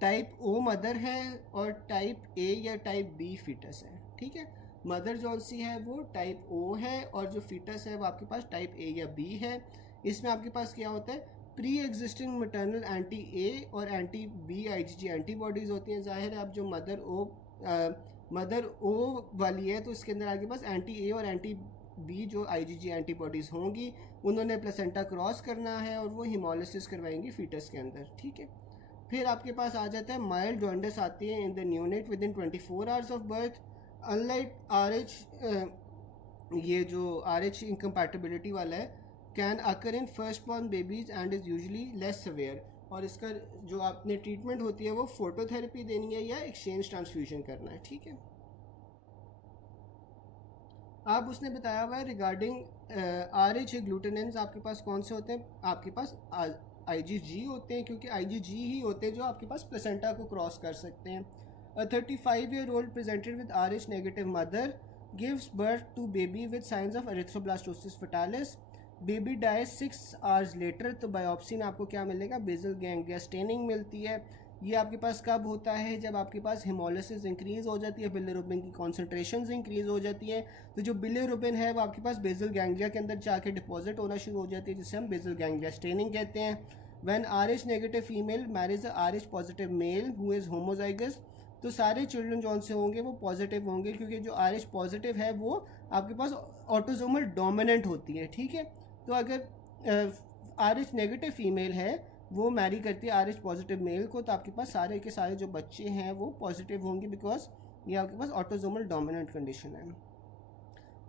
टाइप O मदर है और टाइप A या टाइप B फीटस है, ठीक है। मदर जौन सी है वो टाइप O है और जो फीटस है वो आपके पास टाइप A या B है। इसमें आपके पास क्या होता है, pre existing maternal anti A और एंटी BIgG एंटीबॉडीज़ होती हैं। जाहिर है अब जो मदर O वाली है तो इसके अंदर आपके पास एंटी A और एंटी B जो IgG एंटीबॉडीज़ होंगी, उन्होंने प्लेसेंटा क्रॉस करना है और वो हिमोलिसिस करवाएंगी फीटस के अंदर, ठीक है। फिर आपके पास आ जाता है माइल्ड जॉन्डिस आती है in the neonate with in 24 hours of birth. Unlike RH ये जो RH इनकम्पैटिबिलिटी वाला है can occur in first born babies and is usually less severe, और इसका जो आपने ट्रीटमेंट होती है वो फोटोथेरेपी देनी है या एक्सचेंज ट्रांसफ्यूजन करना है, ठीक है। आप उसने बताया हुआ है रिगार्डिंग RH ग्लूटेनेंस आपके पास कौन से होते हैं, आपके पास IgG होते हैं, क्योंकि IgG ही होते हैं जो आपके पास प्लेसेंटा को क्रॉस कर सकते हैं। A 35-year-old presented with Rh negative mother gives birth to baby with signs of erythroblastosis fetalis. Baby dies 6 hours later. तो बायोप्सी में आपको क्या मिलेगा, बेसल गैंग्लिया स्टेनिंग मिलती है। ये आपके पास कब होता है, जब आपके पास हेमोलिसिस इंक्रीज़ हो जाती है, बिलिरुबिन की कॉन्सेंट्रेशन इंक्रीज़ हो जाती है। तो जो बिलिरुबिन है वो आपके पास बेसल गैंग्लिया के अंदर जाके डिपॉजिट होना शुरू हो जाती है, जिसे हम बेसल गैंग्लिया स्टेनिंग कहते हैं। When RH negative female marriage RH positive mail who is homozygous, तो सारे चिल्ड्रन जौन से होंगे वो पॉजिटिव होंगे, क्योंकि जो RH पॉजिटिव है वो आपके पास ऑटोसोमल डोमिनेंट होती है। ठीक है, तो अगर RH नेगेटिव फीमेल है वो मैरी करती है RH पॉजिटिव मेल को, तो आपके पास सारे के सारे जो बच्चे हैं वो पॉजिटिव होंगे, बिकॉज ये आपके पास ऑटोसोमल डोमिनेंट कंडीशन है।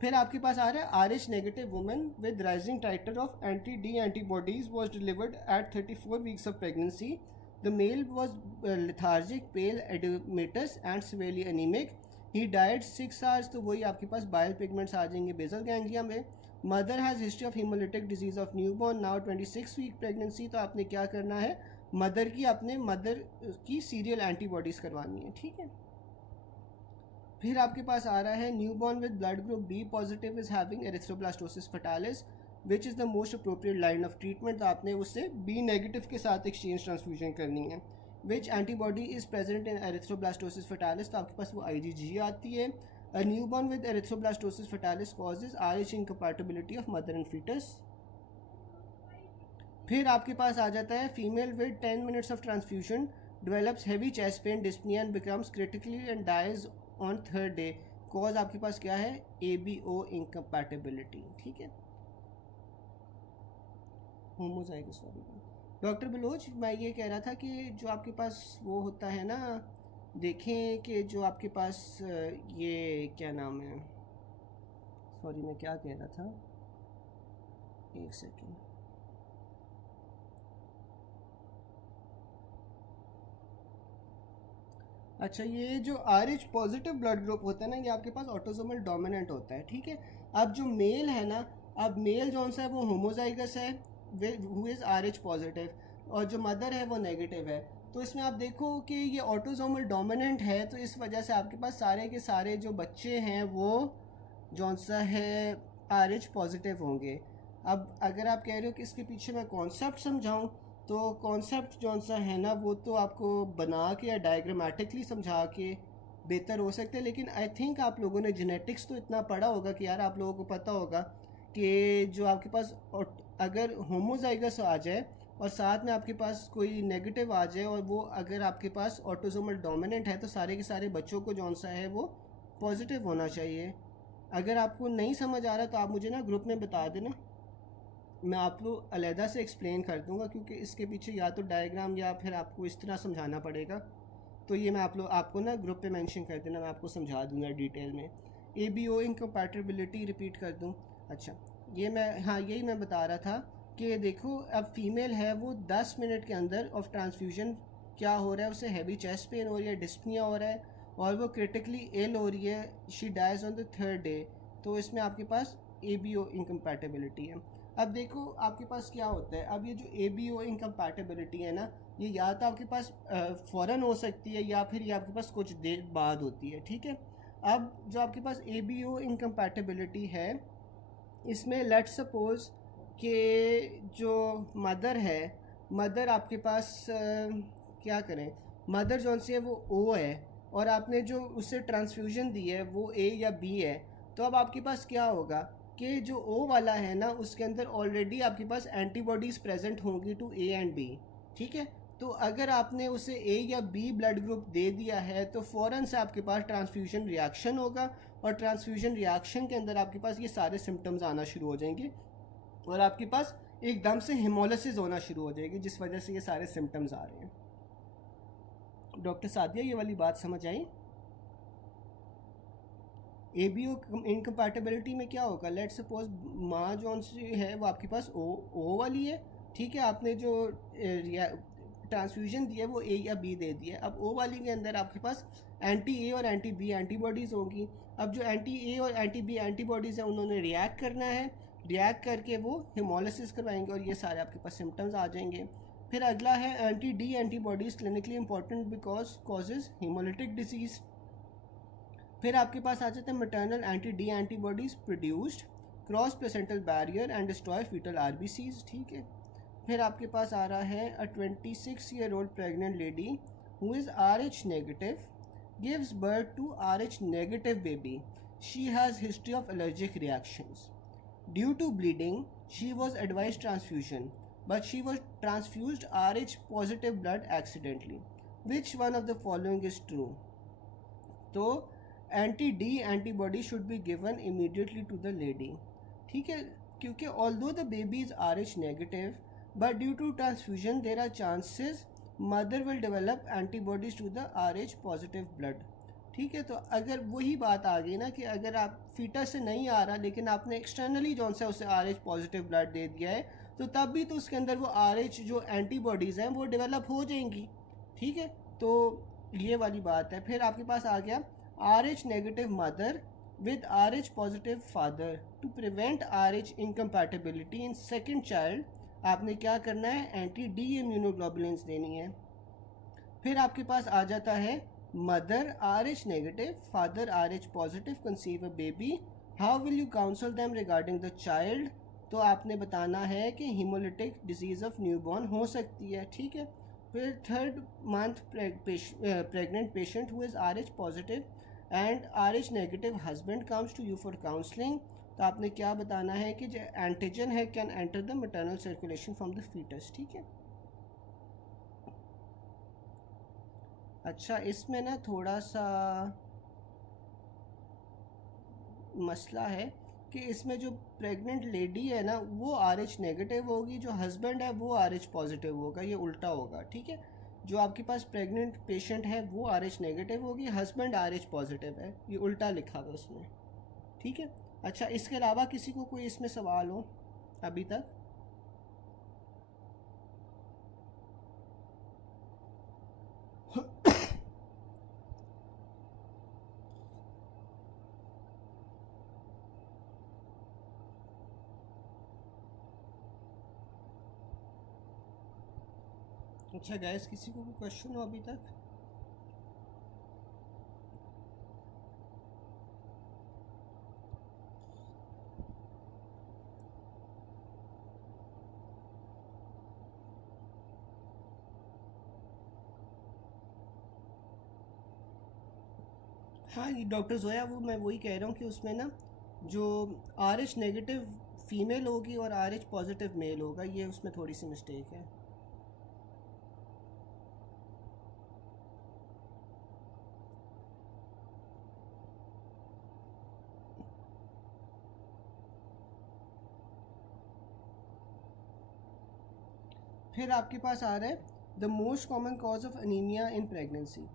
फिर आपके पास आ रहा है RH negative women with rising titre of anti-D antibodies was delivered at 34 weeks of pregnancy. The male was lethargic, pale, edematous and severely anemic. He died 6 hours। तो वही आपके पास बाइल पिगमेंट्स आ जाएंगे बेसल गैंग्लिया में। Mother has history of haemolytic disease of newborn, now 26 week pregnancy. तो आपने क्या करना है, मदर की सीरियल एंटीबॉडीज़ करवानी है। ठीक है, फिर आपके पास आ रहा है newborn with blood group B positive is having erythroblastosis fetalis which is the most appropriate line of treatment. तो आपने उससे B नेगेटिव के साथ एक्सचेंज ट्रांसफ्यूजन करनी है। Which antibody is present in erythroblastosis fetalis, तो आपके पास वो IgG आती है। A newborn with erythroblastosis fetalis causes RH incompatibility of mother and fetus। फिर आपके पास आ जाता है female with 10 minutes of transfusion develops heavy chest pain, dyspnea and becomes critically and dies on 3rd day। Cause आपके पास क्या है, ABO incompatibility। ठीक है, होमोजाइगस। डॉक्टर बलोच, मैं ये कह रहा था कि जो आपके पास वो होता है ना, देखें कि जो आपके पास ये क्या नाम है, सॉरी मैं क्या कह रहा था, एक सेकेंड। अच्छा, ये जो RH पॉजिटिव ब्लड ग्रुप होता है ना, ये आपके पास ऑटोसोमल डोमिनेंट होता है। ठीक है, अब जो मेल है ना, अब मेल जौन सा है वो होमोजाइगस है हु इज़ RH पॉजिटिव, और जो मदर है वो नेगेटिव है। तो इसमें आप देखो कि ये ऑटोसोमल डोमिनेंट है, तो इस वजह से आपके पास सारे के सारे जो बच्चे हैं वो जौन सा है RH पॉजिटिव होंगे। अब अगर आप कह रहे हो कि इसके पीछे मैं कॉन्सेप्ट समझाऊं, तो कॉन्सेप्ट जौन सा है ना वो तो आपको बना के या डायग्रामेटिकली समझा के बेहतर हो सकते हैं। लेकिन आई थिंक आप लोगों ने जेनेटिक्स तो इतना पढ़ा होगा कि यार आप लोगों को पता होगा कि जो आपके पास अगर होमोजाइगस आ जाए और साथ में आपके पास कोई नेगेटिव आ जाए और वो अगर आपके पास ऑटोसोमल डोमिनेंट है, तो सारे के सारे बच्चों को जौन सा है वो पॉजिटिव होना चाहिए। अगर आपको नहीं समझ आ रहा तो आप मुझे ना ग्रुप में बता देना, मैं आपको अलहदा से एक्सप्लेन कर दूंगा, क्योंकि इसके पीछे या तो डायग्राम या फिर आपको इस तरह समझाना पड़ेगा। तो ये मैं आपको ना ग्रुप पे मेंशन कर देना, मैं आपको समझा दूंगा डिटेल में। ABO इनकम्पैटिबिलिटी रिपीट कर दूं। अच्छा, ये मैं यही मैं बता रहा था कि देखो अब फीमेल है वो 10 मिनट के अंदर ऑफ ट्रांसफ्यूजन क्या हो रहा है, उसे हैवी चेस्ट पेन हो रही है, डिस्पनिया हो रहा है और वो क्रिटिकली इल हो रही है। She dies on the 3rd day. तो इसमें आपके पास ABO इनकम्पैटिबिलिटी है। अब देखो आपके पास क्या होता है, अब ये जो ABO इनकम्पैटिबिलिटी है ना, ये या तो आपके पास फ़ौरन हो सकती है या फिर ये आपके पास कुछ देर बाद होती है। ठीक है, अब जो आपके पास ABO इनकम्पैटिबिलिटी है, इसमें लेट्स सपोज कि जो मदर है, मदर आपके पास क्या करें, मदर जौन सी है वो O है और आपने जो उससे ट्रांसफ्यूजन दी है वो A या B है। तो अब आपके पास क्या होगा कि जो O वाला है ना, उसके अंदर ऑलरेडी आपके पास एंटीबॉडीज़ प्रेजेंट होंगी टू A एंड B। ठीक है, तो अगर आपने उसे A या B ब्लड ग्रुप दे दिया है तो फ़ौरन से आपके पास ट्रांसफ्यूजन रिएक्शन होगा और ट्रांसफ्यूजन रिएक्शन के अंदर आपके पास ये सारे सिम्टम्स आना शुरू हो जाएंगे और आपके पास एकदम से हेमोलिसिस होना शुरू हो जाएगी, जिस वजह से ये सारे सिम्टम्स आ रहे हैं। डॉक्टर सादिया, ये वाली बात समझ आई? ABO इनकम्पैटिबिलिटी में क्या होगा, लेट सपोज माँ जौन सी है वो आपके पास O वाली है। ठीक है, आपने जो ट्रांसफ्यूजन दी है वो A या B दे दिया है। अब O वाली के अंदर आपके पास एंटी-A और एंटी-B एंटीबॉडीज़ होंगी। अब जो एंटी-A और एंटी-B एंटीबॉडीज़ हैं उन्होंने रिएक्ट करना है, रिएक्ट करके वो हेमोलिसिस करवाएंगे और ये सारे आपके पास सिम्टम्स आ जाएंगे। फिर अगला है anti D antibodies clinically important because causes haemolytic disease. फिर आपके पास आ जाता है maternal anti D antibodies produced cross placental barrier and destroy foetal RBCs, ठीक है। फिर आपके पास आ रहा है a 26-year-old pregnant lady who is RH negative gives birth to RH negative baby. She has history of allergic reactions. Due to bleeding, she was advised transfusion, but she was transfused RH positive blood accidentally. Which one of the following is true? तो anti D antibody should be given immediately to the lady, ठीक है, क्योंकि although the baby is RH negative but due to transfusion there are chances mother will develop antibodies to the RH positive blood, ठीक है। तो अगर वही बात आ गई ना कि अगर आप फीटस से नहीं आ रहा लेकिन आपने एक्सटर्नली जो सा उसे RH पॉजिटिव ब्लड दे दिया है, तो तब भी तो उसके अंदर वो RH जो एंटीबॉडीज़ हैं वो डेवलप हो जाएंगी, ठीक है। तो ये वाली बात है। फिर आपके पास आ गया RH negative mother with RH पॉजिटिव father to prevent RH incompatibility in second child आपने क्या करना है, एंटी डी इम्यूनोग्लोबुलिन्स देनी है। फिर आपके पास आ जाता है mother RH negative father RH positive conceive a baby, how will you counsel them regarding the child, तो आपने बताना है कि हीमोलिटिक डिजीज़ ऑफ न्यूबॉर्न हो सकती है, ठीक है। फिर third month pregnant patient who is RH positive and RH negative husband comes to you for counselling, तो आपने क्या बताना है कि जो एंटीजन है can enter the maternal circulation from the foetus, ठीक है। अच्छा, इसमें ना थोड़ा सा मसला है कि इसमें जो प्रेग्नेंट लेडी है ना वो RH नेगेटिव होगी, जो हस्बैंड है वो RH पॉजिटिव होगा, ये उल्टा होगा, ठीक है। जो आपके पास प्रेग्नेंट पेशेंट है वो RH नेगेटिव होगी, हस्बैंड RH पॉजिटिव है, ये उल्टा लिखा हुआ उसमें, ठीक है। अच्छा, इसके अलावा किसी को कोई इसमें सवाल हो अभी तक? अच्छा गैस, किसी को कोई क्वेश्चन हो अभी तक? हाँ, ये डॉक्टर जोया, वो मैं वही कह रहा हूँ कि उसमें ना जो RH नेगेटिव फीमेल होगी और RH पॉजिटिव मेल होगा, ये उसमें थोड़ी सी मिस्टेक है। फिर आपके पास आ रहा है the most common cause of anaemia in pregnancy.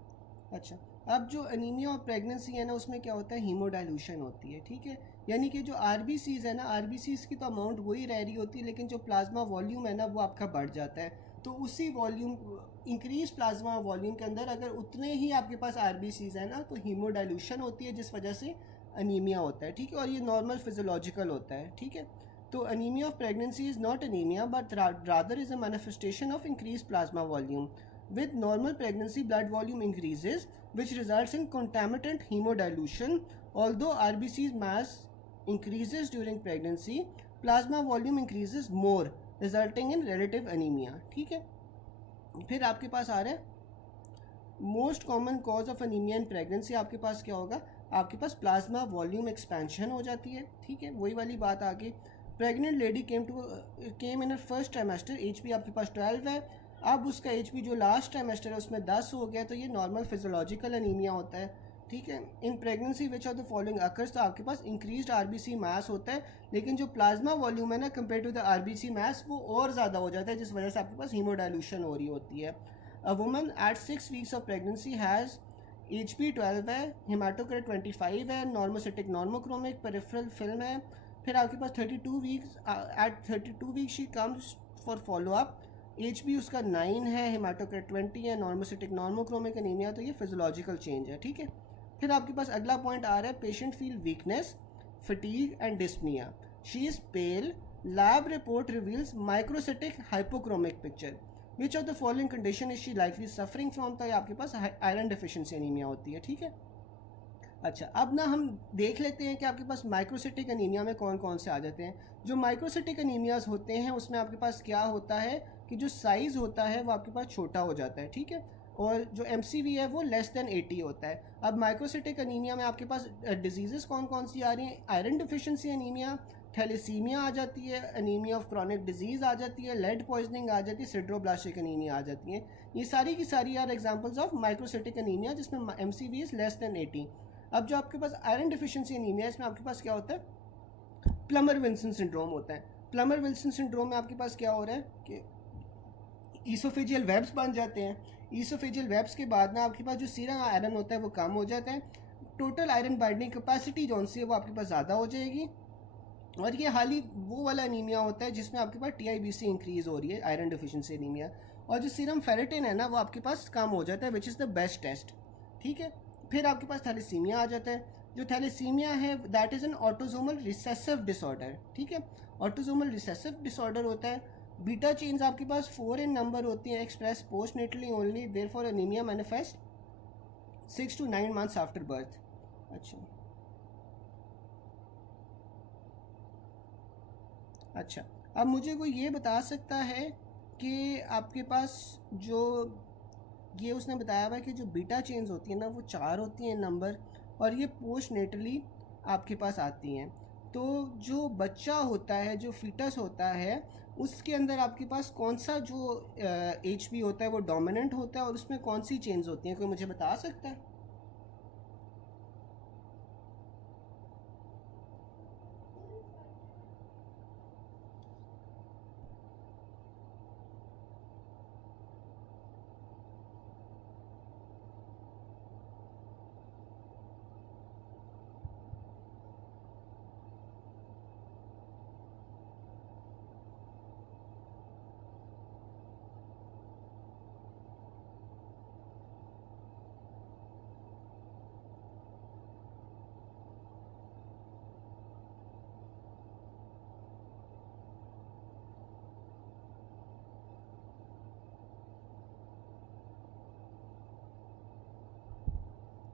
अच्छा, अब जो अनीमिया और प्रेगनेंसी है ना उसमें क्या होता है, हीमोडाइल्यूशन होती है, ठीक है। यानी कि जो RBCs है ना, RBCs की तो अमाउंट वही रह रही होती है लेकिन जो प्लाज्मा वॉल्यूम है ना वो आपका बढ़ जाता है। तो उसी वॉल्यूम, इंक्रीज प्लाज्मा वॉल्यूम के अंदर अगर उतने ही आपके पास RBCs है ना तो हीमोडाइल्यूशन होती है जिस वजह से अनीमिया होता है, ठीक है। और ये नॉर्मल फिजियोलॉजिकल होता है, ठीक है। तो anaemia of pregnancy is not anaemia but rather is a manifestation of increase plasma volume. With normal pregnancy, blood volume increases, which results in concomitant hemodilution. Although RBC's mass increases during pregnancy, plasma volume increases more, resulting in relative anemia. ठीक है। फिर आपके पास आ रहा है most common cause of anaemia in pregnancy, आपके पास क्या होगा, आपके पास प्लाज्मा वॉल्यूम एक्सपेंशन हो जाती है, ठीक है। वही वाली बात आ गई। Pregnant lady came in first trimester, HB आपके पास 12 है, अब उसका HB जो लास्ट ट्राइमेस्टर है उसमें 10 हो गया, तो ये नॉर्मल फिजियोलॉजिकल अनीमिया होता है, ठीक है। In pregnancy which of the following occurs, तो आपके पास इंक्रीज्ड RBC मास होता है लेकिन जो प्लाज्मा वॉल्यूम है ना कंपेयर टू द RBC मास वो और ज़्यादा हो जाता है जिस वजह से आपके पास हीमोडाइल्यूशन हो रही होती है। A woman at 6 weeks of pregnancy has HB 12 है, हेमाटोक्रिट 25 है, नॉर्मोसिटिक नॉर्मोक्रोमिक पेरिफेरल फिल्म है। फिर आपके पास 32 weeks, at 32 weeks she comes for follow up, HB उसका 9 है, हेमाटोक्रिट 20 है, नॉर्मोसिटिक नॉर्मोक्रोमिक एनीमिया, तो ये फिजियोलॉजिकल चेंज है, ठीक है। फिर आपके पास अगला पॉइंट आ रहा है patient feel weakness, fatigue and dyspnoea, she is pale, lab report reveals microcytic hypochromic picture. Which of the following condition is she likely suffering from, तो आपके पास आयरन डिफिशिएंसी एनीमिया होती है, ठीक है। अच्छा, अब ना हम देख लेते हैं कि आपके पास माइक्रोसिटिक एनीमिया में कौन कौन से आ जाते हैं। जो माइक्रोसिटिक एनीमियाज होते हैं उसमें आपके पास क्या होता है कि जो साइज़ होता है वो आपके पास छोटा हो जाता है, ठीक है, और जो MCV है वो लेस देन 80 होता है। अब माइक्रोसिटिक एनीमिया में आपके पास डिजीज़ कौन कौन सी आ रही हैं? आयरन डिफिशिएंसी एनीमिया, थैलेसीमिया आ जाती है, एनीमिया ऑफ क्रॉनिक डिजीज़ आ जाती है, लेड पॉइजनिंग आ जाती है, सिड्रोब्लास्टिक एनीमिया आ जाती है। ये सारी की सारी are examples of microcytic anaemia जिसमें MCV इज़ लेस देन 80। अब जो आपके पास आयरन डिफिशिएंसी एनीमिया है इसमें आपके पास क्या होता है? प्लमर विल्सन सिंड्रोम होता है। प्लमर विल्सन सिंड्रोम में आपके पास क्या हो रहा है कि ईसोफेजियल वेब्स बन जाते हैं। ईसोफेजियल वेब्स के बाद ना आपके पास जो सीरम आयरन होता है वो कम हो जाता है, टोटल आयरन बाइंडिंग कैपेसिटी जो सी है वो आपके पास ज़्यादा हो जाएगी, और ये हाल ही वो वाला एनीमिया होता है जिसमें आपके पास TIBC इंक्रीज़ हो रही है, आयरन डिफिशिएंसी एनीमिया। और जो सीरम फेरेटिन है ना वो आपके पास कम हो जाता है, which is the best test, ठीक है। फिर आपके पास थैलेसीमिया आ जाता है। जो थैलेसीमिया है that is an autosomal recessive disorder, ठीक है। ऑटोसोमल रिसेसिव डिसऑर्डर होता है। बीटा चेन्स आपके पास 4 इन नंबर होती हैं, express postnatally only, therefore anaemia manifest 6 to 9 months after birth. अच्छा, अब मुझे कोई ये बता सकता है कि आपके पास जो ये उसने बताया हुआ है कि जो बीटा चेन्स होती हैं ना वो 4 होती हैं नंबर, और ये पोस्ट नेटली आपके पास आती हैं। तो जो बच्चा होता है, जो फीटस होता है, उसके अंदर आपके पास कौन सा जो HB होता है वो डोमिनेंट होता है, और उसमें कौन सी चेन्स होती हैं, कोई मुझे बता सकता है?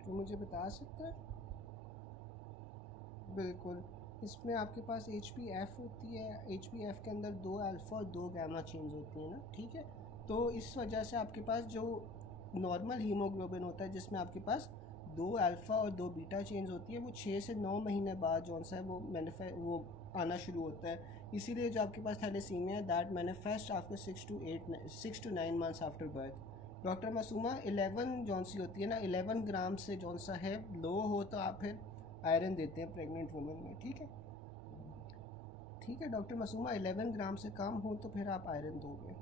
तो मुझे बता सकता है? बिल्कुल, इसमें आपके पास HbF होती है। HbF के अंदर 2 अल्फ़ा और 2 गामा चेन्स होती हैं ना, ठीक है। तो इस वजह से आपके पास जो नॉर्मल हीमोग्लोबिन होता है जिसमें आपके पास 2 अल्फ़ा और 2 बीटा चेन्स होती है, वो 6 से 9 महीने बाद जो सा है वो आना शुरू होता है। इसीलिए जो आपके पास थैलेसीमिया है that manifest after 6 to 9 months after birth. Doctor Masuma 11 जौन सी होती है ना, 11 ग्राम से जौन सा है लो हो तो आप फिर आयरन देते हैं प्रेग्नेंट वुमेन में, ठीक है। ठीक है डॉक्टर मासूमा, 11 ग्राम से कम हो तो फिर आप आयरन दोगे।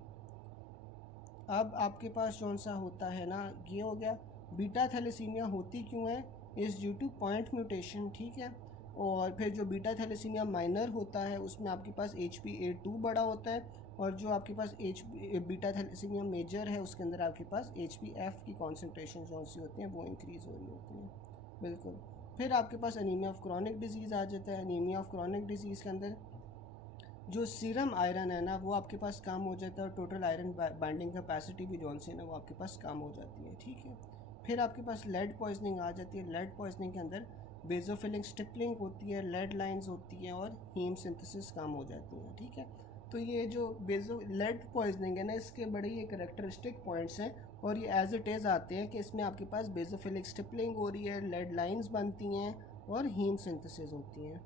अब आपके पास कौन सा होता है ना, ये हो गया। बीटा थैलेसीमिया होती क्यों है? Is due two point mutation, ठीक है। और फिर जो बीटा थैलेसीमिया माइनर होता है उसमें आपके पास HbA2 बड़ा होता है, और जो आपके पास बीटा थैलेसीमिया मेजर है उसके अंदर आपके पास HbF की कॉन्सेंट्रेशन कौन सी होती हैं वो इंक्रीज़ हो रही होती हैं। बिल्कुल। फिर आपके पास एनीमिया ऑफ क्रॉनिक डिजीज़ आ जाता है। एनीमिया ऑफ क्रॉनिक डिजीज़ के अंदर जो सीरम आयरन है ना वो आपके पास कम हो जाता है, और टोटल आयरन बाइंडिंग कैपेसिटी भी जौन सी है ना वो आपके पास कम हो जाती है, ठीक है। फिर आपके पास लेड पॉइजनिंग आ जाती है। लेड पॉइजनिंग के अंदर बेजोफिलिक स्टिपलिंग होती है, लेड लाइंस होती हैं, और हीम सिंथेसिस कम हो जाती हैं, ठीक है। तो ये जो लेड पॉइजनिंग है ना इसके बड़े ही करेक्टरिस्टिक पॉइंट्स हैं, और ये एज इट इज़ आते हैं कि इसमें आपके पास बेजोफिलिक स्टिपलिंग हो रही है, लेड लाइंस बनती हैं, और हीम सिंथेसिस होती हैं।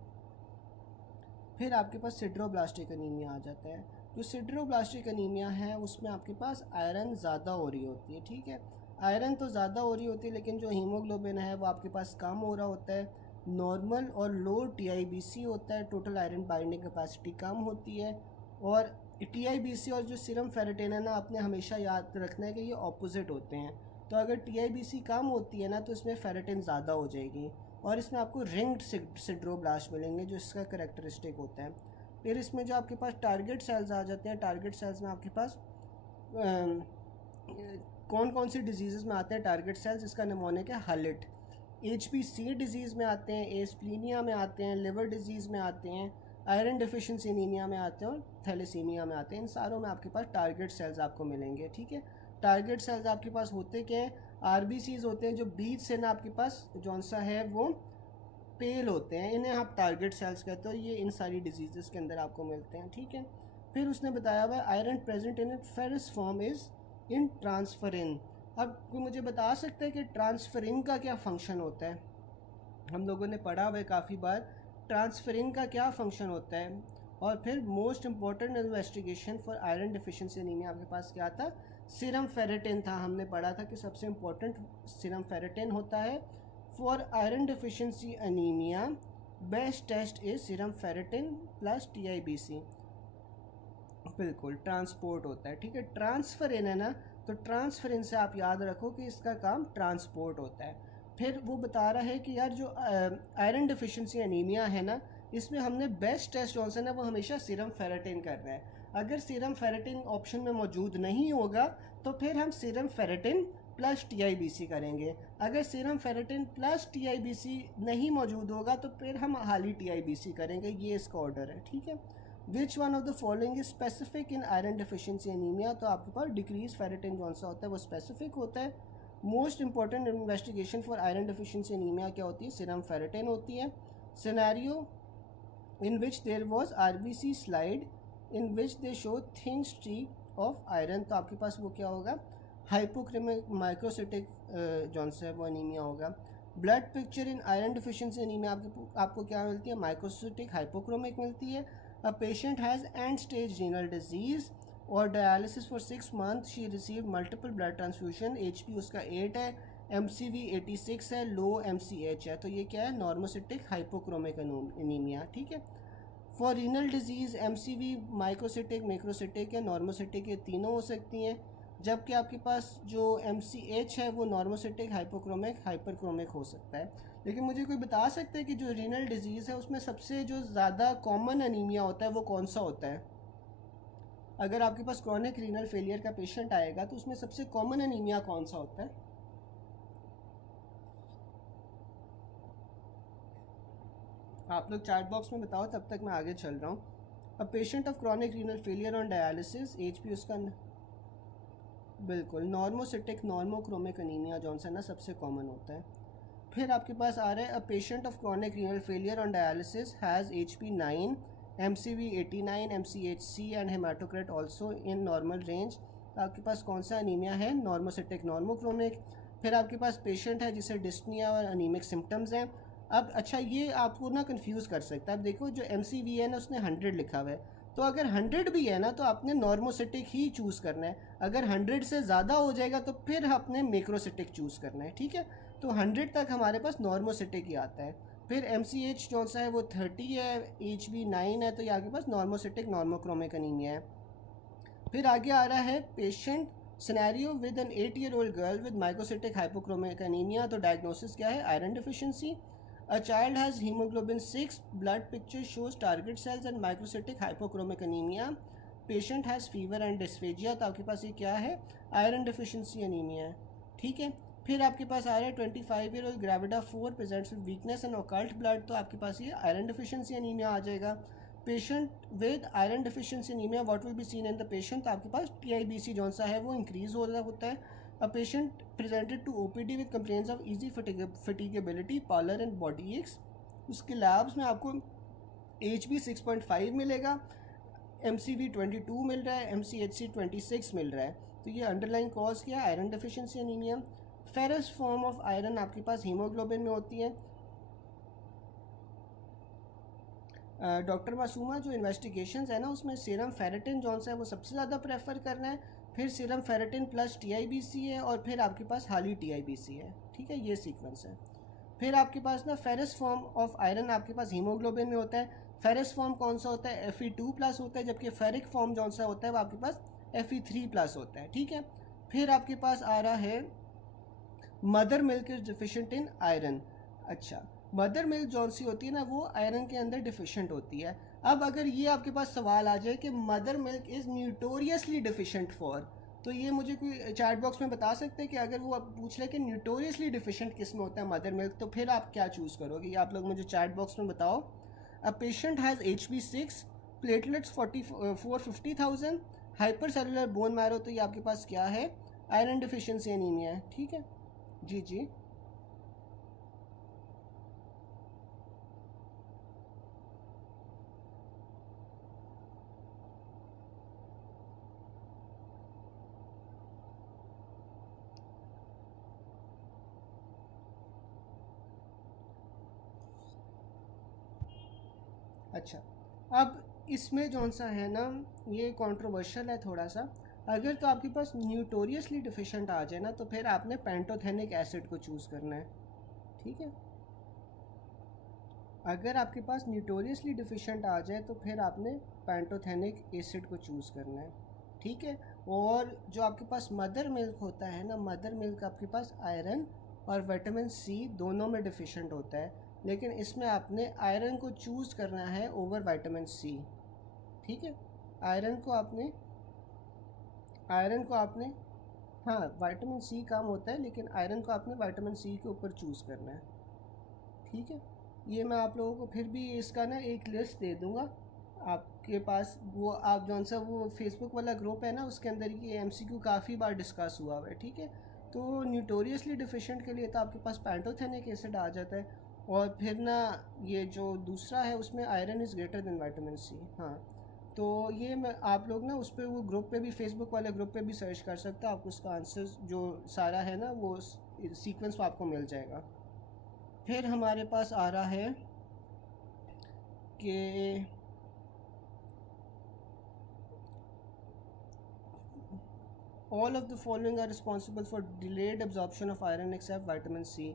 फिर आपके पास सिड्रोब्लास्टिक एनीमिया आ जाता है। जो सिड्रोब्लास्टिक एनीमिया है उसमें आपके पास आयरन ज़्यादा हो रही होती है, ठीक है। आयरन तो ज़्यादा हो रही होती है लेकिन जो हीमोग्लोबिन है वो आपके पास कम हो रहा होता है। नॉर्मल और लो TIBC होता है, टोटल आयरन बाइंडिंग कैपेसिटी कम होती है। और TIBC और जो सीरम फेरेटिन है ना, आपने हमेशा याद रखना है कि ये ऑपोजिट होते हैं। तो अगर TIBC कम होती है ना तो इसमें फेरेटिन ज़्यादा हो जाएगी, और इसमें आपको रिंग्ड सिड्रोब्लास्ट मिलेंगे जो इसका करेक्टरिस्टिक होता है। फिर इसमें जो आपके पास टारगेट सेल्स आ जाते हैं, टारगेट सेल्स में आपके पास कौन कौन सी डिजीज़ में आते हैं टारगेट सेल्स? इसका नमूना है हलिट। HBC डिजीज़ में आते हैं, एस्प्लीनिया में आते हैं, लिवर डिजीज़ में आते हैं, आयरन डिफिशिएंसी एनीमिया में आते हैं और थैलेसीमिया में आते हैं। इन सारों में आपके पास टारगेट सेल्स आपको मिलेंगे, ठीक है। टारगेट सेल्स आपके पास होते क्या हैं, आरबीसीज होते हैं जो बीच से ना आपके पास जौन सा है वो पेल होते हैं, इन्हें आप टारगेट सेल्स कहते हो। ये इन सारी डिजीज़ के अंदर आपको मिलते हैं, ठीक है। फिर उसने बताया हुआ iron present in ferrous form is in transferrin. अब कोई मुझे बता सकता है कि ट्रांसफरिन का क्या फंक्शन होता है? हम लोगों ने पढ़ा हुआ है काफ़ी बार, ट्रांसफरिन का क्या फंक्शन होता है। और फिर most important investigation for iron deficiency anaemia आपके पास क्या था, सीरम फेरेटिन था। हमने पढ़ा था कि सबसे इम्पोर्टेंट सीरम फेरेटिन होता है for iron deficiency anaemia. Best test is serum ferritin plus TIBC। बिल्कुल ट्रांसपोर्ट होता है, ठीक है। ट्रांसफरिन है ना, तो ट्रांसफरिन से आप याद रखो कि इसका काम ट्रांसपोर्ट होता है। फिर वो बता रहा है कि यार जो आयरन डिफिशिएंसी एनीमिया है ना, इसमें हमने बेस्ट टेस्ट जो है ना वो हमेशा सीरम फेरेटिन कर रहे हैं। अगर सीरम फेरेटिन ऑप्शन में मौजूद नहीं होगा तो फिर हम सीरम फेरेटिन प्लस TIBC करेंगे। अगर सीरम फेरेटिन प्लस TIBC नहीं मौजूद होगा तो फिर हम हाली TIBC करेंगे। ये इसका ऑर्डर है, ठीक है। Which one of the following is specific in iron deficiency anaemia, तो आपके पास डिक्रीज फेरेटिन कौन सा होता है वो स्पेसिफिक होता है। Most important investigation for iron deficiency anaemia क्या होती है, सीरम फेरेटिन होती है। Scenario in which there was RBC slide in which they show thin streak of iron, तो आपके पास वो क्या होगा, हाइपोक्रोमिक माइक्रोसिटिक जौन सा है वो एनीमिया होगा। Blood picture in iron deficiency anaemia आपको क्या मिलती है, माइक्रोसिटिक हाइपोक्रोमिक मिलती है। A patient has end stage renal disease और dialysis for 6 month, she receive multiple blood transfusion, HP उसका 8 है, MCV 86 है, लो MCH है। तो ये क्या है, नॉर्मोसिटिक हाइपोक्रोमिक एनीमिया, ठीक है। For renal disease MCV microcytic, macrocytic या नॉर्मोसिटिक, ये तीनों हो सकती हैं। जबकि आपके पास जो MCH है वो नॉर्मोसिटिक हाइपोक्रोमिक हाइपरक्रोमिक हो सकता है। लेकिन मुझे कोई बता सकता है कि जो रीनल डिजीज़ है उसमें सबसे जो ज़्यादा कॉमन एनीमिया होता है वो कौन सा होता है? अगर आपके पास क्रॉनिक रीनल फेलियर का पेशेंट आएगा तो उसमें सबसे कॉमन एनीमिया कौन सा होता है? आप लोग चैट बॉक्स में बताओ, तब तक मैं आगे चल रहा हूँ। अ patient of chronic renal failure on dialysis, HP उसका बिल्कुल नॉर्मोसिटिक नॉर्मोक्रोमिक एनीमिया जौन सा ना सबसे कॉमन होता है। फिर आपके पास आ रहा है a patient of chronic renal failure on dialysis has HP 9, MCV 89, MCHC and haematocrit also in normal range. आपके पास कौन सा एनीमिया है, नॉर्मोसिटिक नॉर्मोक्रोमिक। फिर आपके पास पेशेंट है जिसे डिस्पनिया और अनीमिक सिम्टम्स हैं। अब अच्छा ये आपको ना कंफ्यूज कर सकता है। अब देखो जो MCV है ना उसने 100 लिखा हुआ है, तो अगर 100 भी है ना तो आपने नॉर्मोसिटिक ही चूज़ करना है। अगर 100 से ज़्यादा हो जाएगा तो फिर आपने मैक्रोसिटिक चूज़ करना है, ठीक है। तो 100 तक हमारे पास नॉर्मोसिटिक ही आता है। फिर MCH जो सा है वो 30 है, HB 9 है, तो ये आपके पास नॉर्मोसिटिक नॉर्मोक्रोमिक एनीमिया है। फिर आगे आ रहा है patient scenario with an 8-year-old girl with microcytic hypochromic anaemia, तो डायग्नोसिस क्या है, iron deficiency. A child has hemoglobin 6, blood picture shows target cells and microcytic hypochromic anemia. Patient has fever and dysphagia, तो आपके पास ये क्या है, iron deficiency anaemia है, ठीक है। फिर आपके पास आ रहा है 25-year-old gravida 4 presents with weakness and occult blood, तो आपके पास ये आयरन डिफिशिएंसी एनीमिया आ जाएगा। Patient with iron deficiency anaemia what will be seen in the patient, तो आपके पास TIBC जो सा है वो इंक्रीज हो रहा होता है। A patient presented to OPD with complaints of easy fatigability, pallor and body aches. उसके लैब्स में आपको HB 6.5 मिलेगा, MCV 22 मिल रहा है, MCHC 26 मिल रहा है। तो ये अंडरलाइन कॉज क्या है, iron deficiency anaemia. Ferrous form of iron आपके पास हीमोग्लोबिन में होती है। डॉक्टर मासूमा जो इन्वेस्टिगेशंस है ना उसमें सीरम फेरेटिन जौन सा है वो सबसे ज़्यादा प्रेफर करना है, फिर सीरम फेरेटिन प्लस TIBC है, और फिर आपके पास हाली TIBC है, ठीक है। ये सीक्वेंस है। फिर आपके पास ना फेरस फॉर्म ऑफ आयरन आपके पास हीमोग्लोबिन में होता है। फेरस फॉर्म कौन सा होता है, Fe2 प्लस होता है, जबकि फेरिक फॉर्म जौन सा होता है वो आपके पास Fe3 प्लस होता है, ठीक है। फिर आपके पास आ रहा है mother milk is deficient in iron. अच्छा, मदर मिल्क जौन सी होती है ना वो आयरन के अंदर डिफिशिएंट होती है। अब अगर ये आपके पास सवाल आ जाए कि mother milk is notoriously deficient for, तो ये मुझे कोई चैट बॉक्स में बता सकते हैं कि अगर वो आप पूछ ले कि न्यूटोरियसली डिफिशिएंट किस में होता है मदर मिल्क, तो फिर आप क्या चूज़ करोगे, ये आप लोग मुझे चैट बॉक्स में बताओ। अ patient has HB6, platelets 450,000, hyper cellular bone marrow, तो ये आपके पास क्या है, आयरन डिफिशिएंसी एनीमिया है। ठीक है जी जी। अच्छा, अब इसमें जौन सा है ना, ये कंट्रोवर्शियल है थोड़ा सा। अगर तो आपके पास न्यूटोरियसली डिफिशिएंट आ जाए ना, तो फिर आपने पेंटोथेनिक एसिड को चूज़ करना है। ठीक है, अगर आपके पास न्यूटोरियसली डिफिशिएंट आ जाए तो फिर आपने पेंटोथेनिक एसिड को चूज़ करना है। ठीक है, और जो आपके पास मदर मिल्क होता है ना, मदर मिल्क आपके पास आयरन और विटामिन सी दोनों में डिफिशिएंट होता है, लेकिन इसमें आपने आयरन को चूज़ करना है ओवर विटामिन सी। ठीक है, आयरन को आपने हाँ, विटामिन सी काम होता है, लेकिन आयरन को आपने विटामिन सी के ऊपर चूज़ करना है। ठीक है, ये मैं आप लोगों को फिर भी इसका ना एक लिस्ट दे दूँगा आपके पास। वो आप जौन सा वो फेसबुक वाला ग्रुप है ना, उसके अंदर ये MCQ काफ़ी बार डिस्कस हुआ हुआ है। ठीक है, तो न्यूटोरियसली डिफिशिएंट के लिए तो आपके पास पैंटोथेनिक एसिड आ जाता है, और फिर ना ये जो दूसरा है उसमें iron is greater than vitamin C. हाँ, तो ये मैं आप लोग ना उस पर वो ग्रुप पे भी, फेसबुक वाले ग्रुप पे भी सर्च कर सकते हो, आपको उसका आंसर जो सारा है ना वो सीक्वेंस में आपको मिल जाएगा। फिर हमारे पास आ रहा है कि all of the following are responsible for delayed absorption of iron except vitamin C.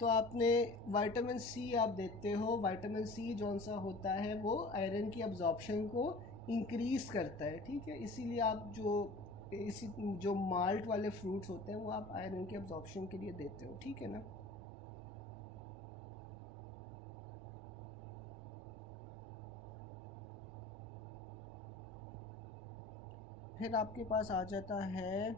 तो आपने विटामिन सी आप देखते हो, विटामिन सी जौन सा होता है वो आयरन की एब्जॉर्प्शन को इंक्रीज़ करता है। ठीक है, इसीलिए आप जो माल्ट वाले फ्रूट्स होते हैं वो आप आयरन की एब्जॉर्प्शन के लिए देते हो। ठीक है ना। फिर आपके पास आ जाता है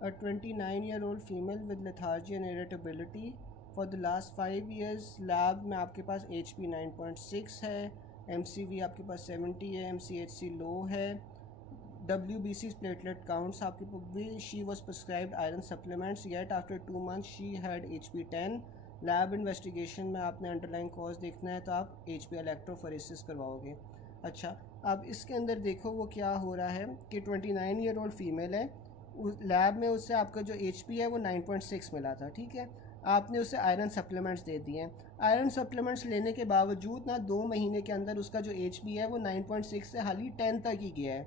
A 29-year-old female with lethargy and irritability for the last 5 years। Lab में आपके पास HP 9.6 है, MCV आपके पास 70 है, MCHC लो है, WBC platelet counts आपके she was prescribed iron supplements yet after 2 months she had HP 10। Lab investigation में आपने underline cause देखना है, तो आप HP इलेक्ट्रोफोरेसिस करवाओगे। अच्छा, अब इसके अंदर देखो वो क्या हो रहा है कि 29-year-old फीमेल है, उस लैब में उससे आपका जो HP है वो 9.6 मिला था। ठीक है, आपने उसे आयरन सप्लीमेंट्स दे दिए हैं। आयरन सप्लीमेंट्स लेने के बावजूद ना 2 महीने के अंदर उसका जो HP है वो 9.6 से हाली 10 तक ही गया है।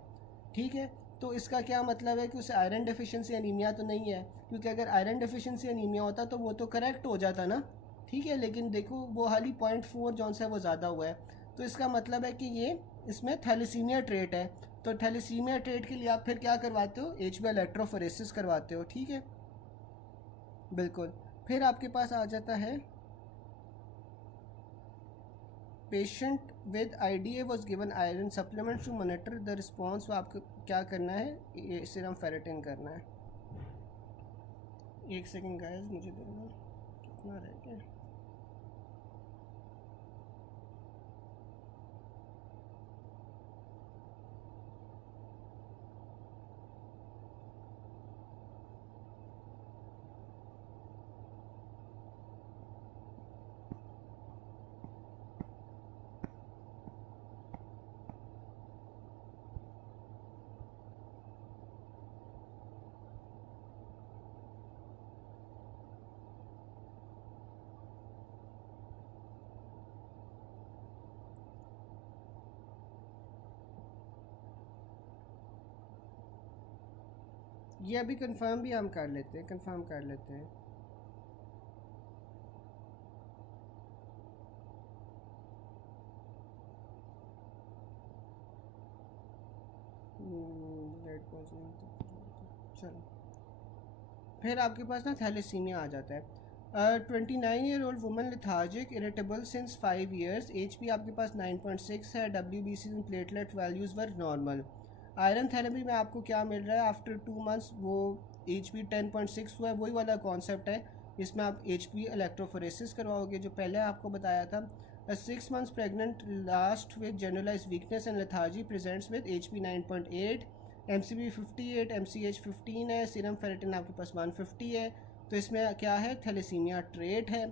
ठीक है, तो इसका क्या मतलब है कि उसे आयरन डेफिशिएंसी एनीमिया तो नहीं है, क्योंकि अगर आयरन डेफिशिएंसी एनीमिया होता तो वो तो करेक्ट हो जाता ना। ठीक है, लेकिन देखो वो हाली 0.4 जौन सा वो ज़्यादा हुआ है, तो इसका मतलब है कि ये इसमें थैलेसीमिया ट्रेट है। तो थैलेसीमिया ट्रेट के लिए आप फिर क्या करवाते हो, HB इलेक्ट्रोफोरेसिस करवाते हो। ठीक है, बिल्कुल। फिर आपके पास आ जाता है patient with IDA was given iron supplement to monitor the response. आपको क्या करना है, ये सीरम फेरेटिन करना है। एक सेकेंड गाइस, मुझे देखना कितना रह गया। ये अभी कंफर्म भी हम कर लेते हैं, कंफर्म कर लेते हैं। चलो, फिर आपके पास ना थैलेसीमिया आ जाता है। 29-year-old woman lethargic irritable since 5 years, HP आपके पास 9.6 है, WBC platelet values were normal. Iron therapy में आपको क्या मिल रहा है, आफ्टर 2 months वो HP 10.6 हुआ है, वही वाला कॉन्सेप्ट है। इसमें आप HP इलेक्ट्रोफोरेसिस करवाओगे जो पहले आपको बताया था। A 6 months pregnant last with generalized weakness and lethargy, presents with HP 9.8, MCV 58, MCH 15 है, सीरम फेरेटिन आपके पास 150 है, तो इसमें क्या है, थैलेसीमिया ट्रेट है,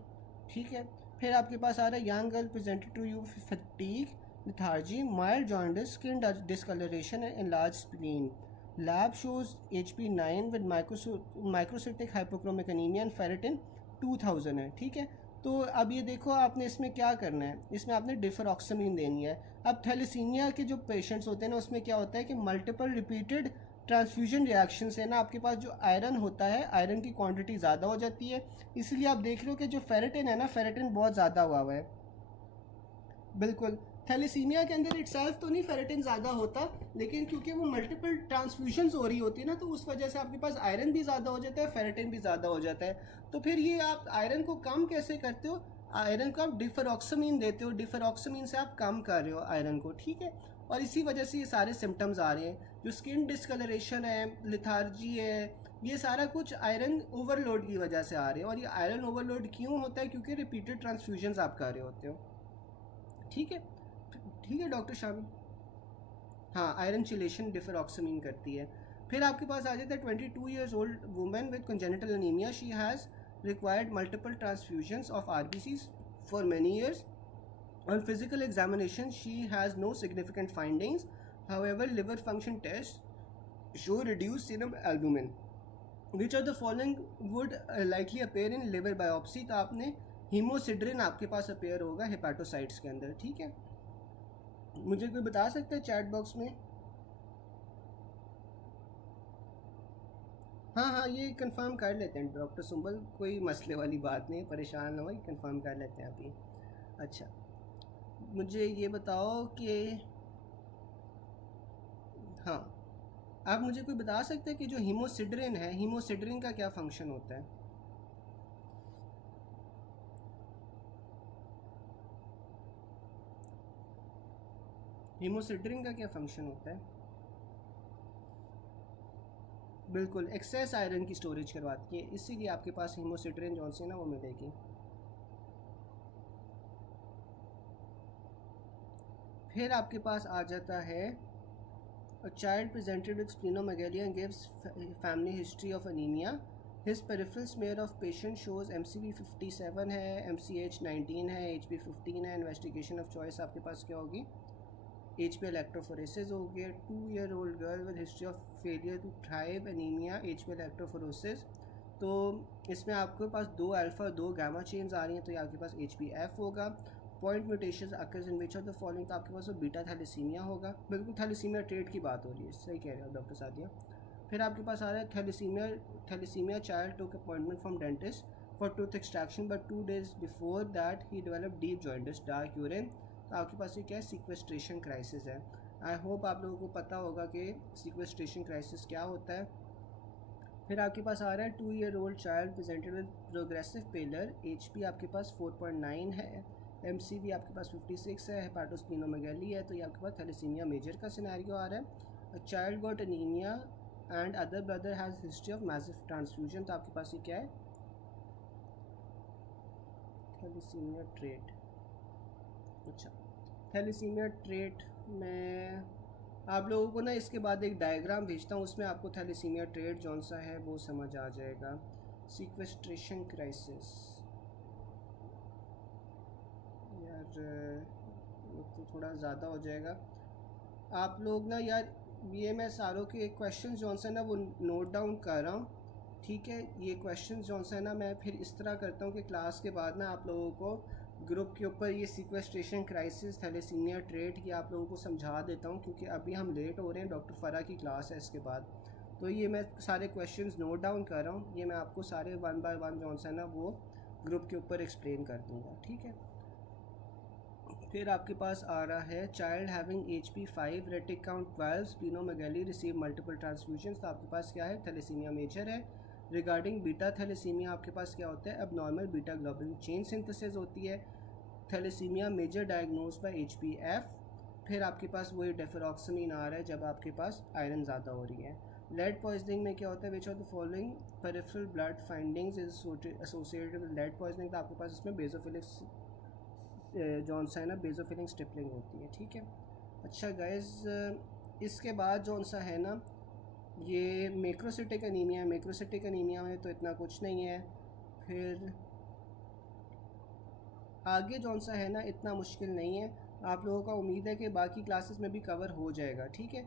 ठीक है। फिर आपके पास आ रहा है young girl presented to you fatigue, lethargy, mild jaundice, skin discoloration and enlarged spleen. Lab shows HP 9 with microcytic hypochromic anemia and ferritin 2000 है, ठीक है। तो अब ये देखो आपने इसमें क्या करना है, इसमें आपने डिफरऑक्सामिन देनी है। अब थैलेसीमिया के जो पेशेंट्स होते हैं ना, उसमें क्या होता है कि मल्टीपल रिपीटेड ट्रांसफ्यूजन रिएक्शन से ना आपके पास जो आयरन होता है, आयरन की क्वांटिटी ज़्यादा हो जाती है, इसलिए आप देख रहे हो कि जो फेरेटिन है ना, फेरेटिन बहुत ज़्यादा हुआ है। बिल्कुल, थैलेसीमिया के अंदर इटसेल्फ तो नहीं फेरेटिन ज़्यादा होता, लेकिन क्योंकि वो मल्टीपल ट्रांसफ्यूजन्स हो रही होती है ना, तो उस वजह से आपके पास आयरन भी ज़्यादा हो जाता है, फेरेटिन भी ज़्यादा हो जाता है। तो फिर ये आप आयरन को कम कैसे करते हो, आयरन को आप डिफरऑक्सामिन देते हो, डिफरऑक्सामिन से आप कम कर रहे हो आयरन को, ठीक है। और इसी वजह से ये सारे सिम्टम्स आ रहे हैं, जो स्किन डिस्कलरेशन है, लिथार्जी है, ये सारा कुछ आयरन ओवरलोड की वजह से आ रहे हैं। और ये आयरन ओवरलोड क्यों होता है, क्योंकि रिपीटेड ट्रांसफ्यूजन्स आप कर रहे होते हो, ठीक है। ठीक है डॉक्टर शामी, हाँ, आयरन चिलेशन डिफरऑक्सामिन करती है। फिर आपके पास आ जाता है 22 years old women with congenital anaemia, she has required multiple transfusions of RBCs for many years. On physical examination, she has no significant findings. However, liver function tests show reduced serum albumin. Which of the following would likely appear in liver biopsy? तो आपने haemosiderin आपके पास appear होगा हेपाटोसाइट्स के अंदर, ठीक है। मुझे कोई बता सकता है चैट बॉक्स में? हाँ हाँ, ये कंफर्म कर लेते हैं डॉक्टर सुंबल, कोई मसले वाली बात नहीं, परेशान ना हो, ये कंफर्म कर लेते हैं अभी। अच्छा, मुझे ये बताओ कि हाँ, आप मुझे कोई बता सकते हैं कि जो हीमोसिड्रिन है, हीमोसिड्रिन का क्या फंक्शन होता है? हीमोसिड्रिन का क्या फंक्शन होता है? बिल्कुल, एक्सेस आयरन की स्टोरेज करवाती है, इसीलिए आपके पास हीमोसिड्रिन जो सी ना वो मिलेगी। फिर आपके पास आ जाता है A child presented with splenomegaly and gives family history of anemia. His peripheral smear of patient shows MCV 57 है, MCH 19 है, HP 15 है। इन्वेस्टिगेशन ऑफ चॉइस आपके पास क्या होगी? HP electrophoresis हो गया। 2-year-old girl with history of failure to thrive anemia, HP electrophoresis। तो इसमें आपके पास 2 अल्फ़ा 2 गामा चेन्स आ रही हैं, तो ये आपके पास HPF होगा। Point mutations occurs in which of the following, तो आपके पास वो बीटा थैलेसीमिया होगा। बिल्कुल थैलेसीमिया ट्रेट की बात हो रही है, सही कह रहे हो डॉक्टर सादिया। फिर आपके पास आ रहा है thalassaemia child took appointment from dentist for tooth extraction, but 2 days before that he develop deep jaundice dark urine. तो आपके पास ये क्या है, सीक्वेस्ट्रेशन क्राइसिस है। आई होप आप लोगों को पता होगा कि सीक्वेस्ट्रेशन क्राइसिस क्या होता है। फिर आपके पास आ रहा है 2-year-old child presented with progressive pallor, HP आपके पास 4.9 है, MCV आपके पास 56 है, हेपाटोस्प्लिनोमेगैली है, तो ये आपके पास थैलेसीमिया मेजर का सिनेरियो आ रहा है। A child got anaemia and other brother has history of massive transfusion, तो आपके पास ये क्या है, थैलेसीमिया ट्रेट। अच्छा, थैलेसीमिया ट्रेट में आप लोगों को ना इसके बाद एक डायग्राम भेजता हूँ, उसमें आपको थैलेसीमिया ट्रेट जौन सा है वो समझ आ जाएगा। सीक्वेस्ट्रेशन क्राइसिस, तो थोड़ा ज़्यादा हो जाएगा। आप लोग ना यार, ये मैं सारों के क्वेश्चन जो है ना वो नोट डाउन कर रहा हूँ, ठीक है। ये क्वेश्चन जो है ना मैं फिर इस तरह करता हूँ कि क्लास के बाद ना आप लोगों को ग्रुप के ऊपर ये सीक्वेस्ट्रेशन क्राइसिस, थैलेसीमिया ट्रेट, ये आप लोगों को समझा देता हूँ, क्योंकि अभी हम लेट हो रहे हैं, डॉक्टर फ़रा की क्लास है इसके बाद। तो ये मैं सारे क्वेश्चंस नोट डाउन कर रहा हूँ, ये मैं आपको सारे 1 by 1 जो है ना वो ग्रुप के ऊपर एक्सप्लेन कर दूँगा, ठीक है। फिर आपके पास आ रहा है child having HP 5, retic count 12, splenomegaly, receive multiple transfusions, तो आपके पास क्या है, थैलेसीमिया मेजर है। रिगार्डिंग बीटा थैलेसीमिया आपके पास क्या होता है, अब normal beta globulin chain synthesis होती है। Thalassaemia major diagnose by HPF। फिर आपके पास वही डेफरॉक्सामिन आ रहा है जब आपके पास आयरन ज़्यादा हो रही है। लेड पॉइजनिंग में क्या होता है, which of the following peripheral blood findings is associated with lead poisoning, तो आपके पास इसमें बेसोफिलिक जौन सा है ना बेसोफिलिंग स्टिपलिंग होती है, ठीक है। अच्छा गाइस, इसके बाद जौन सा है ना ये मैक्रोसिटिक एनीमिया, मैक्रोसिटिक एनीमिया में तो इतना कुछ नहीं है। फिर आगे जौन सा है ना इतना मुश्किल नहीं है, आप लोगों का उम्मीद है कि बाकी क्लासेस में भी कवर हो जाएगा, ठीक है।